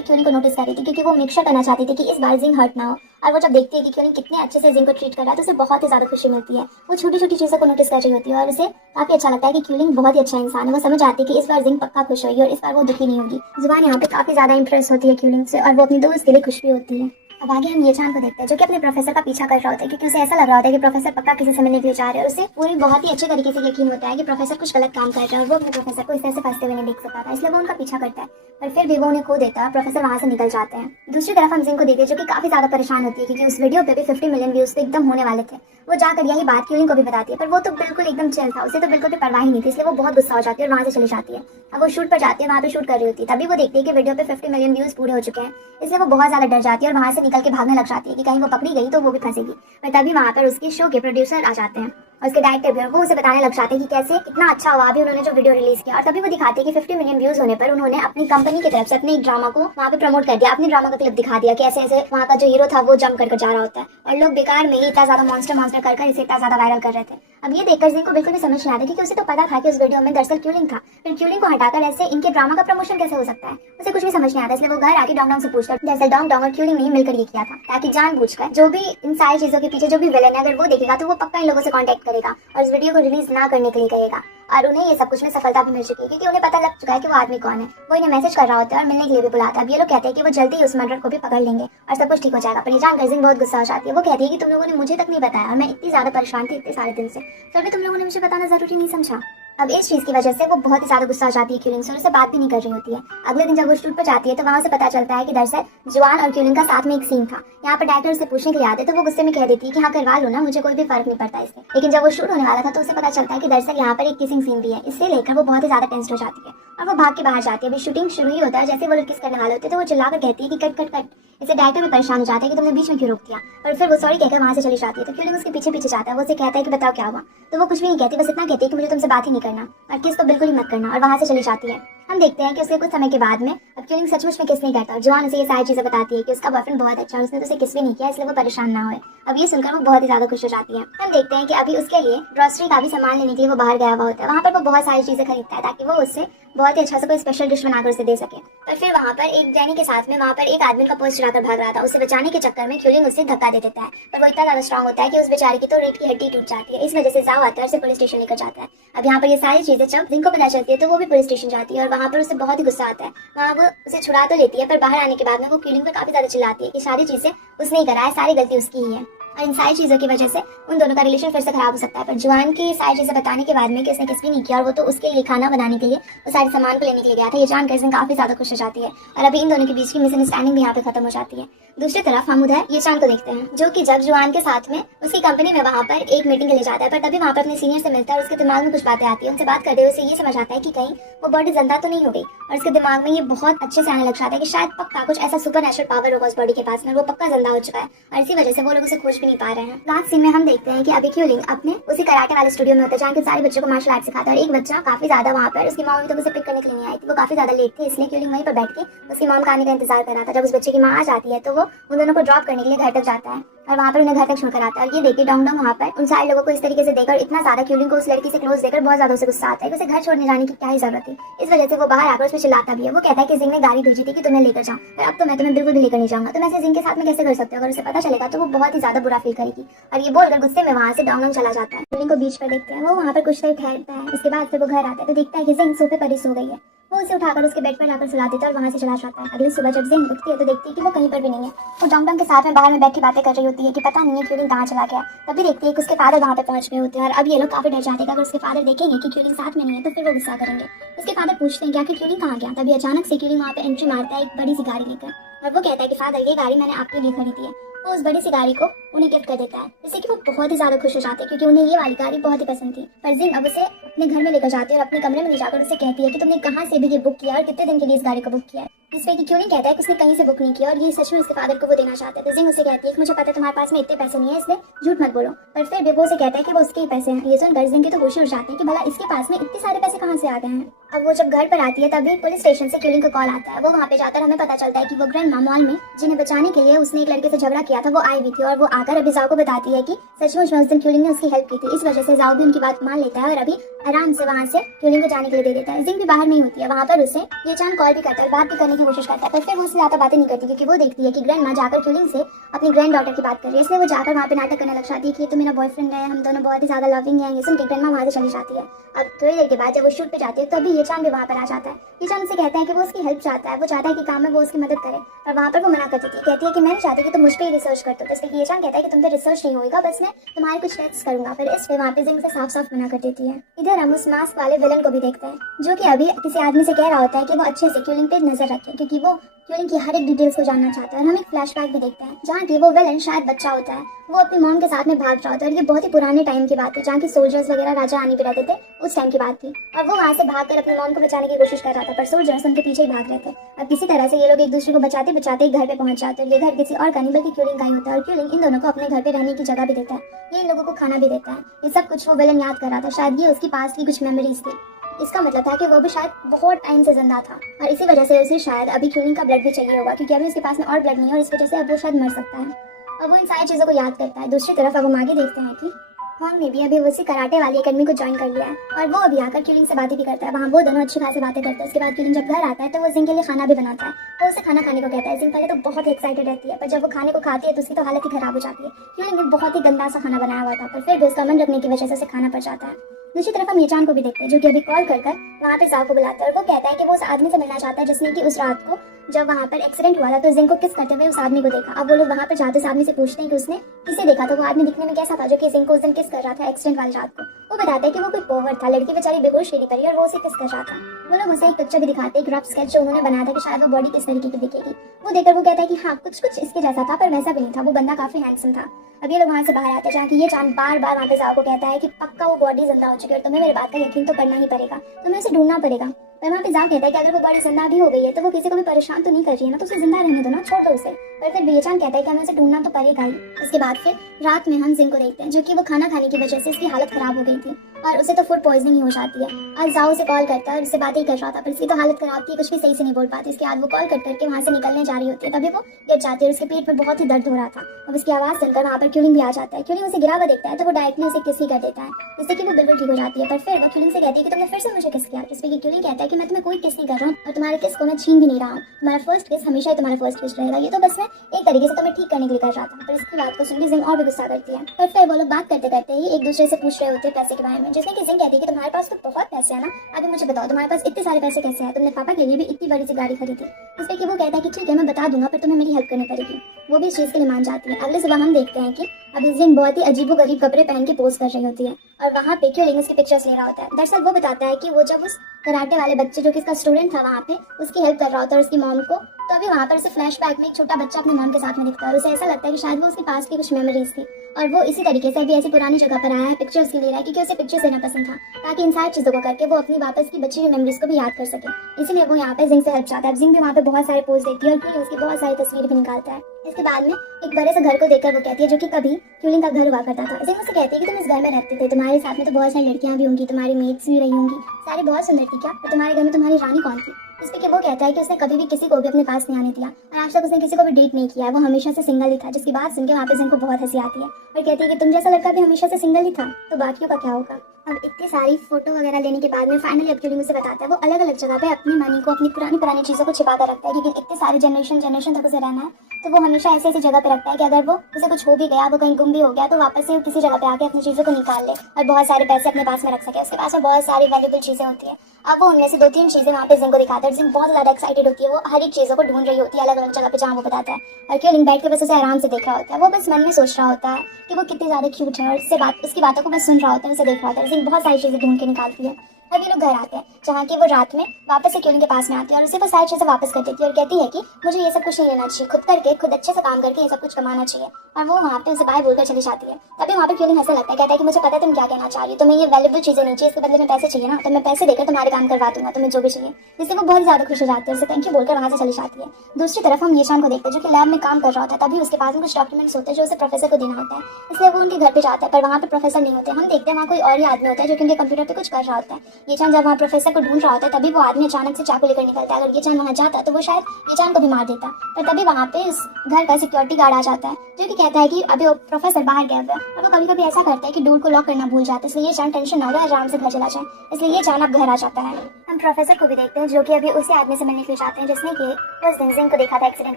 क्यूलिंग को नोटिस कर रही थी क्योंकि वो मेक श्योर करना चाहती थी कि इस बार जिंग हर्ट ना हो। और वो जब देखती है कि क्यूलिंग कितने अच्छे से जिंग को ट्रीट कर रहा है तो उसे बहुत ही ज्यादा खुशी मिलती है। वो छोटी छोटी चीजों को नोटिस कर रही होती है और उसे काफी अच्छा लगता है कि क्यूलिंग बहुत ही अच्छा इंसान है। वो समझ आती है कि इस बार जिंग पक्का खुश होगी और इस बार वो दुखी नहीं होगी। जुबान यहाँ पे काफी ज्यादा इंप्रेस होती है क्यूलिंग से और वो अपनी दोस्त के लिए खुश भी होती है। अब आगे हम ये चांद को देखते हैं जो कि अपने प्रोफेसर का पीछा कर रहा होता है क्योंकि उसे ऐसा लग रहा होता है कि प्रोफेसर पक्का किसी से मिलने के लिए जा रहे हैं और उसे पूरी बहुत ही अच्छे तरीके से यकीन होता है कि प्रोफेसर कुछ गलत काम कर रहा है और वो अपने प्रोफेसर को इस तरह से फंसते हुए नहीं देख सकता था, इसलिए वो उनका पीछा करता है। पर फिर भी वो उन्हें खो देता है, प्रोफेसर वहाँ से निकल जाते हैं। दूसरी तरफ हम जिंग को देखते हैं जो कि काफी ज्यादा परेशान होती है क्योंकि उस वीडियो पे भी 50 मिलियन व्यूज तो एकदम होने वाले थे। वो जाकर यही बात क्यूलिंग को भी बताती है पर वो तो बिल्कुल एकदम चिल था, उसे तो बिल्कुल भी परवाह ही नहीं थी, इसलिए वो बहुत गुस्सा हो जाती है और वहाँ से चली जाती है। अब वो शूट पर जाती है, वहाँ पे शूट कर रही होती है, तभी वो देखती है कि वीडियो पे 50 मिलियन व्यूज पूरे हो चुके हैं, इसलिए वो बहुत ज्यादा डर जाती है और वहाँ से निकल के भागने लग जाती है कि कहीं वो पकड़ी गई तो वो भी फंसेगी। पर तभी वहाँ पर उसके शो के प्रोड्यूसर आ जाते हैं और उसके डायरेक्टर भी, वो उसे बताने लग जाते हैं कि कैसे कितना अच्छा हुआ अभी उन्होंने जो वीडियो रिलीज किया। और तभी वो दिखाते हैं कि 50 मिलियन व्यूज होने पर उन्होंने अपनी कंपनी की तरफ से अपने एक ड्रामा को वहाँ पे प्रमोट कर दिया, अपने ड्रामा का क्लिप दिखा दिया कि ऐसे ऐसे वहाँ का जो हीरो था वो जंप कर जा रहा होता है और लोग बेकार में ही इतना ज्यादा मॉन्स्टर कर इसे इतना ज्यादा वायरल कर रहे थे। अब ये देखकर जिंग को बिल्कुल भी समझ नहीं आता क्योंकि उसे तो पता था कि उस वीडियो में दरअसल क्यूलिंग था, फिर क्यूलिंग को हटाकर ऐसे इनके ड्रामा का प्रमोशन कैसे हो सकता है, उसे कुछ भी समझ नहीं आता। इसलिए वो घर आके डोंग डोंग से पूछता है, दरअसल डोंग डोंग और क्यूलिंग ने मिलकर ये किया था ताकि जानबूझकर जो भी इन सारी चीजों के पीछे जो भी विलेन है अगर वो देखेगा तो वो पक्का इन लोगों से कांटेक्ट करेगा और इस वीडियो को रिलीज ना करने के लिए कहेगा। और उन्हें ये सब कुछ में सफलता भी मिल चुकी है क्योंकि उन्हें पता लग चुका है कि वो आदमी कौन है। वो इन्हें मैसेज कर रहा होता है और मिलने के लिए भी बुलाता है। अब ये लोग कहते हैं कि वो जल्दी ही उस मर्डर को भी पकड़ लेंगे और सब कुछ ठीक हो जाएगा। पर ये जानकर जिंग बहुत गुस्सा हो जाती है। वो कहती है कि तुम लोगों ने मुझे तक नहीं बताया और मैं इतनी ज्यादा परेशान थी इतने सारे दिन से, फिर भी तुम लोगों ने मुझे बताना जरूरी नहीं समझा। अब इस चीज की वजह से वो बहुत ही ज्यादा गुस्सा हो जाती है क्यूलिंग से और उससे बात भी नहीं कर रही होती है। अगले दिन जब वो शूट पर जाती है तो वहाँ से पता चलता है कि दरअसल जुआन और क्यूलिंग का साथ में एक सीन था। यहाँ पर डायरेक्टर उसे पूछने के लिए आते तो वो गुस्से में कह देती है कि हाँ करवा लो ना, मुझे कोई भी फर्क नहीं पड़ता इससे। लेकिन जब वो शूट होने वाला था तो उसे पता चलता है कि दरअसल यहाँ पर एक किसिंग सीन भी है, इससे लेकर वो बहुत ही ज्यादा टेंस्ड हो जाती है और वो भाग के बाहर जाती है। अभी शूटिंग शुरू ही होता है, जैसे वो लोग किस करने वाले होते हैं तो वो चिल्लाकर कहती है कि कट कट कट। इसे डायरेक्टर भी परेशान हो जाता है कि तुमने बीच में क्यों रोक दिया, पर फिर वो सॉरी कहकर वहाँ से चली जाती है। तो क्यूलिंग उसके पीछे पीछे जाता है, वो उसे कहता है कि बताओ क्या हुआ, तो वो कुछ भी नहीं कहती, बस इतना कहती है कि मुझे तुमसे बात ही नहीं करना और किस तो बिल्कुल ही मत करना, और वहाँ से चली जाती है। हम देखते हैं कि उसके कुछ समय के बाद में अब क्यूलिंग सचमुच में किस नहीं करता और जुआन उसे ये सारी चीजें बताती है कि उसका बॉयफ्रेंड बहुत अच्छा है, उसने तो उसे किस भी नहीं किया इसलिए वो परेशान ना हो। अब ये सुनकर वो बहुत ही ज्यादा खुश हो जाती है। हम देखते हैं कि अभी उसके लिए ग्रोसरी का भी सामान लेने के लिए वो बाहर गया हुआ होता है। वहाँ पर वो बहुत सारी चीजें खरीदता है ताकि वो उससे बहुत ही अच्छा सा कोई स्पेशल डिश बनाकर उसे दे सके। पर फिर वहाँ पर एक डैनी के साथ में वहाँ पर एक आदमी का पर्स चुराकर भाग रहा था, उसे बचाने के चक्कर में क्यूलिंग उसे धक्का दे देता है, पर वो इतना ज्यादा स्ट्रॉन्ग होता है कि उस बेचारे की तो रीढ़ की हड्डी टूट जाती है। इस वजह से जाओ आता है और उसे पुलिस स्टेशन लेकर जाता है। अब यहाँ पर ये सारी चीजें जब जिंग को पता चलती है तो वो भी पुलिस स्टेशन जाती है और वहाँ पर उसे बहुत ही गुस्सा आता है। वहाँ वो उसे छुड़ा तो लेती है पर बाहर आने के बाद में वो क्यूलिंग पर काफी ज्यादा चिल्लाती है कि सारी चीजें उसने ही करा है, सारी गलती उसकी ही है और इन सारी चीजों की वजह से उन दोनों का रिलेशन फिर से खराब हो सकता है। पर जुआन की सारी चीजें बताने के बाद में कि उसने किस भी नहीं किया और वो तो उसके लिए खाना बनाने के लिए वो सारे सामान को लेने के लिए गया था, ये जानकर इसमें काफी ज्यादा खुश हो जाती है और अभी इन दोनों के बीच की मिसअंडरस्टैंडिंग भी यहाँ पे खत्म हो जाती है। दूसरी तरफ हम उधर ये चांद को देखते हैं जो कि जब जुआन के साथ में उसकी कंपनी में वहाँ पर एक मीटिंग के लिए जाता है, पर तभी वहाँ पर अपने सीनियर से मिलता है और उसके दिमाग में कुछ बातें आती है। उनसे बात करते हुए उसे ये समझ आता है कि कहीं वो बॉडी जिंदा तो नहीं हो गई और उसके दिमाग में ये बहुत अच्छे से आने लग जाता है कि शायद पक्का कुछ ऐसा सुपर नेचुरल पावर होगा उस बॉडी के पास में, वो पक्का जिंदा हो चुका है और इसी वजह से वो लोग उसे खोज भी नहीं पा रहे हैं। लास्ट सीन में हम देखते हैं कि अभी क्यूलिंग अपने उसी कराटे वाले स्टूडियो में होता है जहाँ के सारे बच्चों को मार्शल आर्ट सिखाता है और एक बच्चा काफी ज्यादा वहाँ पर उसकी मॉम तो उसे पिक करने के लिए नहीं आई थी, वो काफी ज्यादा लेट थी, इसलिए क्यूलिंग वहीं पर बैठ के उसकी मॉम का आने का इंतजार कर रहा था। जब उस बच्चे की माँ आ जाती है तो वो उन दोनों को ड्रॉप करने के लिए घर तक जाता है और वहाँ पर उन्हें घर तक छोड़कर आता है। और ये देखिए डोंग डोंग वहाँ पर उन सारे लोगों को इस तरीके से देखकर इतना ज्यादा क्यूलिंग को उस लड़की से क्लोज देखकर बहुत ज्यादा उसे गुस्सा आता है कि उसे घर छोड़ने जाने की क्या ही जरूरत थी। इस वजह से वो बाहर आकर उसमें चिल्लाता भी है। वो कहता है कि जिंग ने गाड़ी भेजी थी कि तुम्हें लेकर जाऊँ, पर अब तो मैं तुम्हें बिल्कुल भी लेकर नहीं जाऊंगा, तुम ऐसे जिंग के साथ में कैसे कर सकते हो, अगर उसे पता चलेगा तो वो बहुत ही ज्यादा बुरा फील करेगी। और ये बोलकर गुस्से में वहाँ से डोंग डोंग चला जाता है। क्यूलिंग को बीच पर देखते हैं, वो वहाँ पर कुछ देर ठहरता है, उसके बाद फिर वो घर आता है तो देखता है कि जिंग सोफे पर ही सो गई है। वो उसे उठाकर उसके बेड पर जाकर सुला देता है और वहाँ से चला जाता है। अगली सुबह जब जिंग उठती है तो देखती है कि वो कहीं पर भी नहीं है। वो डोंग डोंग के साथ में बाहर में बैठी बातें कर रही होती है कि पता नहीं है क्यूलिंग कहाँ चला गया। तभी देखती है कि उसके फादर वहाँ पे पहुँच गए होते हैं और अब ये लोग काफी डर जाते हैं, अगर उसके फादर देखेंगे कि क्यूलिंग साथ में नहीं है तो फिर वो गुस्सा करेंगे। उसके फादर पूछते हैं कि आखिर क्यूलिंग कहाँ गया। तभी अचानक से क्यूलिंग वहाँ पे एंट्री मारता है एक बड़ी सी गाड़ी लेकर, और वो कहता है कि फादर ये गाड़ी मैंने आपके लिए खरीदी है। वो उस बड़ी सी गाड़ी को उन्हें गिफ्ट कर देता है, जिससे कि वो बहुत ही ज्यादा खुश हो जाते हैं क्योंकि उन्हें ये वाली गाड़ी बहुत ही पसंद थी। पर जिंग अब उसे अपने घर में लेकर जाती है और अपने कमरे में ले जाकर उसे कहती है कि तुमने कहाँ से भी ये बुक किया और कितने दिन के लिए इस गाड़ी को बुक किया है। इस पे कि क्यूलिंग कहता है कि उसने कहीं से बुक नहीं किया और ये सच में उसके फादर को वो देना चाहता है। तो जिंग उसे कहती है कि मुझे पता है तुम्हारे पास में इतने पैसे नहीं है, इसलिए झूठ मत बोलो। पर फिर भी वो उसे कहता है कि वो उसके ही पैसे हैं। ये सुनकर जिंग की तो खुशी उड़ जाती है कि भला इसके पास में इतने सारे पैसे कहाँ से आ गए हैं। अब वो जब घर पर आती है तभी पुलिस स्टेशन से क्यूलिंग को कॉल आता है। वो वहाँ पे जाकर हमें पता चलता है कि वो ग्रैंडमा मॉल में जिन्हें बचाने के लिए उसने एक लड़के से झगड़ा किया था वो आई हुई थी, और वो आकर अभी जाओ को बताती है कि सचमुच में उस दिन क्यूलिंग ने उसकी हेल्प की थी। इस वजह से जाओ भी उनकी बात मान लेता है और अभी आराम से वहाँ से क्यूलिंग को जाने के लिए दे देता है। जिंग भी बाहर नहीं होती है, वहाँ पर उसे ये चांद कॉल भी करता है, बात भी करने की कोशिश करता है, पर फिर वो उससे ज्यादा बातें नहीं करती क्योंकि वो देखती है कि ग्रैंडमा जाकर क्यूलिंग से अपनी ग्रैंड डॉटर की बात कर रही है। इसलिए वो जाकर वहाँ पे नाटक करने लग जाती है कि ये तो मेरा बॉयफ्रेंड है, हम दोनों बहुत ही ज्यादा लविंग है। ये सुन के ग्रैंडमा वहाँ से चली जाती है। अब थोड़ी देर के बाद जब वो शूट पे जाती है तो अभी ये चांद भी वहाँ पर आ जाता है। ये चांद से कहता है कि वो उसकी हेल्प चाहता है, वो चाहता है कि काम में वो उसकी मदद करे, और वहाँ पर वो मना कर देती है, कहती है कि मैं नहीं चाहती कि तुम मुझ पे ही रिसर्च करते हो। तो इसलिए ये चांद कहता है कि तुम पे रिसर्च नहीं होगा, बस मैं तुम्हारे कुछ टेस्ट करूंगा। फिर इसलिए वहाँ पे जिंग से साफ साफ मना कर देती है। इधर हम उस मास्क वाले विलन को भी देखते हैं जो कि अभी किसी आदमी से कह रहा होता है कि वो अच्छे से क्यूलिंग पे नजर रखे क्योंकि वो क्यूलिंग की हर एक डिटेल्स को जानना चाहता है। और हम एक फ्लैशबैक भी देखते हैं जहाँ की वो विलन शायद बच्चा होता है, वो अपनी मॉम के साथ में भाग रहा होता है। और ये बहुत ही पुराने टाइम की बात है जहाँ की सोल्जर्स वगैरह राजा रानी भी रहते थे, उस टाइम की बात थी। और वो वहाँ से भागकर अपनी मॉम को बचाने की कोशिश कर रहा था, पर सोल्जर्स उनके पीछे ही भाग रहे थे। अब किसी तरह से ये लोग एक दूसरे को बचाते बचाते घर पे पहुंच जाते हैं। ये घर किसी और का नहीं बल्कि क्यूलिंग का ही होता है, और क्यूलिंग इन दोनों को अपने घर पे रहने की जगह भी देता है, ये इन लोगों को खाना भी देता है। ये सब कुछ वो विलन याद कर रहा था, शायद ये उसकी पास की कुछ मेमोरीज थी। इसका मतलब था कि वो भी शायद बहुत टाइम से जिंदा था, और इसी वजह से उसे शायद अभी क्यूलिंग का ब्लड भी चाहिए होगा क्योंकि अभी उसके पास में और ब्लड नहीं है, और इस वजह से अब वो शायद मर सकता है। अब वो इन सारी चीज़ों को याद करता है। दूसरी तरफ अब हम आगे देखते हैं कि हॉन्ग ने भी अभी उसी कराटे वाली एकेडमी को ज्वाइन कर लिया है, और वो अभी आकर क्यूलिंग से बातें भी करता है। वहाँ वो दोनों अच्छी खासी बातें करते हैं। उसके बाद क्यूलिंग जब घर आता है तो वो जिंग के लिए खाना भी बनाता है। वो उसे खाना खाने को कहता है। जिंग पहले तो बहुत ही एक्साइटेड रहती है, पर जब वो खाने को खाती है तो उसकी तो हालत ही खराब हो जाती है। क्यूलिंग ने बहुत ही गंदा सा खाना बनाया हुआ था, पर फिर भी उसका मन रखने की वजह से उसे खाना पड़ जाता है। दूसरी तरफ हम येचान को भी देखते हैं जो कि अभी कॉल कर वहाँ पे जाओ को बुलाता है, और वो कहता है कि वो उस आदमी से मिलना चाहता है जिसने कि उस रात को जब वहाँ पर एक्सीडेंट हुआ था तो जिंग को किस करते हुए उस आदमी को देखा। अब वो लोग वहाँ पर जाते उस आदमी से पूछते हैं कि उसने किसे देखा, तो वो आदमी दिखने में कैसा था जो कि जिंग को उस दिन किस कर रहा था एक्सीडेंट वाली रात को। वो बताता है कि वो कोई पोवर था, लड़की बेचारी बेहोश गिरी पड़ी और वो उसे किस कर रहा था। वो लोग उसे एक पिक्चर भी दिखाते हैं, एक रफ स्केच जो उन्होंने बनाया था कि शायद वो बॉडी किस तरीके की दिखेगी। वो देखकर वो कहता है कि हाँ कुछ इसके जैसा था, पर वैसा भी नहीं था, वो बंदा काफी हैंडसम था। अब ये लोग वहाँ से बाहर आते हैं जहाँ की ये चांद बार बार वहाँ पे जाओ को कहता है कि पक्का वो बॉडी जिंदा हो चुकी है और तुम्हें मेरे बात का यकीन तो करना ही पड़ेगा, तुम्हें उसे ढूंढना पड़ेगा। पर वहाँ पे जाओ कहता है कि अगर वो बॉडी जिंदा भी हो गई है तो वो किसी को भी परेशान तो नहीं कर रही है ना, तो उसे जिंदा रहने दो ना, छोड़ दो उसे। पर फिर बेचान कहता है कि हमें उसे ढूंढना तो पड़ेगा ही। उसके बाद फिर रात में हम जिंग को देखते हैं जो कि वो खाना खाने की वजह से इसकी हालत खराब हो गई थी और उसे तो फूड पॉइजनिंग हो जाती है। आज जाओ उसे कॉल करता है और उससे बातें ही कर रहा था, पर इसकी तो हालत खराब थी, कुछ भी सही से नहीं बोल पाती। इसके बाद वो कॉल करके वहाँ से निकलने जा रही होती है, तभी वो गिर जाती है और उसके पेट में बहुत ही दर्द हो रहा था। अब उसकी आवाज़ सुनकर वहाँ पर क्यूलिंग भी आ जाता है। क्यूलिंग उसे गिरा हुआ देखता है तो वो डायरेक्टली उसे किस ही कर देता है, जिससे कि वो बिल्कुल ठीक हो जाती है। पर फिर वो क्यूलिंग से कहती है कि तुमने फिर से मुझे किस किया, जिसमें कि क्यूलिंग कहता है कि मैं तुम्हें कोई किस नहीं कर रहा हूँ और तुम्हारे किस को मैं छीन भी नहीं रहा हूँ, तुम्हारा फर्स्ट किस हमेशा ही तुम्हारा फर्स्ट किस रहेगा। ये तो बस मैं एक तरीके से तुम्हें ठीक करने के लिए कर रहा था। पर इसकी बात को सुनकर जिंग और भी गुस्सा करती है। पर फिर वो लोग बात करते करते ही एक दूसरे से पूछ रहे होते हैं पैसे के बारे में, जिसमें कि जिंग कहती है कि तुम्हारे पास तो बहुत पैसे है ना, अभी मुझे बताओ तुम्हारे पास इतने सारे पैसे कैसे हैं, तुमने पापा के लिए भी इतनी बड़ी सी गाड़ी खरीदी। इस पर कि वो कहता है कि ठीक है मैं बता दूंगा, पर तुम्हें मेरी हेल्प करनी पड़ेगी। वो भी इस चीज़ के लिए मान जाती है। अगले सुबह हम देखते हैं कि अभी जिंग बहुत ही अजीबोगरीब कपड़े पहन के पोज कर रही होती है और वहाँ पे क्यूलिंग उसकी पिक्चर्स ले रहा होता है। दरअसल वो बताता है कि वो जब उस कराटे वाले बच्चे जो कि इसका स्टूडेंट था वहाँ पे उसकी हेल्प कर रहा होता है उसकी मॉम को, तो अभी वहाँ पर उसे फ्लैशबैक में एक छोटा बच्चा अपनी मॉम के साथ में दिखता है और उसे ऐसा लगता है कि शायद वो उसके पास की कुछ मेमोरीज थी और वो इसी तरीके से अभी ऐसी पुरानी जगह पर आया है, पिक्चर्स के ले रहा है क्योंकि उसे पिक्चर्स लेना पसंद था, ताकि इन सारी चीज़ों को करके वो अपनी वापस की बची हुई मेमोरीज को भी याद कर सके। इसीलिए वो यहाँ पे जिंग से हेल्प चाहता है। जिंग भी वहाँ पे बहुत सारे पोज देती है और क्यूलिंग उसकी बहुत सारी तस्वीर भी निकालता है। इसके बाद में एक बड़े से घर को देखकर वो कहती है जो कि कभी क्यूलिंग का घर हुआ करता था। जिंग उससे कहती है कि तुम इस घर में रहते थे, तुम्हारे साथ में तो बहुत सारी लड़कियां भी होंगी, तुम्हारी मेट्स भी रही होंगी, सारी बहुत सुंदर थी क्या, और तुम्हारे घर में तुम्हारी रानी कौन थी। इस पे कि वो कहता है कि उसने कभी भी किसी को भी अपने पास नहीं आने दिया और आज तक उसने किसी को भी डेट नहीं किया है, वो हमेशा से सिंगल ही था। जिसकी बात सुनकर वहाँ पे जिंग को बहुत हंसी आती है और कहती है कि तुम जैसा लड़का भी हमेशा से सिंगल ही था, तो बाकियों का क्या होगा। अब इतनी सारी फोटो वगैरह लेने के बाद में फाइनली अब क्यूलिंग उसे बताता है वो अलग अलग जगह पे अपनी मनी को, अपनी पुरानी चीज़ों को छिपा कर रखता है क्योंकि इतने सारे जनरेशन तक उसे रहना है, तो वो हमेशा ऐसी जगह पे रखता है कि अगर वो उसे कुछ हो भी गया, वो कहीं गुम भी हो गया, तो वापस से किसी जगह पे आके अपनी चीज़ों को निकाल ले और बहुत सारे पैसे अपने पास में रख सके। उसके पास में बहुत सारी वैल्यूबल चीज़ें होती है। अब वो उनमें से 2-3 चीज़ें वहाँ पे जिंग को दिखाता है। जिंग बहुत ज़्यादा एक्साइटेड होती है, वो हर एक चीज़ों को ढूंढ रही होती है अलग अलग जगह पे जहाँ वो बताता है, और क्यूलिंग बैठ के बस उसे आराम से देख रहा होता है। वो बस मन में सोच रहा होता है कि वो कितनी ज़्यादा क्यूट है और उसकी बातों को बस सुन रहा होता है, उसे देख रहा होता है। जिंग बहुत सारी चीज़ें ढूंढ के निकालती है तब ये लोग घर आते हैं, जहाँ की वो रात में वापस से क्यूलिंग के पास में आती है और उसे वो सारी चीजें वापस कर देती है और कहती है कि मुझे ये सब कुछ नहीं लेना चाहिए, खुद करके खुद अच्छे से काम करके ये सब कुछ कमाना चाहिए। और वो वहाँ पे उसे बाय बोलकर चली जाती है। तभी वहाँ पे क्यूलिंग हंसने लगता है, कहता है कि मुझे पता है तुम क्या कहना चाह रही हो, तुम्हें ये वैल्यूबल चीजें नहीं चाहिए, इसके बदले में पैसे चाहिए ना, तो मैं पैसे देकर तुम्हारे काम करवा दूंगा, तुम्हें जो भी चाहिए। जिससे वो बहुत ज्यादा खुश हो जाती है, उसे थैंक यू बोलकर वहाँ से चली जाती है। दूसरी तरफ हम येचान को देखते हैं, जो कि लैब में काम कर रहा होता है। तभी उसके पास में कुछ डॉक्यूमेंट्स होते हैं जो उसे प्रोफेसर को देना होता है, इसलिए वो उनके घर पे जाता है, पर वहाँ पे प्रोफेसर नहीं होते। हम देखते हैं वहाँ कोई और ही आदमी होता है जो कि उनके कंप्यूटर पे कुछ कर रहा होता है। येचान जब वहाँ प्रोफेसर को ढूंढ रहा होता है, तभी वो आदमी अचानक से चाकू लेकर निकलता है। अगर येचान वहाँ जाता तो वो शायद येचान को भी मार देता, पर तभी वहाँ पे इस घर का सिक्योरिटी गार्ड आ जाता है, जो कि कहता है कि अभी वो प्रोफेसर बाहर गए हुए हैं। और वो कभी कभी ऐसा करता है कि डोर को लॉक करना भूल जाता है, इसलिए येचान टेंशन ना हो आराम से घर चला जाए, इसलिए येचान अब घर आ जाता है। हम प्रोफेसर को भी देखते हैं, जो कि अभी उसी आदमी से मिलने के लिए जाते हैं जिसने कि उस दिन जिंग को देखा था एक्सीडेंट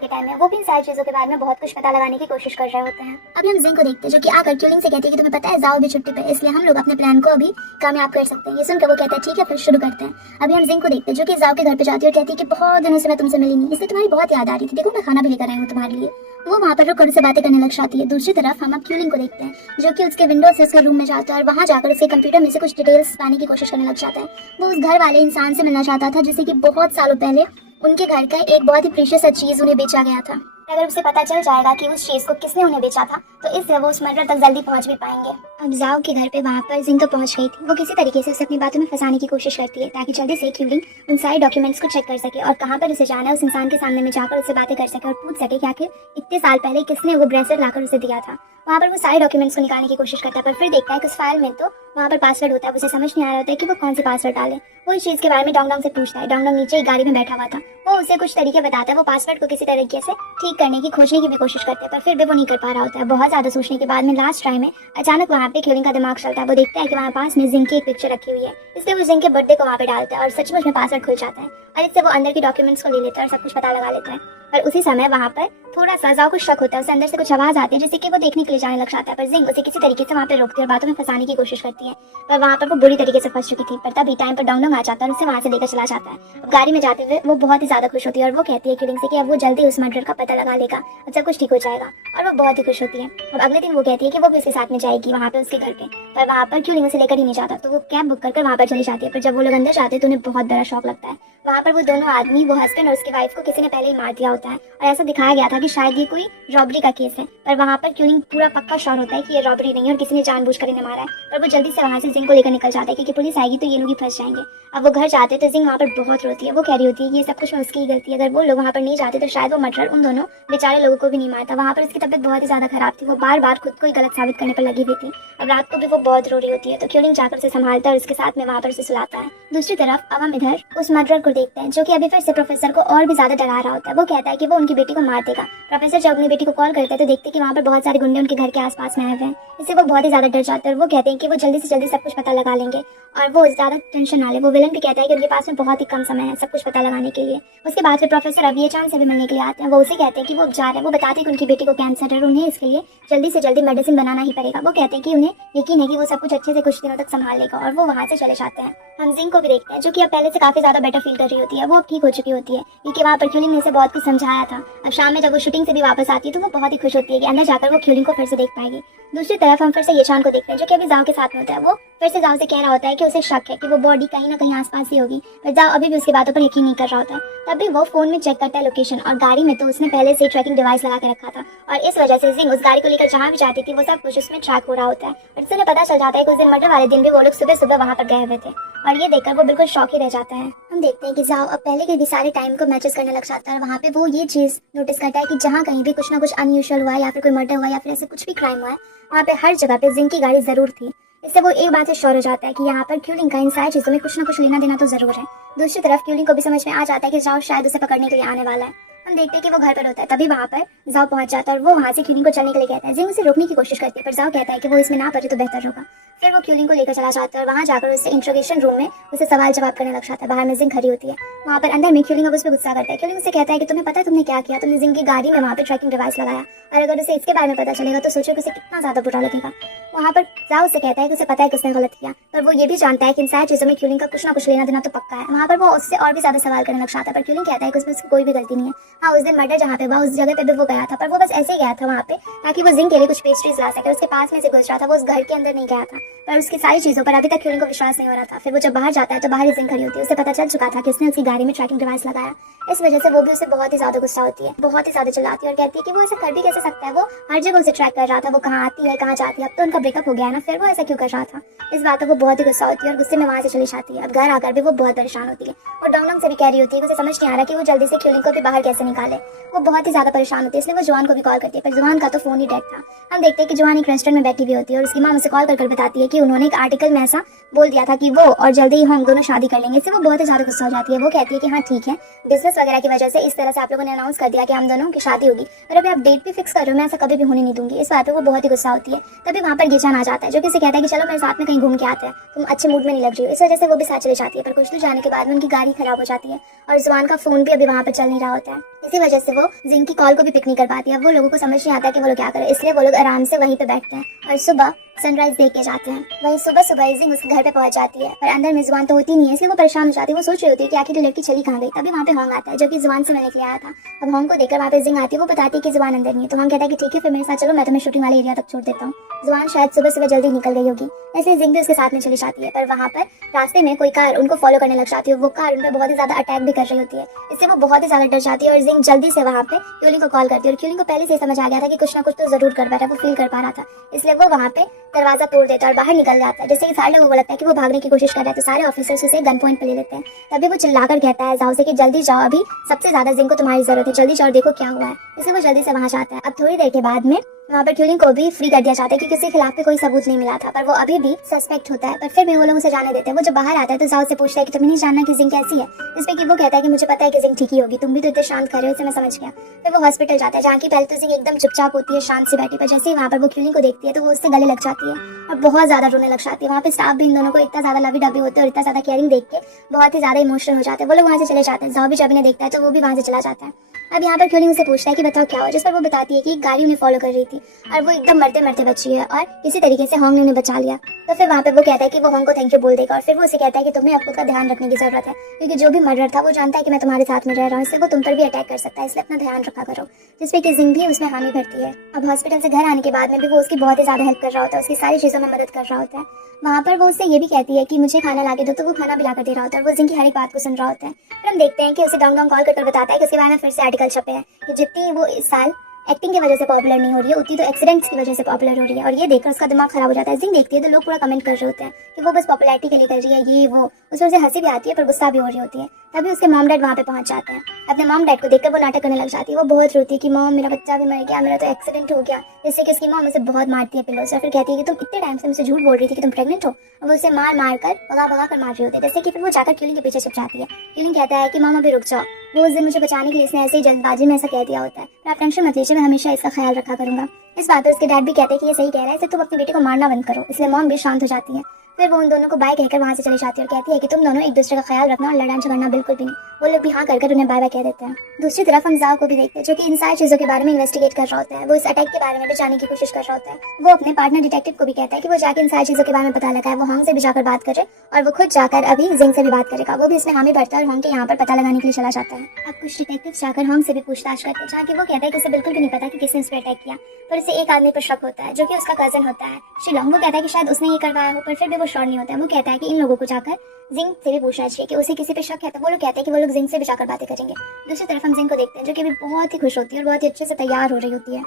के टाइम में। वो भी इन सारी चीजों के बारे में बहुत कुछ पता लगाने की कोशिश कर रहे होते हैं। अभी हम जिंग को देखते हैं, जो कि आकर क्यूलिंग से कहती है कि तुम्हें पता है जाओ भी छुट्टी पे, इसलिए हम लोग अपने प्लान को अभी कामयाब कर सकते हैं। ये सुनकर वो कहता है ठीक है फिर शुरू करते हैं। अभी हम जिंग को देखते हैं, जो कि जाओ के घर पे जाती है और कहती है कि बहुत दिनों से मैं तुमसे मिली नहीं, इसलिए तुम्हारी बहुत याद आ रही थी, देखो मैं खाना भी लेकर आई हूँ तुम्हारे लिए। वो वहाँ पर रुक से बातें करने लग जाती है। दूसरी तरफ हम अब क्यूलिंग को देखते हैं, जो कि उसके विंडो से उसके रूम में जाता है और वहाँ जाकर उसके कंप्यूटर में से कुछ डिटेल्स पाने की कोशिश करने लग जाता है। वो उस घर वाले इंसान से मिलना चाहता था जिसे कि बहुत सालों पहले उनके घर का एक बहुत ही प्रीशियस चीज उन्हें बेचा गया था। अगर उसे पता चल जाएगा कि उस चीज को किसने उन्हें बेचा था, तो इससे वो उस मर्डर तक जल्दी पहुंच भी पाएंगे। अब जाओ के घर पे वहाँ पर जिंग तो पहुंच गई थी। वो किसी तरीके से उसे अपनी बातों में फंसाने की कोशिश करती है, ताकि जल्दी से क्यूलिंग उन सारे डॉक्यूमेंट्स को चेक कर सके और कहाँ पर उसे जाना है उस इंसान के सामने में जाकर उससे बातें कर सके और पूछ सके कि आखिर इतने साल पहले किसने वो ब्रेसलेट लाकर उसे दिया था। वहाँ पर वो सारे डॉक्यूमेंट्स को निकालने की कोशिश करता है, पर फिर देखता है कि उस फाइल में तो वहाँ पर पासवर्ड होता है। उसे समझ नहीं आ रहा होता है कि वो कौन सी पासवर्ड डाले। वो इस चीज़ के बारे में डोंग से पूछता है। डोंग नीचे एक गाड़ी में बैठा हुआ था। वो उसे कुछ तरीके बताता है। वो पासवर्ड को किसी तरीके से ठीक करने की खोजने की भी कोशिश करते हैं, पर फिर भी वो नहीं कर पा रहा होता है। बहुत ज़्यादा सोचने के बाद में लास्ट ट्राई में अचानक वहाँ पे क्यूलिंग का दिमाग चलता है। वो देखता है कि वहाँ पास में जिंग की एक पिक्चर रखी हुई है, इसलिए वो जिंग के बर्थडे को वहाँ पे डालता है और सचमुच में पासवर्ड खुल जाता है और इससे वो अंदर की डॉक्यूमेंट्स को ले लेता है और सब कुछ पता लगा लेता है। पर उसी समय वहाँ पर थोड़ा सा जाओ को शक होता है, उसे अंदर से कुछ आवाज आती है जिससे कि वो देखने के लिए जाने लग जाता है, पर जिंग उसे किसी तरीके से वहाँ पे रोकती है और बातों में फंसाने की कोशिश करती है। पर वहाँ पर वो बुरी तरीके से फंस चुकी थी। पर तभी टाइम पर डोंग आ जाता है और उसे वहाँ से लेकर चला जाता है। अब गाड़ी में जाते हुए वो बहुत ही ज्यादा खुश होती है और वो कहती है क्यूलिंग से कि अब वो जल्दी उस मर्डर का पता लगा लेगा, अब सब कुछ ठीक हो जाएगा, और वो बहुत ही खुश होती है। अब अगले दिन वो कहती है कि वो भी उसके साथ में जाएगी वहाँ पे उसके घर पे, पर वहाँ पर क्यूलिंग उसे लेकर ही नहीं जाता, तो वो कैब बुक कर वहाँ पर चली जाती है। पर जब वो लोग अंदर जाते हैं तो उन्हें बहुत बड़ा शौक लगता है। वहाँ पर वो दोनों आदमी, वो हस्बैंड और उसकी वाइफ को किसी ने पहले ही मार दिया होता है और ऐसा दिखाया गया था कि शायद ये कोई रॉबरी का केस है। पर वहाँ पर क्यूलिंग पूरा पक्का श्योर होता है कि ये रॉबरी नहीं है और किसी ने जानबूझकर इन्हें मारा है। पर वो जल्दी से वहाँ से जिंग को लेकर निकल जाता है क्योंकि पुलिस आएगी तो ये लोग ही फंस जाएंगे। अब वो घर जाते तो जिंग वहाँ पर बहुत रोती है। वो कह रही होती है कि ये सब कुछ उसकी ही गलती है, अगर वो लोग वहाँ पर नहीं जाते तो शायद वो मर्डर उन दोनों बेचारे लोगों को भी नहीं मारता। वहाँ पर उसकी तबीयत बहुत ही ज्यादा खराब थी। वो बार बार खुद को ही गलत साबित करने पर लगी हुई थी। अब रात को भी वो बहुत रो रही होती है, तो क्यूलिंग जाकर उसे संभालता है और उसके साथ में वहाँ पर उसे सुलाता है। दूसरी तरफ अब हम इधर उस मर्डर को देखते हैं, जो कि अभी फिर से प्रोफेसर को और भी ज्यादा डरा रहा होता है। वो कहता है कि वो उनकी बेटी को मार देगा। प्रोफेसर जब अपनी बेटी को कॉल करता है तो देखते हैं कि वहाँ पर बहुत सारे गुंडे उनके घर के आसपास में आए हुए हैं। इससे वो बहुत ही ज्यादा डर जाते हैं और वो कहते हैं कि वो जल्दी से जल्दी सब कुछ पता लगा लेंगे और वो ज्यादा टेंशन ना ले। वो विलन भी कहता है कि उनके पास में बहुत ही कम समय है सब कुछ पता लगाने के लिए। उसके बाद फिर प्रोफेसर अब येचान से भी मिलने के लिए आते हैं। वो उसे कहते हैं कि वो उपचार है। वो बताते हैं कि उनकी बेटी को कैंसर है और उन्हें इसके लिए जल्दी से जल्दी मेडिसिन बनाना ही पड़ेगा। वो कहते हैं कि उन्हें यकीन है कि वो सब कुछ अच्छे से कुछ दिनों तक संभाल लेगा और वो वहाँ से चले जाते हैं। हम जिंग को भी देखते हैं, जो कि अब पहले से काफी ज्यादा बेटर फील कर रही होती है। वो अब ठीक हो चुकी होती है क्योंकि वहाँ पर क्यूलिंग ने उसे बहुत कुछ समझाया था। अब शाम में जब वो शूटिंग से भी वापस आती है तो वो बहुत ही खुश होती है कि अंदर जाकर वो क्यूलिंग को फिर से देख पाएगी। दूसरी तरफ हम फिर से येचान को देखते हैं, जो कि अभी जाओ के साथ में होता है। वो फिर से जाओ से कह रहा होता है कि उसे शक है कि वो बॉडी कहीं ना कहीं आसपास ही होगी, पर जाओ अभी भी उसकी बातों पर यकीन नहीं कर रहा होता है। तभी वो फोन में चेक करता है लोकेशन, और गाड़ी में तो उसने पहले से ट्रैकिंग डिवाइस लगा के रखा था और इस वजह से जिंग उस गाड़ी को लेकर जहाँ भी जाती थी वो सब कुछ उसमें ट्रैक हो रहा होता है। और इससे पता चल जाता है कि उस दिन मर्डर वाले दिन भी वो लोग सुबह सुबह वहाँ पर गए हुए थे और ये देखकर वो बिल्कुल शॉक ही रह जाता है। हम देखते हैं कि जाओ अब पहले के भी सारे टाइम को मैचेस करने लग जाता है। वहाँ पे वो ये चीज नोटिस करता है कि जहाँ कहीं भी कुछ ना कुछ अनयूजुअल हुआ है या फिर कोई मर्डर हुआ या फिर ऐसे कुछ भी क्राइम हुआ है, वहाँ पे हर जगह पे जिंग की गाड़ी जरूर थी। इससे वो एक बात से श्योर हो जाता है कि यहाँ पर क्यूलिंग का इन सारी चीजों में कुछ ना कुछ लेना देना तो जरूर है। दूसरी तरफ क्यूलिंग को भी समझ में आ जाता है कि जाओ शायद उसे पकड़ने के लिए आने वाला है। हम देखते हैं कि वो घर पर होता है। तभी वहाँ पर जाओ पहुंच जाता है और वो वहाँ से क्यूलिंग को चलने के लिए कहता है। जिंग उसे रोकने की कोशिश करती है पर जाओ कहता है कि वो इसमें ना पड़े तो बेहतर होगा। फिर वो क्यूलिंग को लेकर चला जाता है और वहाँ जाकर उससे इंट्रोगेशन रूम में उसे सवाल जवाब करने लग जाता है। बाहर में जिंग खड़ी होती है। वहाँ पर अंदर में क्यूलिंग अब उस पर गुस्सा करता है। क्यूलिंग उसे कहता है कि तुम्हें पता है तुमने क्या किया, तुमने जिंग की गाड़ी में वहाँ पे ट्रैकिंग डिवाइस लगाया और अगर उसे इसके बारे में पता चलेगा तो सोचो कि उसे कितना ज्यादा बुरा लगेगा। वहाँ पर जाओ उसे कहता है कि उसे पता है कि उसने गलत किया, पर वो ये भी जानता है कि इन सारी चीजों में क्यूलिंग का कुछ ना कुछ लेना देना तो पक्का है। वहाँ पर वो उससे और भी ज्यादा सवाल करने लग जाता है पर क्यूलिंग कहता है कि उसमें उसकी कोई भी गलती नहीं है। हाँ, उस दिन मर्डर जहाँ पे हुआ उस जगह पे भी वो गया था, पर वो बस ऐसे ही गया था वहाँ पे ताकि वो जिंग के लिए कुछ पेस्ट्रीज ला सके। उसके पास में से गुजरा था, वो उस घर के अंदर नहीं गया था। पर उसकी सारी चीज़ों पर अभी तक क्यूलिंग को विश्वास नहीं हो रहा था। फिर वो जब बाहर जाता है तो बाहर ही जिंग खड़ी होती है। उसे पता चल चुका था कि उसने उसकी गाड़ी में ट्रैकिंग डिवाइस लगाया। इस वजह से वो भी उसे बहुत ही ज्यादा गुस्सा होती है, बहुत ही ज्यादा चिल्लाती है और कहती है कि वो ऐसा कर भी कैसे सकता है, वो हर जगह उसे ट्रैक कर रहा था, वो कहाँ आती है कहाँ जाती है, अब तो उनका ब्रेकअप हो गया है ना, फिर वो ऐसा क्यों कर रहा था। इस बात पर वो बहुत ही गुस्सा होती है और गुस्से में वहाँ से चली जाती है। अब घर आकर भी वो बहुत परेशान होती है और डोंगडोंग से भी कह रही होती है कि उसे समझ नहीं आ रहा कि वो जल्दी से क्यूलिंग को भी बाहर कैसे निकाले। वो बहुत ही ज्यादा परेशान होती है, इसलिए वो जुआन को भी कॉल करती है, पर जुआन का तो फोन ही डेड था। हम देखते हैं कि जुआन एक रेस्टोरेंट में बैठी हुई होती है और उसकी माँ उसे कॉल कर बताती है कि उन्होंने एक आर्टिकल में ऐसा बोल दिया था कि वो और जल्दी ही हम दोनों शादी कर लेंगे। इससे वो बहुत ही ज्यादा गुस्सा हो जाती है। वो कहती है कि हाँ ठीक है, बिजनेस वगैरह की वजह से इस तरह से आप लोगों ने अनाउंस कर दिया कि हम दोनों की शादी होगी, पर अभी आप डेट भी फिक्स कर रहे हो, मैं ऐसा कभी भी होने नहीं दूंगी। इस बात पर वो बहुत ही गुस्सा होती है। तभी वहाँ पर गिचान आ जाता है जो कि उसे कहता है कि चलो मेरे साथ में कहीं घूम के आते हैं, तुम अच्छे मूड में नहीं लग रही हो। इस वजह से वो भी साथ चली जाती है, पर कुछ दूर जाने के बाद में उनकी गाड़ी खराब हो जाती है और जुआन का फोन भी अभी वहाँ पर चल नहीं रहा होता है। इसी वजह से वो जिंग की कॉल को भी पिक नहीं कर पाती है। अब वो लोगों को समझ नहीं आता कि वो लोग क्या करें, इसलिए वो लोग आराम से वहीं पे बैठते हैं और सुबह सनराइज देख के जाते हैं। वहीं सुबह सुबह जिंग उसके घर पे पहुंच जाती है, पर अंदर में जुबान तो होती नहीं है, इसलिए वो परेशान हो जाती है। वो सोच रही होती है कि आखिर लड़की चली कहाँ गई। तभी वहाँ पे होंग आता है जो कि जुबान से मिलने के लिए आया था। अब होंग को देखकर वहाँ पे जिंग आती है, वो बताती है कि जुबान अंदर नहीं है। तो होंग कहता है कि ठीक है फिर मेरे साथ चलो, मैं तुम्हें शूटिंग वाले एरिया तक छोड़ देता हूँ। जुबान शायद सुबह सुबह जल्दी निकल गई होगी, ऐसे जिंग भी उसके साथ में चली जाती है। पर वहाँ पर रास्ते में कोई कार उनको फॉलो करने लग जाती है। वो कार उन पर बहुत ही ज्यादा अटैक भी कर रही होती है, इससे वो बहुत ही ज्यादा डर जाती है और जिंग जल्दी से वहाँ पे क्यूलिंग को कॉल करती है। और क्यूलिंग को पहले से समझ आ गया था कि कुछ ना कुछ तो जरूर कर पा रहा है, वो फील कर पा रहा था, इसलिए वो वहाँ पे दरवाजा तोड़ देता है और बाहर निकल जाता है। जैसे ही सारे लोगों को लगता है कि वो भागने की कोशिश कर रहा है तो सारे ऑफिसर्स उसे गन पॉइंट पे ले लेते हैं। तभी वो चिल्लाकर कहता है जाओ से कि जल्दी जाओ, अभी सबसे ज्यादा जिंग को तुम्हारी जरूरत है, जल्दी जाओ देखो क्या हुआ है। इसलिए वो जल्दी से वहाँ जाता है। अब थोड़ी देर के बाद में वहाँ पर क्यूलिंग को भी फ्री कर दिया जाता है कि किसी खिलाफ पे कोई सबूत नहीं मिला था, पर वो अभी भी सस्पेक्ट होता है। पर फिर भी वो लोग उसे जाने देते हैं। वो जब बाहर आता है तो जाओ से पूछता है कि तुम्हें नहीं जानना कि जिंग कैसी है, जिसपे कि वो कहता है कि मुझे पता है कि जिंग ठीक ही होगी, तुम भी तो इतने शांत कर रहे हो, इसे मैं समझ गया। फिर वो हॉस्पिटल जाता है जहाँ की पहले तो जिंग एकदम चुपचाप होती है, शांत से बैठी, पर जैसे ही वहाँ पर वो क्यूलिंग को देखती है तो वो उससे गले लग जाती है और बहुत ज्यादा रोने लग जाती है। वहाँ पे स्टाफ भी इन दोनों को इतना ज्यादा लवी डबी होते हैं और इतना ज्यादा केयरिंग देख के बहुत ही ज्यादा इमोशनल हो जाते हैं। वो लोग वहाँ से चले जाते हैं। जाओ भी जब इन्हें देखता है तो वो भी वहाँ से चला जाता है। अब यहाँ पर क्यूलिंग उसे पूछता है कि बताओ क्या हुआ, जिस पर वो बताती है कि एक गाड़ी उन्हें फॉलो कर रही थी और वो एकदम मरते मरते बची है और किसी तरीके से होंग ने उन्हें बचा लिया। तो फिर वहाँ पे वो कहता है कि वो होंग को थैंक यू बोल देगा और फिर वो उसे कहता है कि तुम्हें अब खुद का ध्यान रखने की जरूरत है, क्योंकि जो भी मर्डर था वो जानता है कि मैं तुम्हारे साथ में रह रहा हूँ, इससे वो तुम पर भी अटैक कर सकता है, इसलिए अपना ध्यान रखा करो। जिसपे कि जिंग भी उसमें हामी भरती है। अब हॉस्पिटल से घर आने के बाद में भी वो उसकी बहुत ही ज्यादा हेल्प कर रहा होता है, उसकी सारी चीजों में मदद कर रहा होता है। वहाँ पर वो उससे ये भी कहती है कि मुझे खाना ला के दो, तो वो खाना भी ला कर दे रहा होता है और वो जिंग की हर एक बात को सुन रहा होता है। फिर हम देखते हैं कि उसे डोंगडोंग कॉल कर बताता है कि उसके बारे में फिर से आर्टिकल छपे हैं कि जितनी वो इस साल एक्टिंग की वजह से पॉपुलर नहीं हो रही है उतनी तो एक्सीडेंट्स की वजह से पॉपुलर हो रही है। और ये देखकर उसका दिमाग खराब हो जाता है। जिंग देखती है तो लोग पूरा कमेंट कर रहे होते हैं कि वो बस पॉपुलैरिटी के लिए कर रही है, ये वो। उसमें उसे हंसी भी आती है पर गुस्सा भी हो रही होती है। तभी उसके मॉम डैड वहाँ पे पहुंच जाते हैं। अपने मॉम डैड को देखकर वो नाटक करने लग जाती है। वो बहुत रोती है कि मॉम मेरा बच्चा भी मर गया, मेरा तो एक्सीडेंट हो गया। जिससे कि उसकी मॉम उसे बहुत मारती है पिलो से, फिर कहती है कि तुम इतने टाइम से मुझे झूठ बोल रही थी कि तुम प्रेग्नेंट हो, और वो उसे मार मार कर भगा कर मार रही होती है। जैसे कि फिर वो जाकर क्यूलिंग के पीछे छिप जाती है। क्यूलिंग कहता है कि मॉम अभी रुक जाओ, वो उस दिन मुझे बचाने के लिए इसने ऐसे ही जल्दबाजी में ऐसा कह दिया होता है, पर आप टेंशन मत लीजिए, मैं हमेशा इसका ख्याल रखा करूंगा। इस बात पर उसके डैड भी कहते हैं कि ये सही कह रहा है, इससे तुम अपनी बेटी को मारना बंद करो। इसलिए मॉम भी शांत हो जाती है। फिर वो उन दोनों को बाय कहकर वहाँ से चली जाती है और कहती है कि तुम दोनों एक दूसरे का ख्याल रखना और लड़ाई झगड़ना बिल्कुल भी नहीं। वो लोग भी हाँ कर उन्हें बाय बाय कह देते हैं। दूसरी तरफ हम जाओ को भी देखते हैं जो कि इन सारी चीजों के बारे में इन्वेस्टिगेट कर रहा होता है। वो इस अटैक के बारे में भी जानने की कोशिश कर रहा होता है। वो अपने पार्टनर डिटेक्टिव को भी कहता है कि वो जाकर इन सारी चीजों के बारे में पता लगाए। वो होंग से भी जाकर बात करे और वो खुद जाकर अभी जिंग से भी बात करेगा। वो भी इसमें हामी भरता है और होंग के यहाँ पर पता लगाने के लिए चला जाता है। अब कुछ डिटेक्टिव जाकर होंग से भी पूछताछ करते हैं, जहाँ की वो कहता है कि उसे बिल्कुल भी नहीं पता कि किसने उस पर अटैक किया, पर उसे एक आदमी पर शक होता है जो कि उसका कजन होता है शिलोंग। वो कहता है कि शायद उसने ये करवाया हो, पर फिर भी वो श्योर नहीं होता है। वो कहता है कि इन लोगों को जाकर जिंग से भी पूछना चाहिए कि उसे किसी पे शक है। तो वो लोग कहते हैं कि वो लोग जिंग से भी जाकर बातें करेंगे। दूसरी तरफ हम जिंग को देखते हैं जो कि अभी बहुत ही खुश होती है और बहुत ही अच्छे से तैयार हो रही होती है।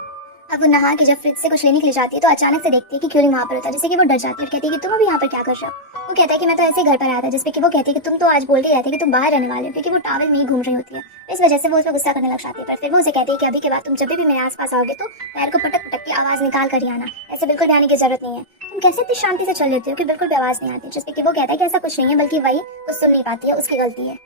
अब वो नहा के जब फ्रिज से कुछ लेने के लिए जाती है तो अचानक से देखती है कि क्यूलिंग वहाँ पर होता है, जिससे कि वो डर जाती है और कहती है कि तुम अभी यहाँ पर क्या कर रहे हो। वो कहता है कि मैं तो ऐसे ही घर पर आया था, जिसपे कि वो कहती है कि तुम तो आज बोल के रहते कि तुम बाहर रहने वाले हो, क्योंकि वो टॉवल में ही घूम रही होती है। इस वजह से वो उसमें गुस्सा करने लग जाती है। पर फिर वो उसे कहती है कि अभी के बाद तुम जब भी मेरे आसपास आओगे तो पैर को पटक पटक की आवाज निकाल कर ही आना, ऐसे बिल्कुल भी आने की जरूरत नहीं है। तुम कैसे इतनी शांति से चल लेती हो कि बिल्कुल भी आवाज नहीं आती। जिसपे कि वो कहता है कि ऐसा कुछ नहीं है, बल्कि वही कुछ सुन नहीं पाती है, उसकी गलती है।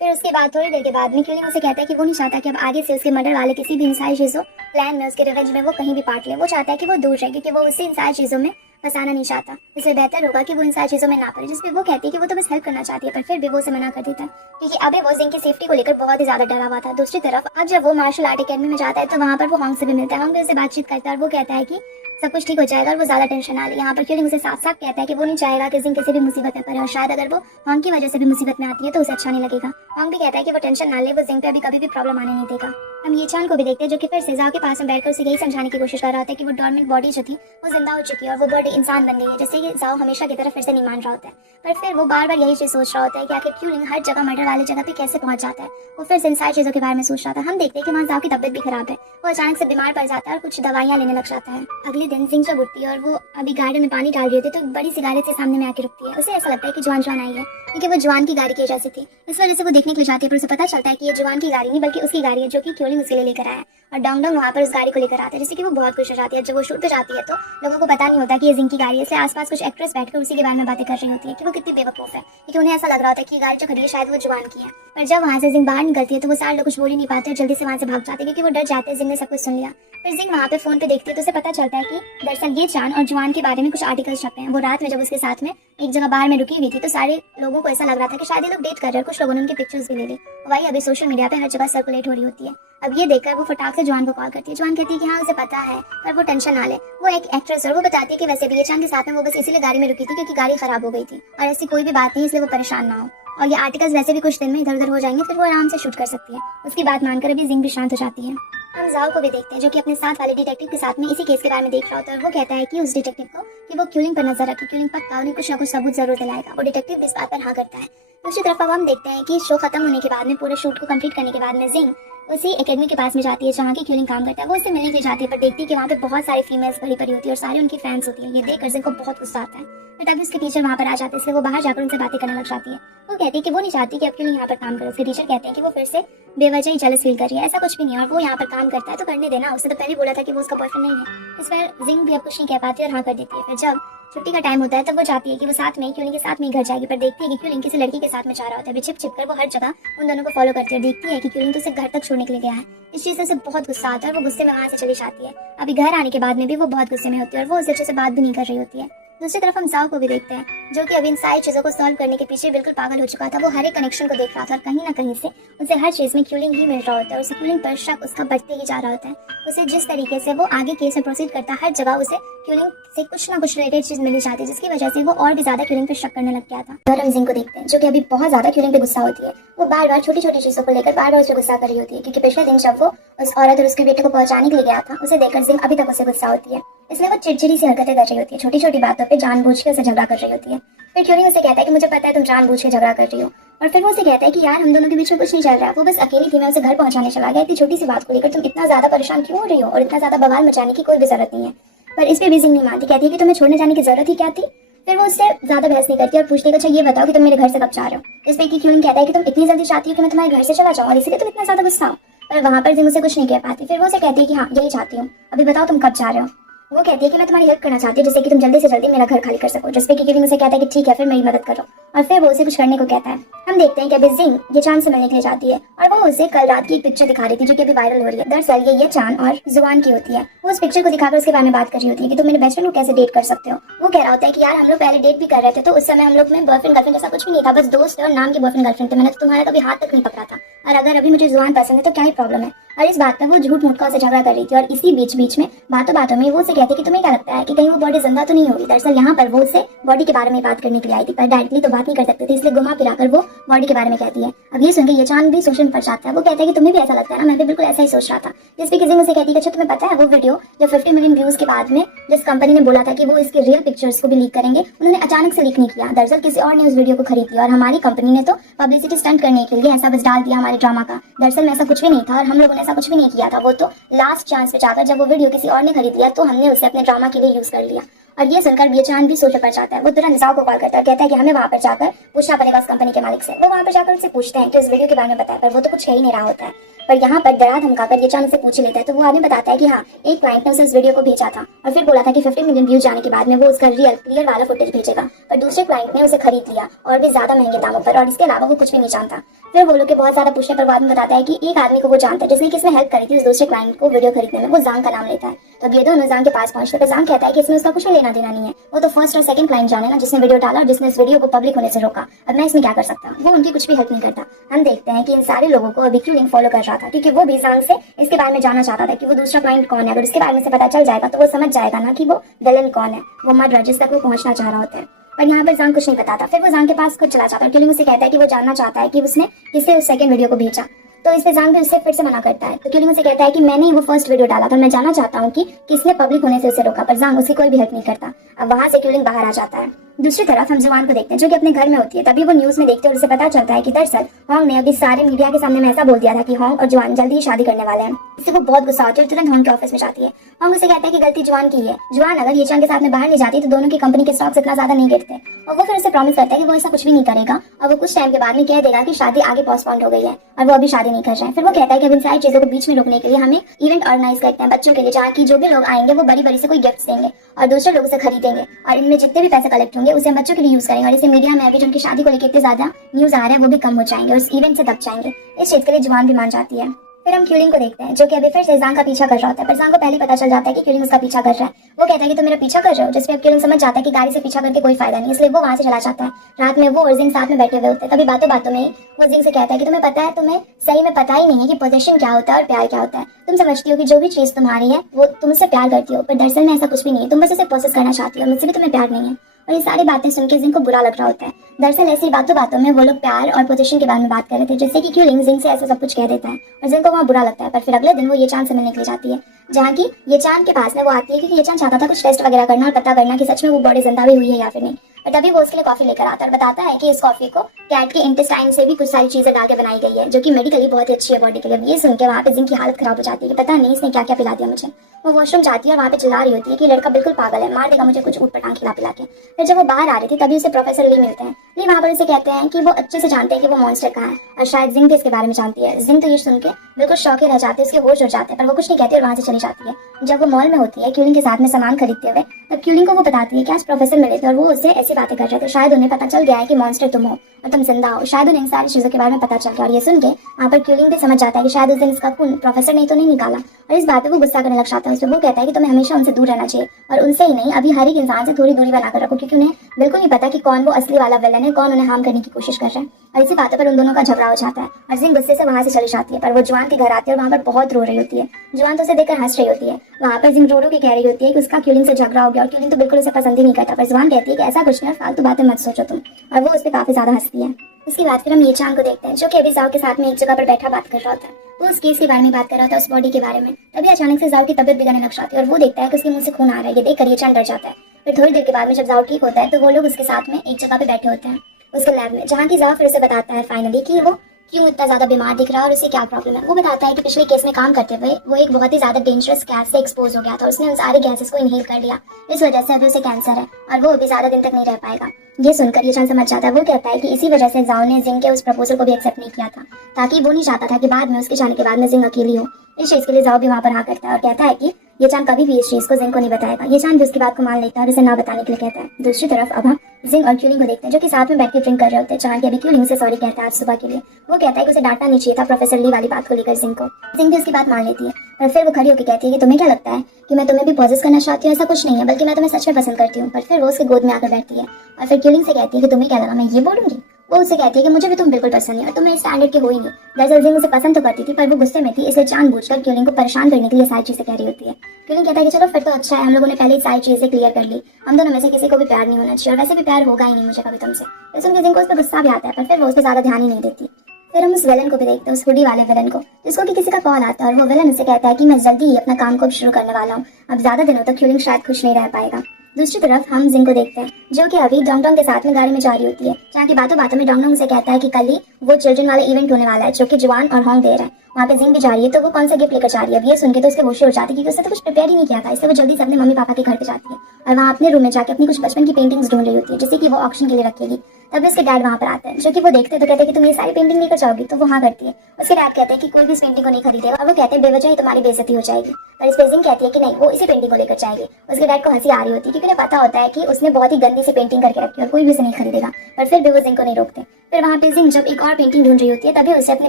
फिर उसके बाद थोड़ी देर के बाद में क्यूलिंग उसे कहता है कि वो नहीं चाहता कि अब आगे से उसके मर्डर वाले किसी भी इन सारी चीज़ों प्लान में, उसके रिवेंज में वो कहीं भी पार्ट ले। वो चाहता है कि वो दूर रहे, क्योंकि वो उससे इन सारी चीज़ों में फंसाना नहीं चाहता। इसलिए बेहतर होगा कि वो इन सारी चीज़ों में ना पड़े। जिसपे वो कहती है कि वो तो बस हेल्प करना चाहती है, पर फिर भी वो उसे मना कर देता है, क्योंकि अभी वो जिंग की सेफ्टी को लेकर बहुत ही ज्यादा डरा हुआ था। दूसरी तरफ अब जब वो मार्शल आर्ट अकेडमी में जाता है तो वहाँ पर वो होंग से भी मिलता है। होंग भी उससे बातचीत करता है और वो कहता है कि सब कुछ ठीक हो जाएगा और वो ज्यादा टेंशन ना ले। यहाँ पर क्यूलिंग उसे साफ साफ कहता है कि वो नहीं चाहेगा कि जिंग किसी भी मुसीबत में पड़े, और शायद अगर वो होंग की वजह से भी मुसीबत में आती है तो उसे अच्छा नहीं लगेगा। होंग भी कहता है कि वो टेंशन ना ले, वो जिंग पे अभी कभी भी प्रॉब्लम आने नहीं देगा। हम ये चान को भी देखते हैं जो कि फिर से जाओ के पास में बैठकर उसे यही समझाने की कोशिश कर रहा होता है कि वो डॉर्मेंट बॉडी जो थी वो जिंदा हो चुकी है और वो बॉडी इंसान बन गई है, जैसे कि जाओ हमेशा की तरह फिर से नहीं मान रहा होता है। पर फिर वो बार बार यही चीज सोच रहा होता है कि आखिर क्यूलिंग हर जगह मर्डर वाली जगह पे कैसे पहुंच जाता है। वो फिर से इन सारी चीजों के बारे में सोच रहा था। हम देखते हैं कि वहाँ जाओ की तबियत भी खराब है, वो अचानक से बीमार पड़ जाता है और कुछ दवाइयाँ लेने लग जाता है। अगले दिन जिंग जब उठती है और वो अभी गार्डन में पानी डाल रही होती है तो एक बड़ी सी गाड़ी से सामने में आके रुकती है। उसे ऐसा लगता है कि जवान आई है क्योंकि वो जवान की गाड़ी की वजह से थी, इस वजह से वो देखने के लिए जाती है। पर उसे पता चलता है कि ये जवान की गाड़ी नहीं बल्कि उसकी गाड़ी है जो कि क्यूलिंग उसके लिए लेकर आया है। और डोंग डोंग वहाँ पर उस गाड़ी को लेकर आता है जिससे कि वो बहुत खुश हो जाती है। जब वो शूट पे जाती है तो लोगों को पता नहीं होता कि ये जिंग की गाड़ी है, इसलिए आसपास कुछ एक्ट्रेस बैठकर उसी के बारे में बातें कर रही होती है कि वो कितनी बेवकूफ है, क्योंकि उन्हें ऐसा लग रहा होता है कि ये गाड़ी जो खड़ी है शायद वो जवान की है। पर जब वहाँ से जिंग बाहर निकलती है तो वो सारे लोग कुछ बोल ही नहीं पाते और जल्दी से वहाँ से भाग जाते हैं क्योंकि वो डर जाते हैं जिंग ने सब कुछ सुन लिया। फिर जिंग वहाँ पे फोन पे देखती है तो उसे पता चलता है कि दरअसल ये चान और जवान के बारे में कुछ आर्टिकल्स छपे हैं। वो रात में जब उसके साथ में एक जगह बाहर में रुकी हुई थी तो सारे लोगों को ऐसा लग रहा था कि शायद ये लोग डेट कर रहे हैं। कुछ लोगों ने उनकी पिक्चर्स भी ले ली, वही अभी सोशल मीडिया पे हर जगह सर्कुलेट हो रही होती है। अब ये देखकर वो फटाक से जवान को कॉल करती है। जवान कहती है कि हाँ उसे पता है पर वो टेंशन ना ले, वो एक एक्ट्रेस है। वो बताती है कि वैसे भी ये चान के साथ में वो बस इसीलिए गाड़ी में रुकी थी क्योंकि गाड़ी खराब हो गई थी और ऐसी कोई भी बात नहीं, इसलिए वो परेशान ना हो। और ये आर्टिकल्स वैसे भी कुछ दिन में इधर उधर हो जाएंगे, फिर वो आराम से शूट कर सकती है। उसकी बात मानकर अभी जिंग भी शांत हो जाती है। हम जाओ को भी देखते हैं जो कि अपने साथ वाले डिटेक्टिव के साथ में इसी केस के बारे में देख रहा होता है और वो कहता है कि उस डिटेक्टिव को कि वो क्यूलिंग पर नजर रखे, क्यूलिंग पक्का उन्हें कुछ ना कुछ सबूत जरूर दिलाएगा। वो डिटेक्टिव इस बात पर हाँ करता है। दूसरी तरफ अब हम देखते हैं कि शो खत्म होने के बाद में, पूरे शूट को कंप्लीट करने के बाद में जिंग उसी एकेडमी के पास में जाती है जहाँ की क्यूलिंग काम करता है। वो उससे मिलने के लिए जाती है पर देखती है कि वहाँ पे बहुत सारी फीमेल्स भरी पड़ी होती है और सारी उनकी फैंस होती है। ये देखकर जिंग को बहुत गुस्सा आता है। बट अभी उसके टीचर वहाँ पर आ जाते हैं, इसलिए वो बाहर जाकर उनसे बातें करने लग जाती है। वो कहती है कि वो नहीं चाहती कि अब क्यूलिंग यहाँ पर काम करे। उसके टीचर कहते हैं कि वो फिर से बेवजह ही जेलस फील कर रही है, ऐसा कुछ भी नहीं है और वो यहाँ पर काम करता है तो करने देना। उससे तो पहले बोला था कि वो उसका बॉयफ्रेंड नहीं है। इस पर जिंग भी अब कुछ नहीं कह पाती और हाँ कर देती है। फिर जब छुट्टी का टाइम होता है तब वो चाहती है कि वो साथ में क्यूलिंग के साथ में घर जाएगी, पर देखती है कि क्यूलिंग किसी लड़की के साथ में जा रहा होता है। छिप छिप कर वो हर जगह उन दोनों को फॉलो करती है। देखती है कि क्यूलिंग तो उसे घर तक छोड़ने के लिए गया है। इस चीज से उसे बहुत गुस्सा आता है और वो गुस्से में वहां से चली जाती है। अभी घर आने के बाद में भी वो बहुत गुस्से में होती है और वो उस अच्छे से बात भी नहीं कर रही होती है। दूसरी तरफ हम जाओ को भी देखते हैं जो कि अभी इन सारी चीजों को सॉल्व करने के पीछे बिल्कुल पागल हो चुका था। वो हर एक कनेक्शन को देख रहा था और कहीं ना कहीं से उसे हर चीज में क्यूलिंग ही मिल रहा होता है। उसे क्यूलिंग पर शक उसका बढ़ते ही जा रहा होता है। उसे जिस तरीके से वो आगे केस में प्रोसीड करता है हर जगह उसे क्यूलिंग से कुछ ना कुछ रिलेटेड चीज मिल जाती है, जिसकी वजह से वो और भी ज्यादा क्यूलिंग पे शक करने लग गया था। और हम जिंग को देखते हैं जो कि अभी बहुत ज्यादा क्यूलिंग पे गुस्सा होती है। वो बार बार छोटी छोटी चीजों को लेकर बार बार उसे गुस्सा कर रही होती है क्योंकि पिछले दिन जब वो उस औरत और उसके बेटे को पहुंचाने के लिए गया था उसे देखकर जिंग अभी तक उसे गुस्सा होती है, इसलिए वो चिड़चिड़ी सी हरकतें कर रही होती है। छोटी छोटी बातों पे जानबूझ के उसे झगड़ा कर रही होती है। फिर क्यूलिंग उसे कहता है कि मुझे पता है तुम जानबूझ के झगड़ा कर रही हो। और फिर वो उसे कहता है कि यार हम दोनों के बीच में कुछ नहीं चल रहा है, वो बस अकेली थी, मैं उसे घर पहुंचाने चला गया। इतनी छोटी सी बात को लेकर तुम इतना ज्यादा परेशान क्यों हो रही हो और इतना ज्यादा बवाल मचाने की कोई भी जरूरत नहीं है। पर इस पे भी जिंग नहीं मानती, कहती है कि तुम्हें छोड़ने जाने की जरूरत ही क्या थी। फिर वो उससे ज्यादा बहस नहीं करती और पूछती है अच्छा ये बताओ कि तुम मेरे घर से कब जा रहे हो। इस पे क्यूलिंग कहता है कि तुम इतनी जल्दी चाहती हो कि मैं तुम्हारे घर से चला जाऊँ और इसीलिए तुम इतना ज्यादा गुस्सा हो। पर वहां पर जिंग उसे कुछ नहीं कह पाती। फिर वो उसे कहती है कि हाँ यही चाहती हूँ, अभी बताओ तुम कब जा रहे हो। वो कहती है कि मैं तुम्हारी हेल्प करना चाहती हूँ जिससे कि तुम जल्दी से जल्दी मेरा घर खाली कर सको। जिसपे कि क्यूलिंग उसे कहता है कि ठीक है फिर मेरी मदद करो और फिर वो उसे कुछ करने को कहता है। हम देखते हैं कि अभी जिंग ये चांद से मिलने के लिए जाती है और वो उसे कल रात की एक पिक्चर दिखा रही थी जो कि अभी वायरल हो रही है। दरअसल ये चांद और जुबान की होती है। वो उस पिक्चर को दिखाकर उसके बारे में बात कर रही होती है कि तुम मेरे बेस्ट फ्रेंड को कैसे डेट कर सकते हो। वो कह रहा होता है कि यार हम लोग पहले डेट भी कर रहे थे तो उस समय हम लोग में बॉयफ्रेंड गर्लफ्रेंड जैसा कुछ भी नहीं था, बस दोस्त थे और नाम की बॉयफ्रेंड गर्लफ्रेंड थे। मैंने तो तुम्हारा कभी हाथ तक नहीं पकड़ा था और अगर अभी मुझे जुबान पसंद है तो क्या ही प्रॉब्लम है। और इस बात पर वो झूठ मूठ का उसे झगड़ा कर रही थी और इसी बीच बीच में बातों बातों में वो उसे कहती है कि तुम्हें क्या लगता है कि कहीं वो बॉडी जिंदा तो नहीं होगी। दरअसल यहाँ पर वो उसे बॉडी के बारे में बात करने के लिए आई थी पर डायरेक्टली तो बात नहीं कर सकती थी, इसलिए घुमा फिराकर वो बॉडी के बारे में कहती है। अब ये सुनकर ये चांद भी सोचने पर जाता है। वो कहता है कि तुम्हें भी ऐसा लगता है ना, मैं भी बिल्कुल ऐसा ही सोच रहा था। जिस पे जिंग उसे कहती है अच्छा तुम्हें पता है वो वीडियो जो 50 मिलियन व्यूज के बाद में जिस कंपनी ने बोला था कि वो इसके रियल पिक्चर्स को भी लीक करेंगे, उन्होंने अचानक से लीक नहीं किया। दरअसल किसी और ने उस वीडियो को खरीद लिया और हमारी कंपनी ने तो पब्लिसिटी स्टंट करने के लिए ऐसा बस डाल दिया हमारे ड्रामा का। दरअसल में ऐसा कुछ भी नहीं था और हम लोगों ने ऐसा कुछ भी नहीं किया था। वो तो लास्ट चांस पे जाकर जब वो वीडियो किसी और ने खरीद लिया तो हमने उसे अपने ड्रामा के लिए यूज कर लिया। और ये सुनकर बेचान भी सोच पड़ जाता है। वो तुरंत जाओ को कॉल करता है, कहता है कि हमें वहाँ पर जाकर पूछना पड़ेगा उस कंपनी के मालिक से। वो वहाँ पर जाकर उससे पूछते हैं कि इस वीडियो के बारे में बताया, पर वो तो कुछ कह ही नहीं रहा होता है। पर यहाँ पर डरा धमकाकर ये चांद से पूछ लेता है तो वो आदमी बताता है कि हाँ एक क्लाइंट ने उसे उस वीडियो को भेजा था और फिर बोला था कि 50 मिलियन व्यूज जाने के बाद में वो उसका रियल क्लियर वाला फुटेज भेजेगा। पर दूसरे क्लाइंट ने उसे खरीद लिया और भी ज्यादा महंगे दामों पर और इसके अलावा वो कुछ भी नहीं जानता। फिर वो लोग के बहुत ज्यादा पूछने पर बाद में बताता है कि एक आदमी को वो जानता है जिसने किसने हेल्प करी थी उस दूसरे क्लाइंट को वीडियो खरीदने में। वो जांग का नाम लेता है। तो ये दोनों जांग के पास पहुंचते तो जांग कहता है कि इसमें उसका कुछ लेना देना नहीं है, वो तो फर्स्ट और सेकंड क्लाइंट जाने ना जिसने वीडियो डाला और जिसने इस वीडियो को पब्लिक होने से रोका। अब मैं इसमें क्या कर सकता हूँ। वो उनकी कुछ भी हेल्प नहीं करता। हम देखते हैं कि इन सारे लोगों को अभी क्यूलिंग फॉलो कर रहा था क्योंकि वो भी जांग से इसके बारे में जानना चाहता था कि वो दूसरा क्लाइंट कौन है। अगर इसके बारे में से पता चल जाएगा तो वो समझ जाएगा ना कि वो विलन कौन है, वो मर्डर जिस तक वो पहुंचना चाह रहा होता है। पर यहाँ पर जांग कुछ नहीं बताता। फिर वो जांग के पास खुद चला जाता है। क्यूलिंग उसे कहता है कि वो जानना चाहता है कि उसने किससे उस सेकंड वीडियो को भेजा। तो इस पे जांग भी उससे फिर से मना करता है। तो क्यूलिंग उसे कहता है कि मैंने ही वो फर्स्ट वीडियो डाला था, मैं जानना चाहता हूँ कि किसने पब्लिक होने से उसे रोका, पर जांग उसकी कोई भी हेल्प नहीं करता। अब वहां से क्यूलिंग बाहर आ जाता है। दूसरी तरफ हम जुआन को देखते हैं जो कि अपने घर में होती है। तभी वो न्यूज में देखते हैं और उसे पता चलता है कि दरअसल होंग ने अभी सारे मीडिया के सामने में ऐसा बोल दिया था कि होंग और जुआन जल्दी ही शादी करने वाले हैं। इससे वो बहुत गुस्सा होती है और तुरंत होंग के ऑफिस में जाती है। होंग उसे कहता है कि गलती जुआन की है, जुआन अगर येचांग के साथ में बाहर नहीं जाती तो दोनों की कंपनी के स्टॉक्स इतना ज्यादा नहीं गिरते। और वो फिर उसे प्रॉमिस करता है कि वो ऐसा कुछ भी नहीं करेगा और वो कुछ टाइम के बाद में कह देगा कि शादी आगे पोस्टपोन हो गई है और वो अभी शादी नहीं कर रहे हैं। फिर वो कहता है कि अब इन सारी चीजों को बीच में रोकने के लिए हमें इवेंट ऑर्गेनाइज करते हैं बच्चों के लिए, जहाँ की जो भी लोग आएंगे वो बड़ी बड़ी से कोई गिफ्ट देंगे और दूसरे लोग उसे खरीदेंगे और इनमें जितने भी पैसे कलेक्ट होंगे उसे हम बच्चों के लिए यूज करेंगे और इसे मीडिया में अभी जो उनकी शादी को लेकर इतने ज्यादा न्यूज आ रहे हैं वो भी कम हो जाएंगे और उस इवेंट से दब जाएंगे। इस चीज के लिए जुआन भी मान जाती है। फिर हम क्यूलिंग को देखते हैं जो कि अभी फिर से जांग का पीछा कर रहा होता है, पर जांग को पहले पता चल जाता है कि क्यूलिंग उसका पीछा कर रहा है। वो कहता है कि तुम मेरा पीछा कर रहे हो, जिसपे अब क्यूलिंग समझ जाता है कि गाड़ी से पीछा करके कोई फायदा नहीं, इसलिए वो वहां से चला जाता है। रात में वो और जिंग साथ में बैठे हुए होते हैं। तभी बातों बातों में वो जिंग से कहता है कि तुम्हें पता है, तुम्हें सही में पता ही नहीं है कि पोजीशन क्या होता है और प्यार क्या होता है। तुम समझती हो कि जो भी चीज तुम्हारी है वो तुम उससे प्यार करती हो, पर दरअसल में ऐसा कुछ भी नहीं है, तुम बस उसे प्रोसेस करना चाहती हो, मुझसे भी तुम्हें प्यार नहीं है। और ये सारी बातें सुन के जिंग को बुरा लग रहा होता है। दरअसल ऐसी बातों बातों में वो लोग प्यार और पोजीशन के बारे में बात कर रहे थे, जिससे कि क्यूलिंग जिंग से ऐसा सब कुछ कह देता है और जिंग को वहाँ बुरा लगता है। पर फिर अगले दिन वो येचान से मिलने के लिए जाती है, जहाँ की येचान के पास में वो आती है क्योंकि येचान चाहता था कुछ टेस्ट वगैरह करना और पता करना कि सच में वो बॉडी जिंदा भी हुई है या फिर नहीं। और तभी वो उसके लिए कॉफी लेकर आता है और बताता है कि इस कॉफी को कैट के इंटेस्टाइन से भी कुछ सारी चीजें डाल के बनाई गई है, जो कि मेडिकली बहुत ही अच्छी है बॉडी के लिए। ये सुन के वहाँ पे जिंग की हालत खराब हो जाती है कि पता नहीं इसने क्या क्या पिला दिया मुझे। वो वॉशरूम जाती है और वहाँ पे चिल्ला रही होती है कि लड़का बिल्कुल पागल है, मार देगा मुझे कुछ ऊटपटांग खिला पिला के। फिर जब वो बाहर आ रही थी तभी उसे प्रोफेसर ली मिलते हैं। ली वहाँ पर उसे कहते हैं कि वो अच्छे से जानते हैं कि वो मॉन्स्टर कहाँ है और शायद जिंग भी इसके बारे में जानती है। जिंग तो ये सुन के बिल्कुल शौक रह जाते हैं, उसके होश उड़ जाते हैं, पर वो कुछ नहीं कहती और वहाँ से चली जाती है। जब वो मॉल में होती है क्यूलिंग के साथ में सामान खरीदते हुए, तब क्यूलिंग को वो बताती है कि आज प्रोफेसर मिले थे और वो उससे ऐसी बातें कर रहे थे, शायद उन्हें पता चल गया है कि मॉन्स्टर तुम हो और तुम जिंदा हो, शायद उन्हें इन सारी चीजों के बारे में पता चल गया। और ये सुन के वहाँ पर क्यूलिंग भी समझ जाता है कि शायद उस दिन इसका खून प्रोफेसर ने तो नहीं निकाला और इस बात पे वो गुस्सा करने लग जाता है। उसमें वो कहता है कि तुम्हें हमेशा उनसे दूर रहना चाहिए और उनसे ही नहीं, अभी हर एक इंसान से थोड़ी दूरी बनाकर रखो, क्योंकि उन्हें बिल्कुल नहीं पता कि कौन वो असली वाला विलन है, कौन उन्हें हार्म करने की कोशिश कर रहा है। और इसी बातों पर उन दोनों का झगड़ा हो जाता है और जिंग गुस्से से वहाँ से चली जाती है। पर वो जुआन के घर आती है और वहाँ पर बहुत रो रही होती है। जुआन तो उसे देखकर हंस रही होती है। वहाँ पर जिंग रो रो के कह रही होती है कि उसका क्यूलिंग से झगड़ा हो गया और क्यूलिंग तो बिल्कुल उसे पसंद ही नहीं करता। पर जुआन कहती है कि ऐसा कुछ नहीं, फालतू बातें मत सोचो तुम, और वो उस पर काफी ज्यादा हंसती है। उसके बाद फिर हम येचान को देखते हैं जो कि अभी जाओ के साथ में एक जगह पर बैठा बात कर रहा होता है। वो उस केस के बारे में बात कर रहा था, उस बॉडी के बारे में। तभी अचानक से जाओ की तबियत बिगड़ने लग जाती है और वो देखता है कि उसके मुंह से खून आ रहा है। ये देखकर येचान डर जाता है। फिर थोड़ी देर के बाद में जब जाओ ठीक होता है तो वो लोग उसके साथ में एक जगह पे बैठे होते हैं उसके लैब में, जहाँ की जाओ फिर उसे बताता है फाइनली कि वो क्यों इतना ज्यादा बीमार दिख रहा है और उसे क्या प्रॉब्लम है। वो बताता है कि पिछले केस में काम करते हुए वो एक बहुत ही ज्यादा डेंजरस गैस से एक्सपोज हो गया था, उसने उन सारे गैसेस को इनहेल कर लिया, इस वजह से अभी उसे कैंसर है और वो अभी ज्यादा दिन तक नहीं रह पाएगा। ये सुनकर येचान समझ जाता है। वो कहता है कि इसी वजह से जाओ ने जिंग के उस प्रपोजल को भी एक्सेप्ट नहीं किया था, ताकि वो नहीं चाहता था कि बाद में उसके जाने के बाद में जिंग अकेली हो। इस चीज के लिए जाओ भी वहाँ पर हाँ करता है और कहता है कि येचान कभी भी इस चीज को जिंग को नहीं बताएगा। येचान भी उसकी बात को मान लेता है और उसे ना बताने के लिए कहता है। दूसरी तरफ अब हम जिंग और क्यूलिंग को देखते हैं जो कि साथ में बैठ के ड्रिंक कर रहे होते हैं। जहाँ की अभी क्यूलिंग से सॉरी कहता है आज सुबह के लिए। वो कहता है कि उसे डांटना नहीं चाहिए था प्रोफेसर ली वाली बात को लेकर जिंग को। जिंग भी उसकी बात मान लेती है और फिर वो खड़ी होकर कहती है कि तुम्हें क्या लगता है कि मैं तुम्हें भी पॉजेस करना चाहती हूँ? ऐसा कुछ नहीं है, बल्कि मैं तुम्हें सच में पसंद करती हूँ। पर फिर वो उसके गोद में आकर बैठती है और फिर क्यूलिंग से कहती है कि तुम्हें क्या लगा मैं ये बोलूंगी? वो उससे कहती है कि मुझे भी तुम बिल्कुल पसंद नहीं और तुम मेरे स्टैंडर्ड के हो ही नहीं। दरअसल जिंग उसे पसंद तो करती थी पर वो गुस्से में थी, इसलिए जानबूझकर क्यूलिंग को परेशान करने के लिए सारी चीजें कह रही होती है। क्यूलिंग कहता है कि चलो फिर तो अच्छा है, हम लोगों ने पहले ही सारी चीजें क्लियर कर ली, हम दोनों में से किसी को भी प्यार नहीं होना चाहिए और वैसे भी प्यार होगा ही नहीं मुझे कभी तुमसे। तो सुन के जिंग को उस पर गुस्सा भी आता है, पर फिर वो उस पर ज्यादा ध्यान ही नहीं देती। फिर हम उस विलन को भी देखते हैं, उस हुडी वाले विलन को, जिसको कि किसी का कॉल आता है और वो विलन उसे कहता है कि मैं जल्दी ही अपना काम को शुरू करने वाला हूँ, अब ज्यादा दिनों तक क्यूलिंग शायद खुश नहीं रह पाएगा। दूसरी तरफ हम जिंग को देखते हैं जो कि अभी डोंगडोंग के साथ में गाड़ी में जा रही होती है, जहाँ की बातों बातों में डोंगडोंग से कहता है कि कल ही वो चिल्ड्रन वाला इवेंट होने वाला है जो कि जुआन और होंग दे रहा है। वहाँ पे जिंग भी जा रही है तो वो कौन सा गिफ्ट लेकर जा रही है। अब ये सुन के तो उसके होश उड़ जाती है क्योंकि उसने तो कुछ प्रिपेयर ही नहीं किया था, इसलिए वो जल्दी से अपने मम्मी पापा के घर पे जाती है और वहाँ अपने रूम में जाके अपनी कुछ बचपन की पेंटिंग्स ढूंढ रही होती है जिसे कि वो ऑक्शन के लिए रखेगी। तभी उसके डैड वहाँ पर आते हैं जो कि वो देखते हैं तो कहते हैं कि तुम ये सारी पेंटिंग लेकर जाओगी, तो वो हाँ करती है। उसके डैड कहते हैं कि कोई भी इस पेंटिंग को नहीं खरीदेगा और वो कहते हैं बेवजह ही तुम्हारी बेइज्जती हो जाएगी। पर इस पे जिंग कहती है कि नहीं, वो इसी पेंटिंग को लेकर जाएगी। उसके डैड को हंसी आ रही होती है क्योंकि उन्हें पता होता है कि उसने बहुत ही गंदी सी पेंटिंग करके रखी है और कोई भी उसे नहीं खरीदेगा, पर फिर भी वो जिंग को नहीं रोकते। फिर वहाँ पे जिंग जब एक और पेंटिंग ढूंढ रही होती है तभी उसे अपने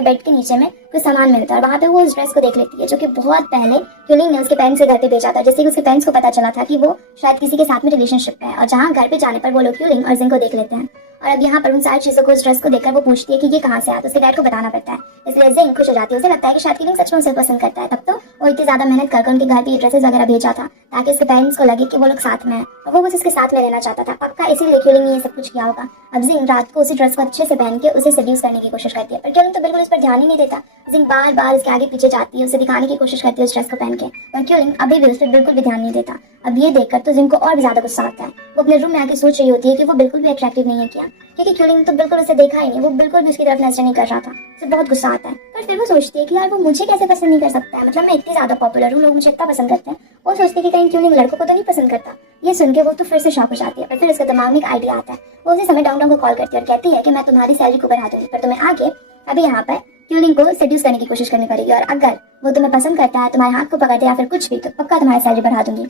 बेड के नीचे में कुछ सामान मिलता है और वहाँ पे वो उस ड्रेस को देख लेती है जो कि बहुत पहले क्यूलिंग ने उसके पेरेंट्स के घर पे भेजा था, जिससे कि उसके पेरेंट्स को पता चला था कि वो शायद किसी के साथ में रिलेशनशिप में है। और जहाँ घर पे जाने पर वो लोग क्यूलिंग और जिंग को देख लेते हैं और अब यहाँ पर उन सारी चीजों को, उस ड्रेस को देखकर वो पूछती है कि ये कहाँ से आया, तो उसके डैड को बताना पड़ता है। इसलिए जिंग खुश हो जाती है, उसे लगता है कि शायद क्यूलिंग सच में उसे पसंद करता है। तब तो वो इतनी ज्यादा मेहनत करके उनके घर पे ड्रेसेस वगैरह भेजा था ताकि उसके पेरेंट्स को लगे कि वो लोग साथ में हैं और वो बस उसके साथ में रहना चाहता था। पक्का इसीलिए क्यूलिंग ने ये सब कुछ किया होगा। अब जिंग रात को उसी ड्रेस को अच्छे से पहन के उसे सेड्यूस करने की कोशिश करती है, पर क्यूलिंग तो बिल्कुल उस पर ध्यान ही नहीं देता। जिंग बार बार उसके आगे पीछे जाती है, उसे दिखाने की कोशिश करती है उस ड्रेस को पहन के, और क्यूलिंग अभी भी उस पर बिल्कुल भी ध्यान नहीं देता। अब ये देखकर तो जिंग को और भी ज्यादा गुस्सा आता है। वो अपने रूम में आके सोच रही होती है कि वो बिल्कुल भी अट्रैक्टिव नहीं है क्या, क्योंकि क्यूलिंग तो बिल्कुल उसे देखा ही नहीं, वो बिल्कुल भी उसकी तरफ नजर नहीं कर रहा था। उसे बहुत गुस्सा आता है, पर फिर वो सोचती है कि यार वो मुझे कैसे पसंद नहीं कर सकता है, मतलब मैं इतनी ज्यादा पॉपुलर हूँ, लोग मुझे इतना पसंद करते हैं। वो सोचती है कि कहीं क्यूलिंग लड़कों को तो नहीं पसंद करता। ये सुन के वो तो फिर से शॉक हो जाती है, पर फिर उसके दिमाग में एक आइडिया आता है। वो उसी समय डाउन को कॉल करती है और कहती है कि मैं तुम्हारी सैलरी को बढ़ा दूंगी, पर तुम्हें आगे अभी यहाँ पर क्यूलिंग को सेड्यूस करने की कोशिश करनी पड़ेगी, और अगर वो तुम्हें पसंद करता है, तुम्हारे हाथ को पकड़ दे या फिर कुछ भी, तो पक्का तुम्हारी सैलरी बढ़ा दूंगी।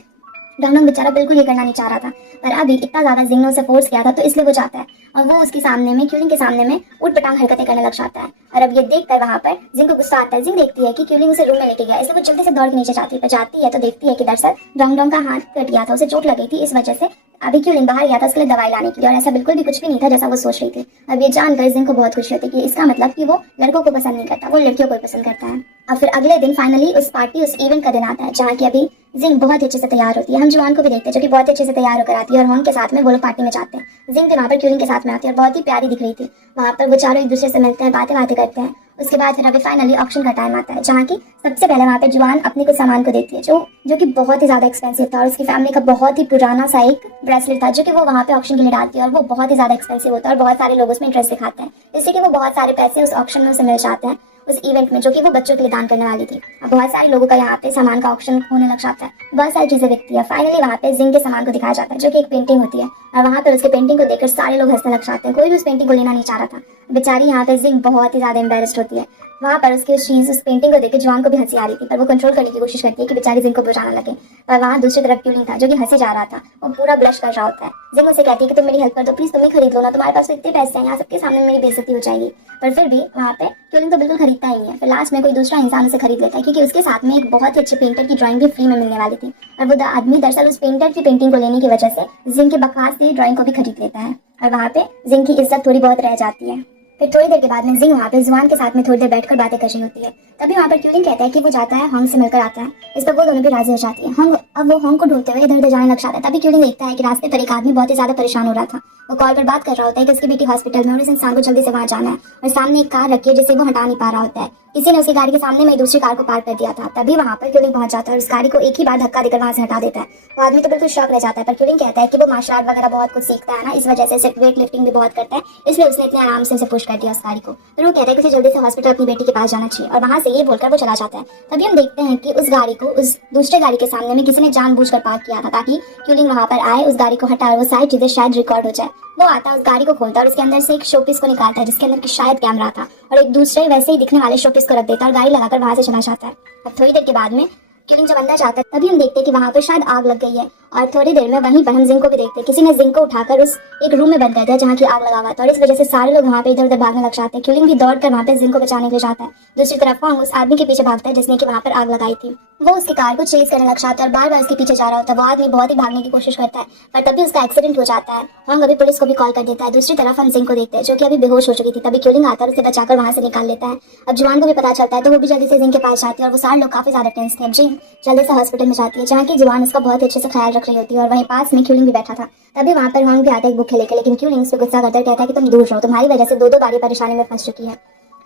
डोंगडोंग बेचारा बिल्कुल ये करना नहीं चाह रहा था, पर अभी इतना ज्यादा जिंग ने उसे फोर्स किया था तो इसलिए वो चाहता है, और वो उसके सामने में क्यूलिंग के सामने में उठपटांग हरकतें करने लग जाता है। और अब ये देखकर वहां पर जिंग को गुस्सा आता है। जिंग देखती है कि क्यूलिंग उसे रूम में लेके गया, इसलिए वो जल्दी से दौड़ के नीचे जाती है तो देखती है कि दरअसल डोंगडोंग का हाथ कट गया था, उसे चोट लगी थी, इस वजह से अभी क्यूलिंग बाहर गया था उसके लिए दवाई लाने के लिए, और ऐसा बिल्कुल भी कुछ भी नहीं था जैसा वो सोच रही थी। अब ये जानकर जिंग को बहुत खुशी होती है कि इसका मतलब कि वो लड़कों को पसंद नहीं करता, वो लड़कियों को पसंद करता है। और फिर अगले दिन फाइनली उस इवेंट का दिन आता है, जहाँ की अभी जिंग बहुत अच्छे से तैयार होती है। हम जुआन को भी देखते हैं जो कि बहुत अच्छे से तैयार होकर आती है, और होंग के साथ में वो लोग पार्टी में जाते हैं। जिंग भी वहाँ पर क्यूलिंग के साथ में आती है और बहुत ही प्यारी दिख रही थी। वहाँ पर वो चारों एक दूसरे से मिलते हैं, बातें करते हैं। उसके बाद फिर अभी फाइनली ऑक्शन का टाइम आता है, जहाँ की सबसे पहले वहाँ पे जुआन अपने कुछ सामान को देखती है जो कि बहुत ही ज्यादा एक्सपेंसिव था, और उसकी फैमिली का बहुत ही पुराना सा एक ब्रेसलेट था जो कि वो वहाँ पे ऑक्शन के लिए डालती है, और वो बहुत ही ज्यादा एक्सपेंसिव होता है और बहुत सारे लोग उसमें इंटरेस्ट दिखाते हैं, इससे कि वो बहुत सारे पैसे उस ऑक्शन में उसे मिल जाते हैं उस इवेंट में, जो कि वो बच्चों के लिए दान करने वाली थी। अब बहुत सारे लोगों का यहाँ पे सामान का ऑक्शन होने लग जाता है, बहुत सारी चीजें बिकती है। फाइनली वहाँ पे जिंग के सामान को दिखाया जाता है जो कि एक पेंटिंग होती है, और वहाँ पर उसके पेंटिंग को देखकर सारे लोग हंसने लग जाते हैं। कोई भी उस पेंटिंग को लेना नहीं चाह रहा था। बेचारी यहाँ पे जिंग बहुत ही ज्यादा एम्बेरस्ड होती है। वहाँ पर उसकी उस पेंटिंग को देकर जुआन को भी हंसी आ रही थी, पर वो कंट्रोल करने की कोशिश करती है कि बेचारी जिंग को बुझाना लगे। पर वहाँ दूसरी तरफ क्यूलिंग था जो कि हंसी जा रहा था, वो पूरा ब्लश कर रहा होता है। जिंग उसे कहती है कि तुम मेरी हेल्प कर दो, प्लीज तुम ही खरीद लो ना, तुम्हारे पास तो इतने पैसे हैं, यहाँ सबके सामने मेरी बेइज्जती हो जाएगी। पर फिर भी वहाँ पे क्यूलिंग तो बिल्कुल खरीदता ही नहीं है। फिर लास्ट में कोई दूसरा इंसान उसे खरीद लेता है, क्योंकि उसके साथ में एक बहुत ही अच्छे पेंटर की ड्राइंग भी फ्री में मिलने वाली थी, और वो आदमी दरअसल उस पेंटर की पेंटिंग को लेने की वजह से जिंग के बकवास से ड्राइंग को भी खरीद लेता है, और वहाँ पे जिंग की इज्जत थोड़ी बहुत रह जाती है। फिर थोड़ी देर के बाद में जिंग वहाँ पे जुआन के साथ में थोड़ी देर बैठकर बातें कर रही होती है। तभी वहाँ पर क्यूलिंग कहता है कि वो जाता है होंग से मिलकर आता है। इस पर वो दोनों भी राजी हो जाती है। अब वो होंग को ढूंढते हुए इधर उधर जाने लग जाता है। तभी क्यूलिंग देखता है कि रास्ते पर एक आदमी बहुत ही ज्यादा परेशान हो रहा था। वो कॉल पर बात कर रहा होता है कि उसकी बेटी हॉस्पिटल में और उस इंसान को जल्दी से वहाँ जाना है, और सामने एक कार रखी है जिसे वो हटा नहीं पा रहा होता है। किसी ने उसकी गाड़ी के सामने में दूसरी कार को पार्क कर दिया था। तभी वहाँ पर क्यूलिंग पहुंच जाता है और उस गाड़ी को एक ही बार धक्का देकर वहाँ से हटा देता है। वो आदमी तो बिल्कुल शॉक रह जाता है, पर क्यूलिंग कहता है कि वो मार्शल आर्ट वगैरह बहुत कुछ सीखता है ना, इस वजह से सिर्फ वेट लिफ्टिंग भी बहुत करता है, इसलिए उसने इतने आराम से उसे पुश कर दिया उस गाड़ी को। फिर वो कहता है कि उसे जल्दी से हॉस्पिटल अपनी बेटी के पास जाना चाहिए, और वहाँ से ये बोलकर वो चला जाता है। तभी हम देखते हैं कि उस गाड़ी को उस दूसरे गाड़ी के सामने में किसी ने जानबूझकर पार्क किया था, ताकि क्यूलिंग वहाँ पर आए, उस गाड़ी को हटाए और वो सारी चीजें शायद रिकॉर्ड हो जाए। वो आता है, उस गाड़ी को खोलता है और उसके अंदर से एक शोपीस को निकालता है जिसके अंदर की शायद कैमरा था, और एक दूसरे वैसे ही दिखने वाले शोपीस को रख देता है और गाड़ी लगाकर वहां से चला जाता है। अब थोड़ी देर के बाद में क्यूलिंग जब अंदर जाता है तभी हम देखते हैं कि वहां पर शायद आग लग गई है, और थोड़ी देर में वहीं पर हम जिंग को भी देखते हैं। किसी ने जिंग को उठाकर उस एक रूम में बंद कर दिया जहाँ की आग लगा हुआ था, और इस वजह से सारे लोग वहाँ पे इधर उधर भागने लग जाते हैं। क्यूलिंग भी दौड़कर वहाँ पे जिंग को बचाने के लिए जाता है। दूसरी तरफ होंग उस आदमी के पीछे भागता है जिसने कि वहाँ पर आग लगाई थी। वो उसकी कार को चेज करने लग जाता है और बार बार उसके पीछे जा रहा होता है। वो आदमी बहुत ही भागने की कोशिश करता है, पर तभी उसका एक्सीडेंट हो जाता है। होंग अभी पुलिस को भी कॉल कर देता है। दूसरी तरफ हम जिंग को देखते हैं जो कि अभी बेहोश हो चुकी थी। तभी क्यूलिंग आता है उसे बचाकर वहाँ से निकाल लेता है। अब जुआन को भी पता चलता है तो वो भी जल्दी से जिंग के पास जाती है, और वो सारे लोग काफी ज्यादा टेंस थे। अब जिंग जल्दी से हॉस्पिटल में जाती है जहाँ की जुआन उसका बहुत अच्छे से ख्याल रख रही होती है, और वहीं पास में क्यूलिंग भी बैठा था। तभी वहाँ पर होंग भी आता है एक बुक लेकर, लेकिन क्यूलिंग उस पर गुस्सा करता है, कहता है कि तुम दूर रहो, तुम्हारी वजह से दो बारी परेशानी में फंस चुकी है।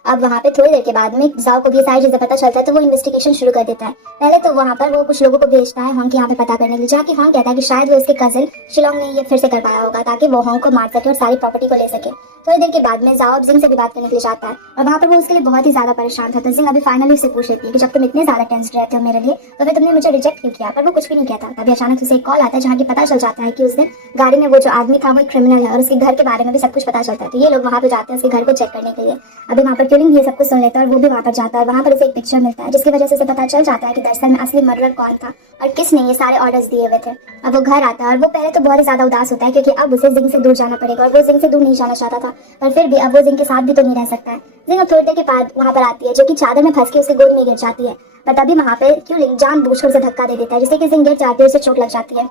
अब वहाँ पे थोड़ी देर के बाद में जाओ को भी ये सारी चीजें पता चलता है, तो वो इन्वेस्टिगेशन शुरू कर देता है। पहले तो वहाँ पर वो कुछ लोगों को भेजता है होंग के यहाँ पे पता करने के लिए, जहाँ की होंग कहता है कि शायद वो उसके कजिन शिलोंग ने ये फिर से कर पाया होगा ताकि वो होंग को मार सके और सारी प्रॉपर्टी को ले सके। थोड़ी देर के बाद में जाओ जिंग से भी बात करने के लिए जाता है, और वहाँ पर वो उसके लिए बहुत ही ज्यादा परेशान था। तो जिंग अभी फाइनली उससे पूछ लेती है कि जब तुम इतने ज्यादा टेंस्ड रहते हो मेरे लिए, तो फिर तुमने मुझे रिजेक्ट क्यों किया, पर वो कुछ भी नहीं कहता। तभी अचानक उसे एक कॉल आता है जहाँ की पता चल जाता है कि उस दिन गाड़ी में वो जो आदमी था वो एक क्रिमिनल है, और उसके घर के बारे में भी सब कुछ पता चलता है। तो ये लोग वहाँ पे जाते हैं उसके घर को चेक करने के लिए। अभी वहाँ पर क्यूलिंग ये सब कुछ सुन लेता है और वो भी वहाँ पर जाता है, और वहाँ पर उसे एक पिक्चर मिलता है जिसकी वजह से उसे पता चल जाता है कि दरअसल में असली मर्डर कौन था और किसने ये सारे ऑर्डर्स दिए हुए थे। अब वो घर आता है और वो पहले तो बहुत ही ज्यादा उदास होता है, क्योंकि अब उसे जिंग से दूर जाना पड़ेगा, और वो जिंग से दूर नहीं जाना चाहता था, पर फिर भी अब वो जिंग के साथ भी तो नहीं रह सकता है। जिंग अब थोड़ी देर के बाद वहाँ पर आती है जो कि चादर में फंस के उसके गोद में गिर जाती है, पर तभी वहाँ पे क्यूलिंग जानबूझकर उसे धक्का दे देता है जिससे कि जिंग गिर जाती है, उसे चोट लग जाती है।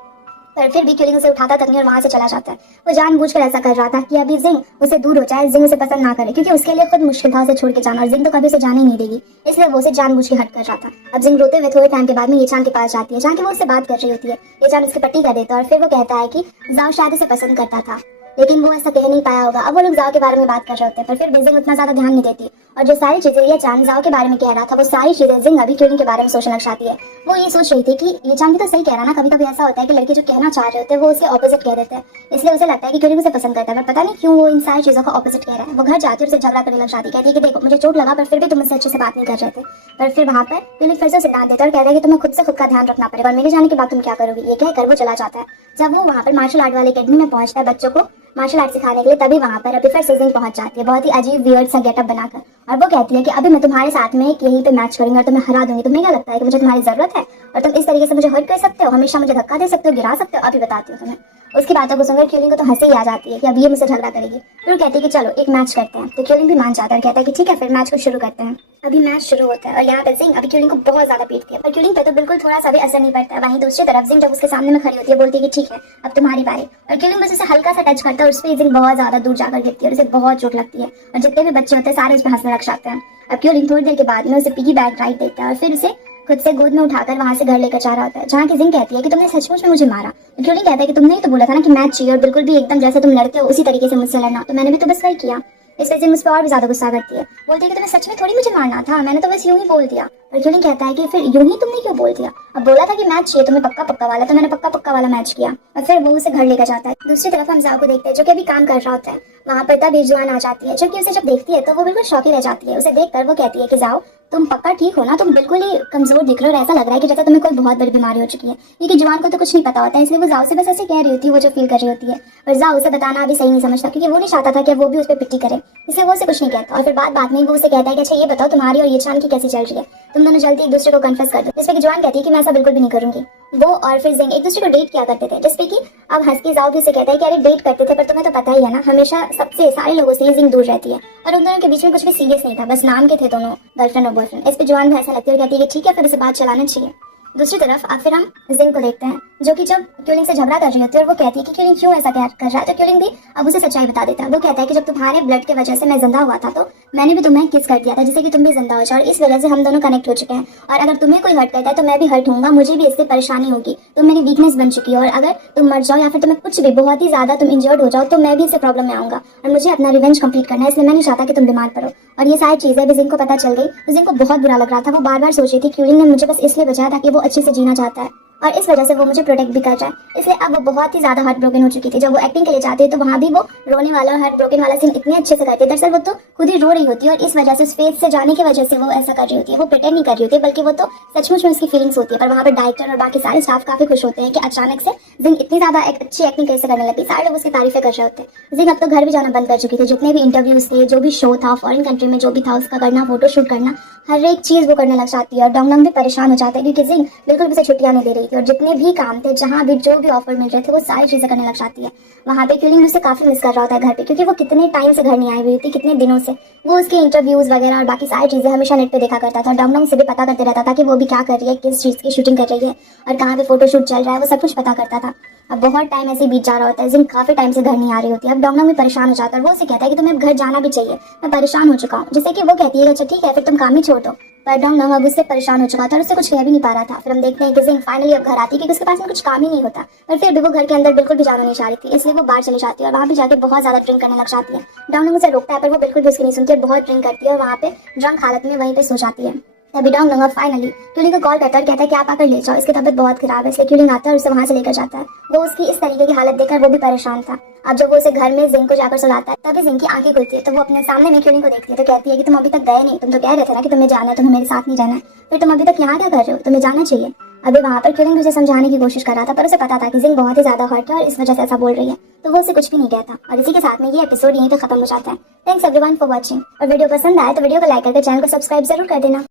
पर फिर भी क्यूलिंग उसे उठाता तक नहीं और वहां से चला जाता है। वो जानबूझकर ऐसा कर रहा था कि अभी जिंग उसे दूर हो जाए, जिंग उसे पसंद ना करे, क्योंकि उसके लिए खुद मुश्किल था उसे छोड़ के जाना और जिंग तो कभी उसे जाने ही नहीं देगी, इसलिए वो उसे जानबूझ के हट कर रहा था। अब जिंग रोते हुए थोड़े टाइम के बाद में येचान के पास जाती है, जहाँ की वो उससे बात कर रही होती है। येचान उसकी पट्टी कर देता है और फिर वो कहता है कि जाओ शायद उसे पसंद करता था, लेकिन वो ऐसा कह नहीं पाया होगा। अब वो लोग जाओ के बारे में बात कर रहे होते हैं, पर फिर भी जिंग उतना ज्यादा ध्यान नहीं देती और जो सारी चीजें ये चांद जाओ के बारे में कह रहा था वो सारी चीजें जिंग अभी क्यूलिंग के बारे में सोचने लग जाती है। वो ये सोच रही थी कि ये चांद भी तो सही कह रहा ना, कभी कभी ऐसा होता है कि लड़के जो कहना चाह रहे होते हैं वो उसके ऑपोजिट कह देते हैं, इसलिए उसे लगता है कि क्यूलिंग उसे पसंद करता है, पर पता नहीं क्यों वो इन सारी चीजों का ऑपोजिट कह रहा है। वो घर जाती है और उसे झगड़ा करने लग जाती है, कहती है कि देखो मुझे चोट लगा पर फिर भी तुम मुझसे अच्छे से बात नहीं कर रहे थे। पर फिर वहाँ पर क्यूलिंग फिर से उसे डांट देता है और कहता है कि तुम्हें खुद से खुद का ध्यान रखना पड़ेगा और मेरे जाने के बाद तुम क्या करोगी, ये कहकर वो चला जाता है। जब वो वहाँ पर मार्शल आर्ट वाले अकेडमी में पहुंचता है बच्चों को मार्शल आर्ट सिखाने के लिए, तभी वहाँ पर अभी फिर से जिंग पहुंच जाती है बहुत ही अजीब वियर्ड सा गेटअप बनाकर, और वो कहती है कि अभी मैं तुम्हारे साथ में यहीं पे मैच करूंगी और तुम्हें हरा दूंगी। तुम्हें क्या लगता है कि मुझे तुम्हारी जरूरत है और तुम इस तरीके से मुझे हर्ट कर सकते हो, हमेशा मुझे धक्का दे सकते हो, गिरा सकते हो, अभी बताती हूँ तुम्हें। उसकी बातों को सुनकर क्यूलिंग को तो हंसी आ जाती है कि अब ये मुझसे झगड़ा करेगी। फिर वो कहती है कि चलो एक मैच करते हैं, तो क्यूलिंग भी मान जाता है और कहता है कि ठीक है फिर मैच को शुरू करते हैं। अभी मैच शुरू होता है और यहाँ पे जिंग अभी क्यूलिंग को बहुत ज्यादा पीटती है, पर क्यूलिंग पे तो बिल्कुल थोड़ा सा भी असर नहीं पड़ता है। वहीं दूसरी तरफ जिंग जब उसके सामने में खड़ी होती है बोलती है कि ठीक है अब तुम्हारी बारी, और क्यूलिंग बस उसे हल्का सा टच करता है और उस पर जिंग बहुत ज्यादा दूर जाकर गिरती है और उसे बहुत चोट लगती है और जितने भी बच्चे होते हैं सारे उस पर हंसने लग जाते हैं। अब क्यूलिंग थोड़ी देर के बाद में उसे पिगी बैंक राइट देता है और फिर उसे खुद से गोद में उठाकर वहां से घर लेकर जा रहा होता है, जहाँ की जिंग कहती है कि तुमने सचमुच में मुझे मारा। तो क्यूलिंग कहता है कि तुमने ही तो बोला था ना कि मैच चाहिए और बिल्कुल भी एकदम जैसे तुम लड़ते हो उसी तरीके से मुझसे लड़ना, तो मैंने भी तो बस वही किया। इस वजह से मुझ पर और भी ज्यादा गुस्सा करती है, बोलती है कि तुम्हें सच में थोड़ी मुझे मारना था, मैंने तो बस यूं ही बोल दिया। और क्यूलिंग कहता है कि फिर यूं ही तुमने क्यों बोल दिया, अब बोला था कि मैच चाहिए तुम्हें पक्का पक्का वाला, तो मैंने पक्का पक्का वाला मैच किया। और फिर वो उसे घर लेकर जाता है। दूसरी तरफ हम जाओ को देखते हैं जो कि अभी काम कर रहा होता है। वहाँ पर तब युआन आ जाती है, जबकि उसे जब देखती है तो वो बिल्कुल शौकी रह जाती है। उसे देखकर वो कहती है कि जाओ तुम पक्का ठीक हो ना, तुम बिल्कुल ही कमजोर दिख रहे हो और ऐसा लग रहा है कि जैसे तुम्हें कोई बहुत बड़ी बीमारी हो चुकी है। लेकिन जुआन को तो कुछ नहीं पता होता है, इसलिए वो जाओ से बस ऐसे कह रही होती है वो जो फील कर रही होती है, और जाओ उसे बताना अभी सही नहीं समझता क्योंकि वो नहीं चाहता था कि वो भी उस पर पिट्टी करे, इसलिए वो उसे कुछ नहीं कहता। और फिर बात में वो उसे कहता है कि अच्छा ये बताओ तुम्हारी और येचान की कैसी चल रही है, तुम दोनों जल्दी एक दूसरे को कन्फेस कर दो। जिसपे कि जुआन कहती है कि मैं ऐसा बिल्कुल भी नहीं करूंगी। वो और फिर जिंग एक दूसरे को डेट किया करते थे, जिसपे कि अब हंस के जाओ भी उसे कहता है कि अरे डेट करते थे पर तुम्हें तो पता ही है ना हमेशा सबसे सारे लोगों से जिंग दूर रहती है, और उन दोनों के बीच में कुछ भी सीरियस नहीं था, बस नाम के थे दोनों गर्लफ्रेंड और बॉयफ्रेंड। इस पे जुआन भी ऐसा लगती है और कहती है कि ठीक है फिर उसे बात चलाना चाहिए। दूसरी तरफ अब फिर हम जिंग को देखते हैं जो कि जब क्यूलिंग से झगड़ा कर रही होती है और वो कहती है कि क्यूलिंग क्यों ऐसा कर रहा है, तो क्यूलिंग भी अब उसे सच्चाई बता देता है। वो कहता है कि जब तुम्हारे ब्लड की वजह से मैं जिंदा हुआ था तो मैंने भी तुम्हें किस कर दिया था जिससे कि तुम भी जिंदा हो जाओ, और इस वजह से हम दोनों कनेक्ट हो चुके हैं, और अगर तुम्हें कोई हर्ट करता है तो मैं भी हर्ट होऊंगा, मुझे भी इससे परेशानी होगी, तुम मेरी वीकनेस बन चुकी हो, और अगर तुम मर जाओ या फिर तुम्हें कुछ भी बहुत ही ज्यादा तुम इंजर्ड हो जाओ तो मैं भी इससे प्रॉब्लम में आऊंगा और मुझे अपना रिवेंज कंप्लीट करना है, इसलिए मैं नहीं चाहता कि तुम बीमार पड़ो। और ये सारी चीजें भी जिंग को पता चल गई तो जिंग को बहुत बुरा लग रहा था। वो बार बार सोच रही थी क्यूलिंग ने मुझे बस इसलिए बचाया ताकि वो अच्छे से जीना चाहता है और इस वजह से वो मुझे प्रोटेक्ट भी कर रहा है, इसलिए अब वो बहुत ही ज्यादा हार्ट ब्रोकन हो चुकी थी। जब वो एक्टिंग के लिए जाती है तो वहाँ भी वो रोने वाला और हार्ट ब्रोकन वाला सीन इतने अच्छे से करती है, दरअसल वो तो खुद ही रो रही होती है और इस वजह से उस फेज से जाने की वजह से वो ऐसा कर रही होती है। वो प्रिटेंड नहीं कर रही होती है बल्कि वो तो सचमुच में उसकी फीलिंग्स होती है। पर वहाँ पर डायरेक्टर और बाकी सारे स्टाफ काफी खुश होते हैं कि अचानक से जिंग इतनी ज्यादा अच्छी एक्टिंग कैसे करने लगी, सारे लोग उसकी तारीफें कर रहे होते हैं। जिंग अब तो घर भी जाना बंद कर चुकी थी, जितने भी इंटरव्यूज थे, जो भी शो था फॉरेन कंट्री में जो भी था उसका करना, फोटोशूट करना, हर एक चीज वो करने लग जाती है। और डोंगनम भी परेशान हो जाता है क्योंकि जिंग बिल्कुल भी उसे छुट्टियां नहीं दे रही थी और जितने भी काम थे, जहाँ भी जो भी ऑफर मिल रहे थे, वो सारी चीजें करने लग जाती है। वहाँ पे क्यूलिंग उसे काफी मिस कर रहा होता है घर पे, क्योंकि वो कितने टाइम से घर नहीं आई हुई थी, कितने दिनों से वो उसके इंटरव्यूज वगैरह और बाकी सारी चीजें हमेशा नेट पे देखा करता था। डोंगनम से भी पता करते रहता था कि वो भी क्या कर रही है, किस चीज की शूटिंग कर रही है और कहाँ पे फोटोशूट चल रहा है, वो सब कुछ पता करता था। अब बहुत टाइम ऐसे बीत जा रहा होता है, जिंग काफी टाइम से घर नहीं आ रही होती है। अब डोंगनम भी परेशान हो जाता है और वो उसे कहता है कि तुम्हें घर जाना भी चाहिए, मैं परेशान हो चुका हूँ, जिससे कि वो कहती है अच्छा ठीक है फिर तुम काम ही छोड़ दो। पर डोंगनम अब उससे परेशान हो चुका था और उससे कुछ कह भी नहीं पा रहा था। फिर हम देखते हैं कि जिंग फाइनली अब घर आती है क्योंकि उसके पास में कुछ काम ही नहीं होता, पर फिर भी वो घर के अंदर बिल्कुल भी जाना नहीं चाह रही थी, इसलिए वो बाहर चली जाती है और वहाँ भी जाके बहुत ज्यादा ड्रिंक करने लग जाती है। डोंगनम उसे रोकता है पर वो बिल्कुल भी उसकी नहीं सुनती है, बहुत ड्रिंक करती है और वहाँ पे ड्रंक हालत में वहीं पे सो जाती है। तभी डोंगनम फाइनली क्यूलिंग को कॉल करता है और कहता है कि आप आकर ले जाओ, इसकी तबीयत बहुत खराब है, इसलिए क्यूलिंग आता है और उसे वहाँ से लेकर जाता है। वो उसकी इस तरीके की हालत देखकर वो भी परेशान था। अब जब वो उसे घर में जिंग को जाकर सुलाता है तभी जिंग की आंखें खुलती है, तो वो अपने सामने में क्यूलिंग को देखती है तो कहती है कि तुम अभी तक गए नहीं, तुम तो कह रहे थे ना कि तुम्हें जाना है, तुम्हें मेरे साथ नहीं जाना है, फिर तुम अभी तक यहाँ क्या कर रहे हो, तुम्हें जाना चाहिए। अभी वहाँ पर क्यूलिंग उसे समझाने की कोशिश कर रहा था पर उसे पता था कि जिंग बहुत ही ज्यादा हर्ट है और इस वजह से ऐसा बोल रही है, तो वो उसे कुछ भी नहीं कहता। और इसी के साथ में ये एपिसोड यहीं पे खत्म हो जाता है। थैंक्स एवरीवन फॉर वॉचिंग, और वीडियो पसंद आए तो वीडियो को लाइक करके चैनल को सब्सक्राइब जरूर कर देना।